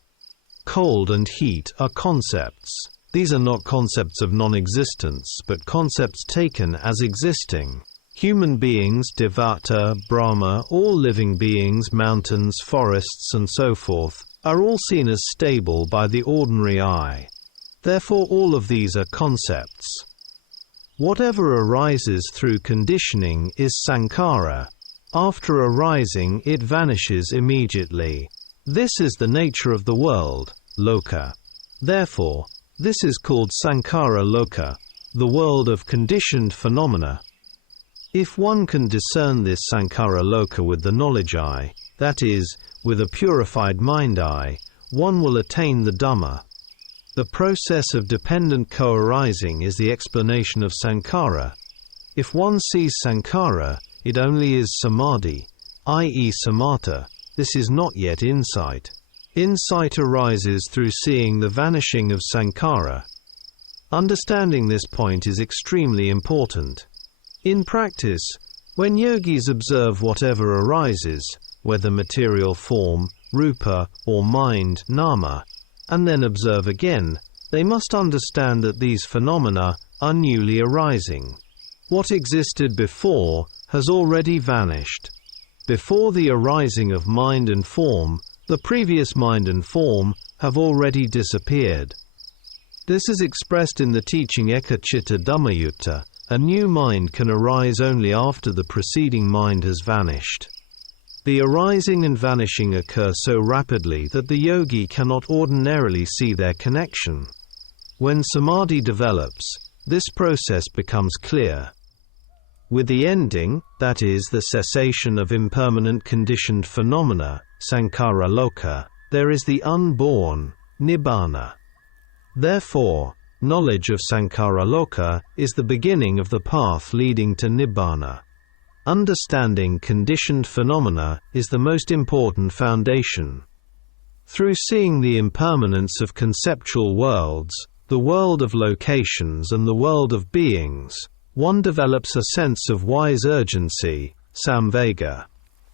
Cold and heat are concepts. These are not concepts of non-existence, but concepts taken as existing. Human beings, devata, Brahma, all living beings, mountains, forests, and so forth, are all seen as stable by the ordinary eye. Therefore all of these are concepts. Whatever arises through conditioning is sankhara. After arising, it vanishes immediately. This is the nature of the world. loka. Therefore, this is called Sankhara Loka, the world of conditioned phenomena. If one can discern this Sankhara Loka with the knowledge eye, that is, with a purified mind eye, one will attain the Dhamma. The process of dependent co-arising is the explanation of Sankhara. If one sees Sankhara, it only is samadhi, i.e. samatha. This is not yet insight. Insight arises through seeing the vanishing of Sankhara. Understanding this point is extremely important. In practice, when yogis observe whatever arises, whether material form, rupa, or mind, nama, and then observe again, they must understand that these phenomena are newly arising. What existed before has already vanished. Before the arising of mind and form, the previous mind and form have already disappeared. This is expressed in the teaching Ekachitta Dhammayutta. A new mind can arise only after the preceding mind has vanished. The arising and vanishing occur so rapidly that the yogi cannot ordinarily see their connection. When samadhi develops, this process becomes clear. With the ending, that is, the cessation of impermanent conditioned phenomena, Sankhara Loka, there is the unborn, Nibbana. Therefore, knowledge of Sankhara Loka is the beginning of the path leading to Nibbana. Understanding conditioned phenomena is the most important foundation. Through seeing the impermanence of conceptual worlds, the world of locations and the world of beings, one develops a sense of wise urgency, samvega.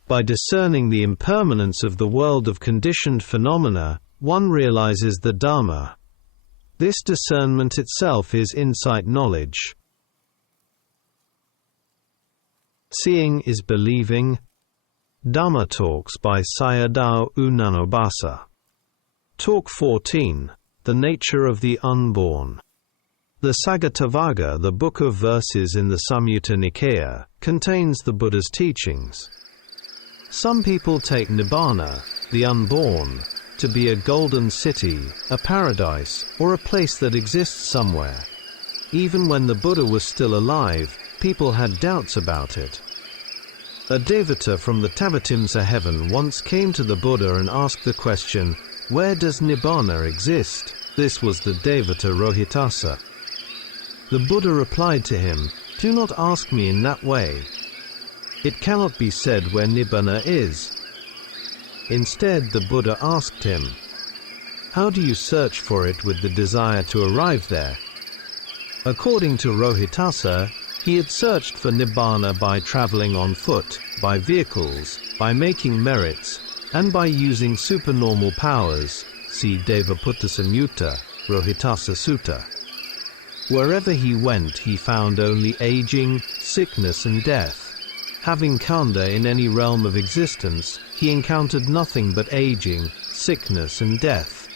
By discerning the impermanence of the world of conditioned phenomena, one realizes the Dhamma. This discernment itself is insight knowledge. Seeing is believing. Dhamma Talks by Sayadaw Nyanabhasa. Talk 14. The Nature of the Unborn. The Saggatavagga, the book of verses in the Samyutta Nikaya, contains the Buddha's teachings. Some people take Nibbana, the unborn, to be a golden city, a paradise, or a place that exists somewhere. Even when the Buddha was still alive, people had doubts about it. A devata from the Tavatimsa heaven once came to the Buddha and asked the question, "Where does Nibbana exist?" This was the devata Rohitasa. The Buddha replied to him, "Do not ask me in that way. It cannot be said where Nibbana is." Instead, the Buddha asked him, "How do you search for it with the desire to arrive there?" According to Rohitasa, he had searched for Nibbana by traveling on foot, by vehicles, by making merits, and by using supernormal powers. See Devaputta Samyutta, Rohitasa Sutta. Wherever he went, he found only aging, sickness, and death. Having khandha in any realm of existence, he encountered nothing but aging, sickness, and death.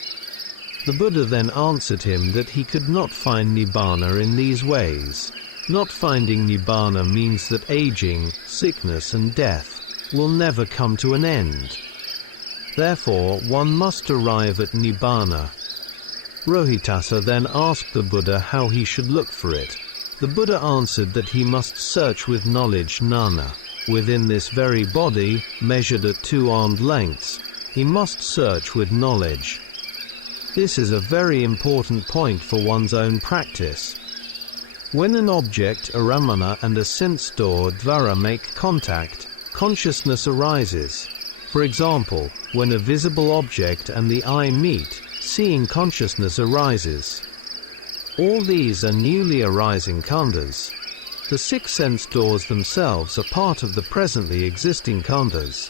The Buddha then answered him that he could not find Nibbana in these ways. Not finding Nibbana means that aging, sickness, and death will never come to an end. Therefore, one must arrive at Nibbana. Rohitasa then asked the Buddha how he should look for it. The Buddha answered that he must search with knowledge Nana. Within this very body, measured at 2 armed lengths, he must search with knowledge. This is a very important point for one's own practice. When an object, aramana, and a sense door, dvara, make contact, consciousness arises. For example, when a visible object and the eye meet, seeing consciousness arises. All these are newly arising khandhas. The 6 sense doors themselves are part of the presently existing khandhas.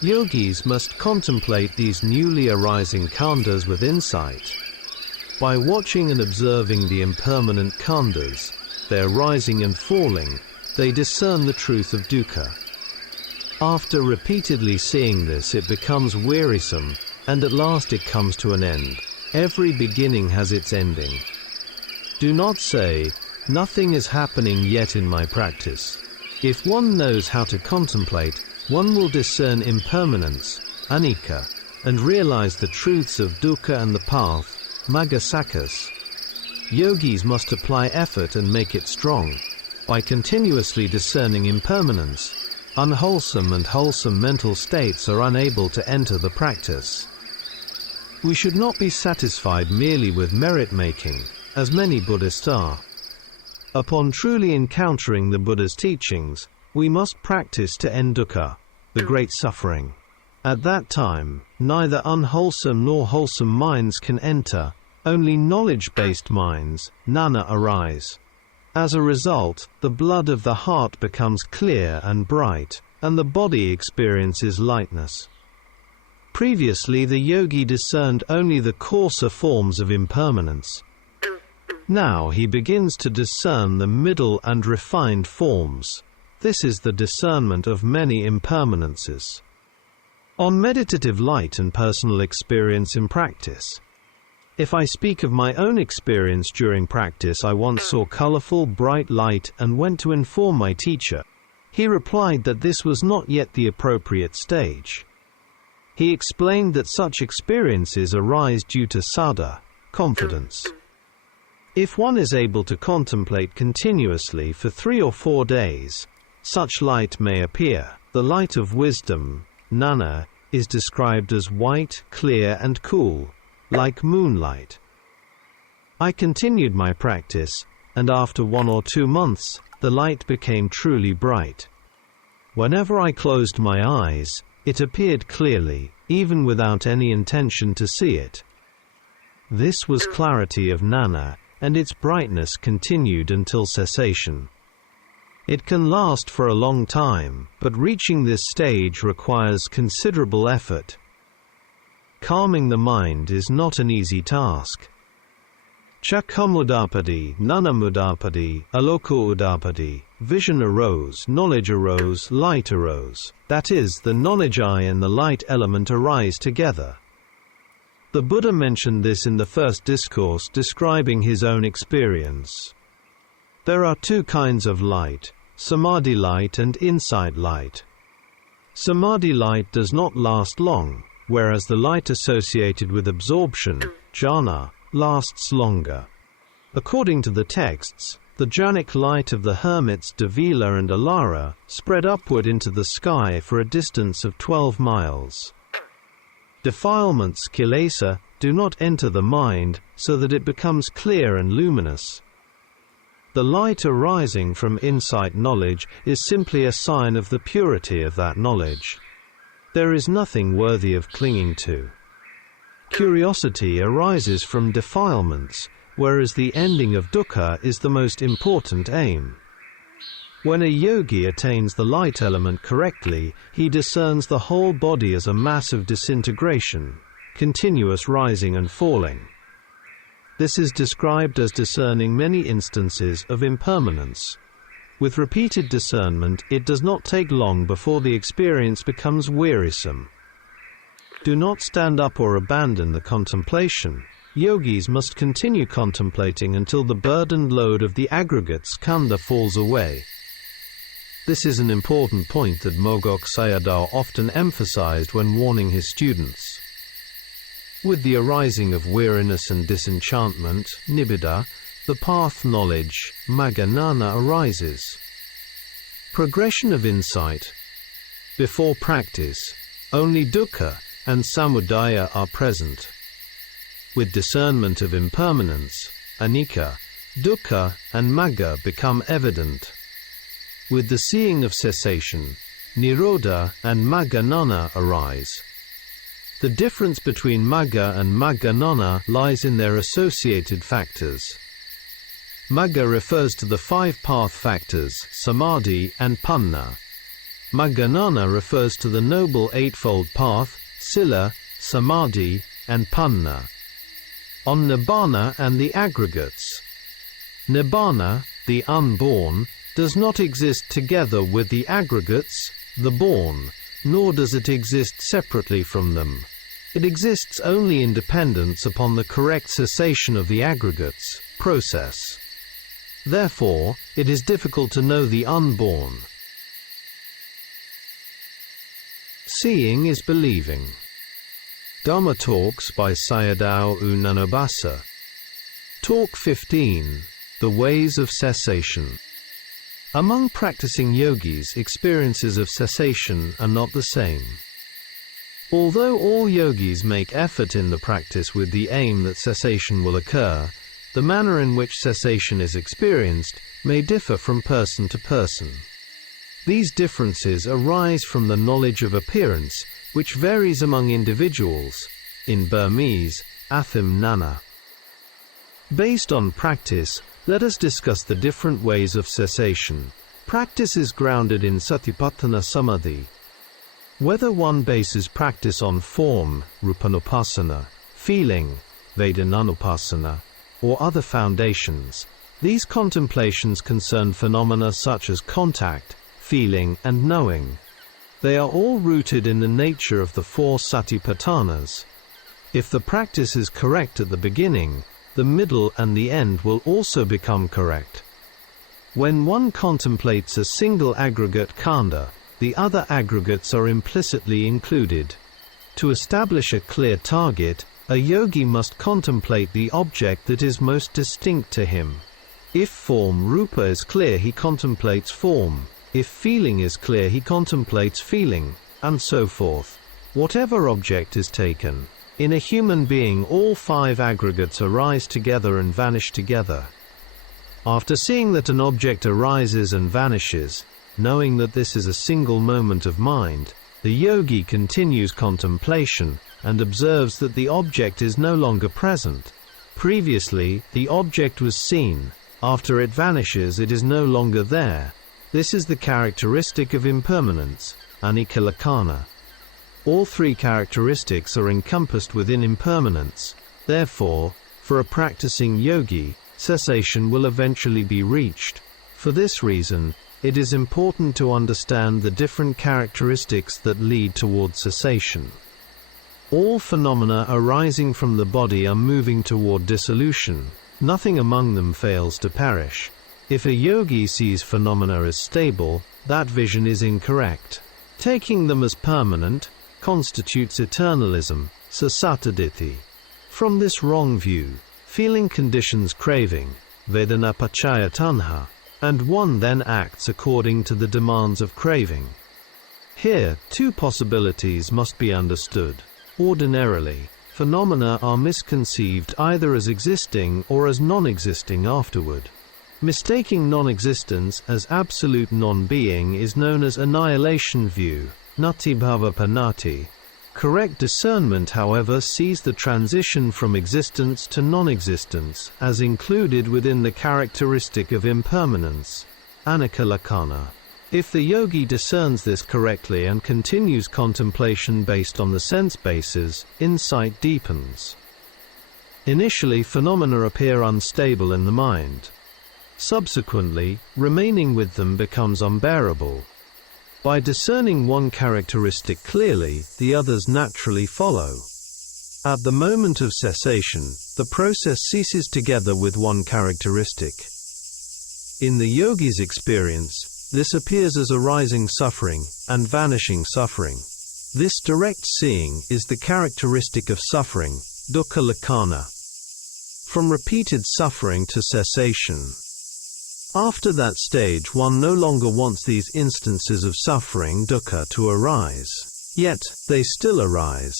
Yogis must contemplate these newly arising khandhas with insight. By watching and observing the impermanent khandhas, their rising and falling, they discern the truth of dukkha. After repeatedly seeing this, it becomes wearisome, and at last it comes to an end. Every beginning has its ending. Do not say, "Nothing is happening yet in my practice." If one knows how to contemplate, one will discern impermanence, anicca, and realize the truths of dukkha and the path, magga sakas. Yogis must apply effort and make it strong. By continuously discerning impermanence, unwholesome and wholesome mental states are unable to enter the practice. We should not be satisfied merely with merit-making, as many Buddhists are. Upon truly encountering the Buddha's teachings, we must practice to end dukkha, the great suffering. At that time, neither unwholesome nor wholesome minds can enter, only knowledge-based minds, jnana, arise. As a result, the blood of the heart becomes clear and bright, and the body experiences lightness. Previously, the yogi discerned only the coarser forms of impermanence. Now he begins to discern the middle and refined forms. This is the discernment of many impermanences. On meditative light and personal experience in practice. If I speak of my own experience during practice, I once saw colorful, bright light and went to inform my teacher. He replied that this was not yet the appropriate stage. He explained that such experiences arise due to saddha, confidence. If one is able to contemplate continuously for 3 or 4 days, such light may appear. The light of wisdom, jnana, is described as white, clear and cool, like moonlight. I continued my practice, and after 1 or 2 months, the light became truly bright. Whenever I closed my eyes, it appeared clearly, even without any intention to see it. This was clarity of jnana, and its brightness continued until cessation. It can last for a long time, but reaching this stage requires considerable effort. Calming the mind is not an easy task. Chakkamudapati, Nanamudapati, Alokudapati, vision arose, knowledge arose, light arose. That is, the knowledge eye and the light element arise together. The Buddha mentioned this in the first discourse describing his own experience. There are 2 kinds of light, samadhi light and insight light. Samadhi light does not last long, whereas the light associated with absorption, jhana, lasts longer. According to the texts, the jhanic light of the hermits Davila and Alara spread upward into the sky for a distance of 12 miles. Defilements, kilesa, do not enter the mind, so that it becomes clear and luminous. The light arising from insight knowledge is simply a sign of the purity of that knowledge. There is nothing worthy of clinging to. Curiosity arises from defilements, whereas the ending of dukkha is the most important aim. When a yogi attains the light element correctly, he discerns the whole body as a mass of disintegration, continuous rising and falling. This is described as discerning many instances of impermanence. With repeated discernment, it does not take long before the experience becomes wearisome. Do not stand up or abandon the contemplation. Yogis must continue contemplating until the burdened load of the aggregates skandha falls away. This is an important point that Mogok Sayadaw often emphasized when warning his students. With the arising of weariness and disenchantment, nibbida, the path knowledge, magga jnana, arises. Progression of insight. Before practice, only dukkha and samudaya are present. With discernment of impermanence, anicca, dukkha and magga become evident. With the seeing of cessation, nirodha and magga jnana arise. The difference between magga and magga jnana lies in their associated factors. Magga refers to the 5 path factors, samadhi and panna. Magga jnana refers to the Noble Eightfold Path, sila, samadhi and panna. On nibbana and the aggregates. Nibbana, the unborn, does not exist together with the aggregates, the born, nor does it exist separately from them. It exists only in dependence upon the correct cessation of the aggregates, process. Therefore, it is difficult to know the unborn. Seeing is believing. Dhamma Talks by Sayadaw Nyanabhasa. Talk 15. The Ways of Cessation. Among practicing yogis, experiences of cessation are not the same. Although all yogis make effort in the practice with the aim that cessation will occur, the manner in which cessation is experienced may differ from person to person. These differences arise from the knowledge of appearance, which varies among individuals, in Burmese, Athim Nana. Based on practice, let us discuss the different ways of cessation. Practice is grounded in Satipatthana Samadhi. Whether one bases practice on form, Rupanupasana, feeling, Vedananupasana, or other foundations, these contemplations concern phenomena such as contact, feeling, and knowing. They are all rooted in the nature of the four satipatthanas. If the practice is correct at the beginning, the middle and the end will also become correct. When one contemplates a single aggregate khandha, the other aggregates are implicitly included. To establish a clear target, a yogi must contemplate the object that is most distinct to him. If form rupa is clear, he contemplates form. If feeling is clear, he contemplates feeling, and so forth. Whatever object is taken, in a human being all five aggregates arise together and vanish together. After seeing that an object arises and vanishes, knowing that this is a single moment of mind, the yogi continues contemplation and observes that the object is no longer present. Previously, the object was seen. After it vanishes, it is no longer there. This is the characteristic of impermanence, anicca. All three characteristics are encompassed within impermanence. Therefore, for a practicing yogi, cessation will eventually be reached. For this reason, it is important to understand the different characteristics that lead toward cessation. All phenomena arising from the body are moving toward dissolution. Nothing among them fails to perish. If a yogi sees phenomena as stable, that vision is incorrect. Taking them as permanent constitutes eternalism, sasatadithi. From this wrong view, feeling conditions craving, vedana pachaya tanha, and one then acts according to the demands of craving. Here, two possibilities must be understood. Ordinarily, phenomena are misconceived either as existing or as non-existing afterward. Mistaking non-existence as absolute non-being is known as annihilation view, nati bhava panati. Correct discernment, however, sees the transition from existence to non-existence as included within the characteristic of impermanence, anicca. If the yogi discerns this correctly and continues contemplation based on the sense bases, insight deepens. Initially, phenomena appear unstable in the mind. Subsequently, remaining with them becomes unbearable. By discerning one characteristic clearly, the others naturally follow. At the moment of cessation, the process ceases together with one characteristic. In the yogi's experience, this appears as arising suffering and vanishing suffering. This direct seeing is the characteristic of suffering, dukkha lakkhana. From repeated suffering to cessation. After that stage, one no longer wants these instances of suffering, dukkha, to arise. Yet, they still arise.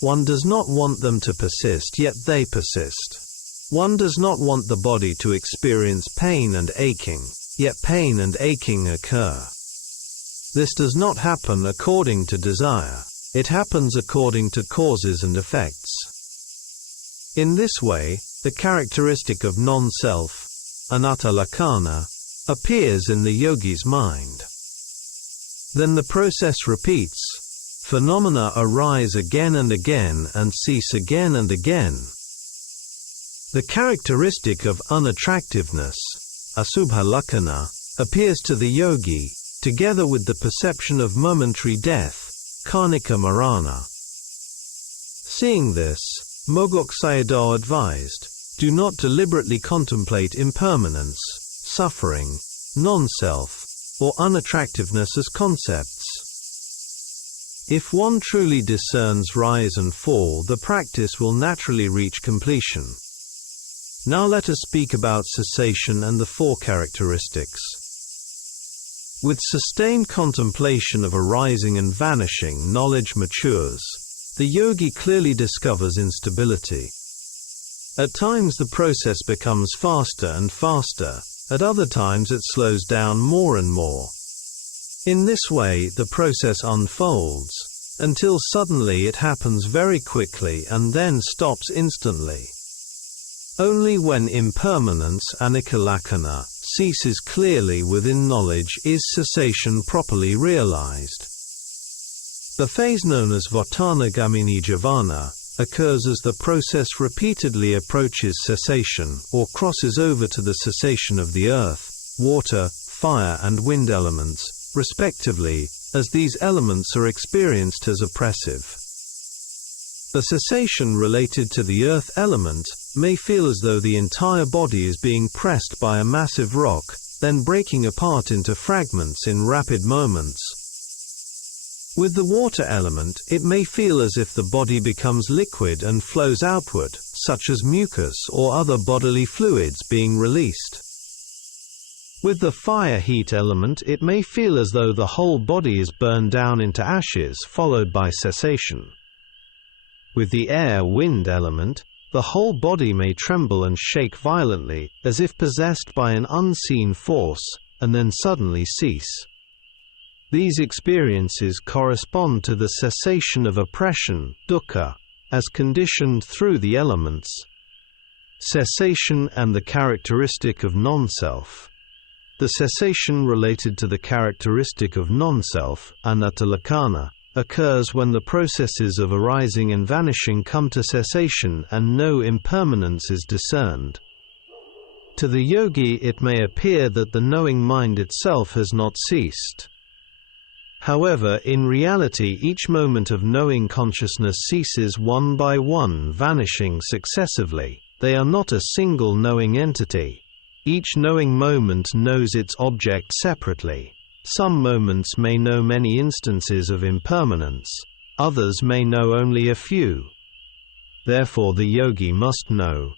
One does not want them to persist, yet they persist. One does not want the body to experience pain and aching, yet pain and aching occur. This does not happen according to desire. It happens according to causes and effects. In this way, the characteristic of non-self, anatta lakkhana, appears in the yogi's mind. Then the process repeats. Phenomena arise again and again and cease again and again. The characteristic of unattractiveness, asubha lakkhana, appears to the yogi, together with the perception of momentary death, karnika marana. Seeing this, Mogok Sayadaw advised, do not deliberately contemplate impermanence, suffering, non-self, or unattractiveness as concepts. If one truly discerns rise and fall, the practice will naturally reach completion. Now let us speak about cessation and the four characteristics. With sustained contemplation of arising and vanishing, knowledge matures. The yogi clearly discovers instability. At times the process becomes faster and faster, at other times it slows down more and more. In this way the process unfolds, until suddenly it happens very quickly and then stops instantly. Only when impermanence anicca ceases clearly within knowledge is cessation properly realized. The phase known as Vartanagamini Jivana occurs as the process repeatedly approaches cessation or crosses over to the cessation of the earth, water, fire and wind elements, respectively, as these elements are experienced as oppressive. The cessation related to the earth element may feel as though the entire body is being pressed by a massive rock, then breaking apart into fragments in rapid moments. With the water element, it may feel as if the body becomes liquid and flows outward, such as mucus or other bodily fluids being released. With the fire heat element, it may feel as though the whole body is burned down into ashes, followed by cessation. With the air-wind element, the whole body may tremble and shake violently, as if possessed by an unseen force, and then suddenly cease. These experiences correspond to the cessation of oppression, dukkha, as conditioned through the elements. Cessation and the characteristic of non-self. The cessation related to the characteristic of non-self, anatta-lakkhana, occurs when the processes of arising and vanishing come to cessation and no impermanence is discerned. To the yogi it may appear that the knowing mind itself has not ceased. However, in reality each moment of knowing consciousness ceases one by one, vanishing successively. They are not a single knowing entity. Each knowing moment knows its object separately. Some moments may know many instances of impermanence, others may know only a few. Therefore the yogi must know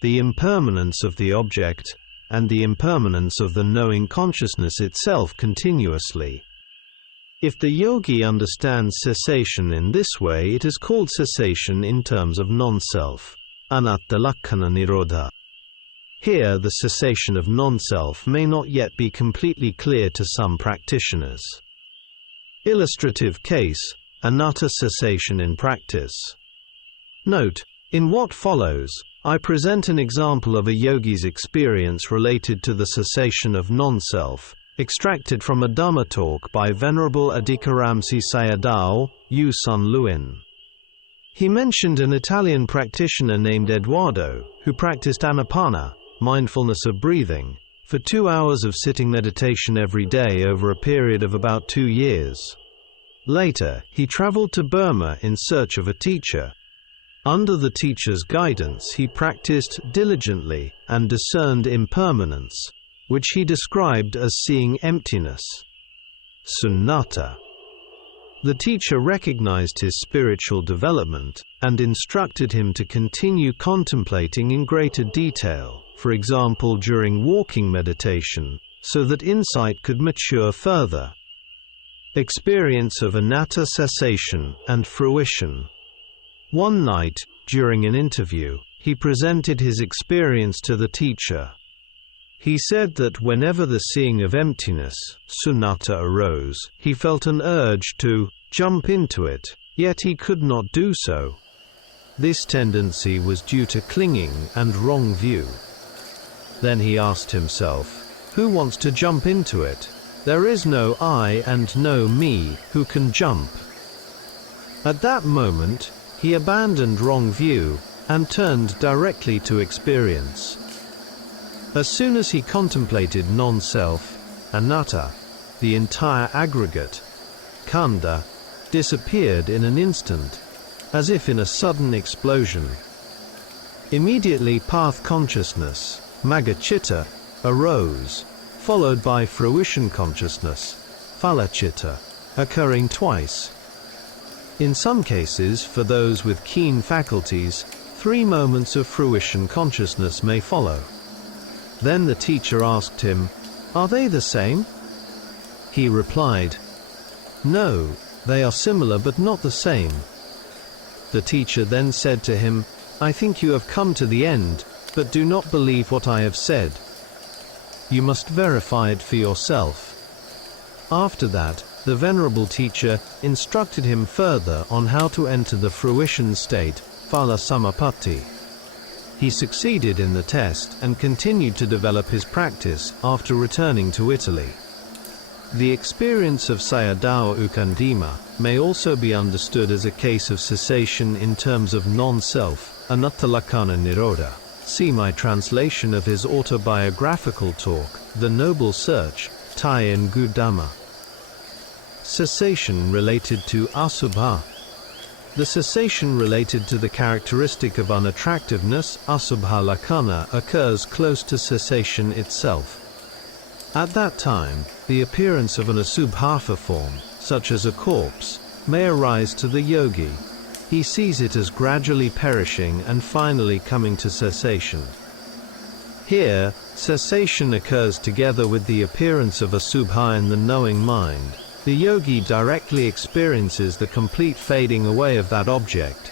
the impermanence of the object, and the impermanence of the knowing consciousness itself continuously. If the yogi understands cessation in this way, it is called cessation in terms of non-self, anatta-lakkhana nirodha. Here the cessation of non-self may not yet be completely clear to some practitioners. Illustrative case, anatta cessation in practice. Note, in what follows, I present an example of a yogi's experience related to the cessation of non-self, extracted from a Dhamma talk by Venerable Adhikaramsi Sayadaw, U Sun Luin. He mentioned an Italian practitioner named Eduardo, who practiced anapana, mindfulness of breathing, for 2 hours of sitting meditation every day over a period of about 2 years. Later, he traveled to Burma in search of a teacher. Under the teacher's guidance, he practiced diligently and discerned impermanence, which he described as seeing emptiness, sunnata. The teacher recognized his spiritual development and instructed him to continue contemplating in greater detail, for example during walking meditation, so that insight could mature further. Experience of anatta cessation and fruition. One night, during an interview, he presented his experience to the teacher. He said that whenever the seeing of emptiness, sunnata, arose, he felt an urge to jump into it, yet he could not do so. This tendency was due to clinging and wrong view. Then he asked himself, who wants to jump into it? There is no I and no me who can jump. At that moment, he abandoned wrong view and turned directly to experience. As soon as he contemplated non-self, anatta, the entire aggregate, khanda, disappeared in an instant, as if in a sudden explosion. Immediately path consciousness, magga-citta, arose, followed by fruition consciousness, phala-citta, occurring twice. In some cases, for those with keen faculties, 3 moments of fruition consciousness may follow. Then the teacher asked him, "Are they the same?" He replied, "No, they are similar but not the same." The teacher then said to him, "I think you have come to the end, but do not believe what I have said. You must verify it for yourself." After that, the venerable teacher instructed him further on how to enter the fruition state, phala samapatti. He succeeded in the test and continued to develop his practice after returning to Italy. The experience of Sayadaw Ukandima may also be understood as a case of cessation in terms of non-self, anattalakkhana nirodha. See my translation of his autobiographical talk, The Noble Search, Tie-in Dhamma. Cessation related to asubha. The cessation related to the characteristic of unattractiveness, asubha lakkhana, occurs close to cessation itself. At that time, the appearance of an asubhatha form, such as a corpse, may arise to the yogi. He sees it as gradually perishing and finally coming to cessation. Here, cessation occurs together with the appearance of asubha in the knowing mind. The yogi directly experiences the complete fading away of that object,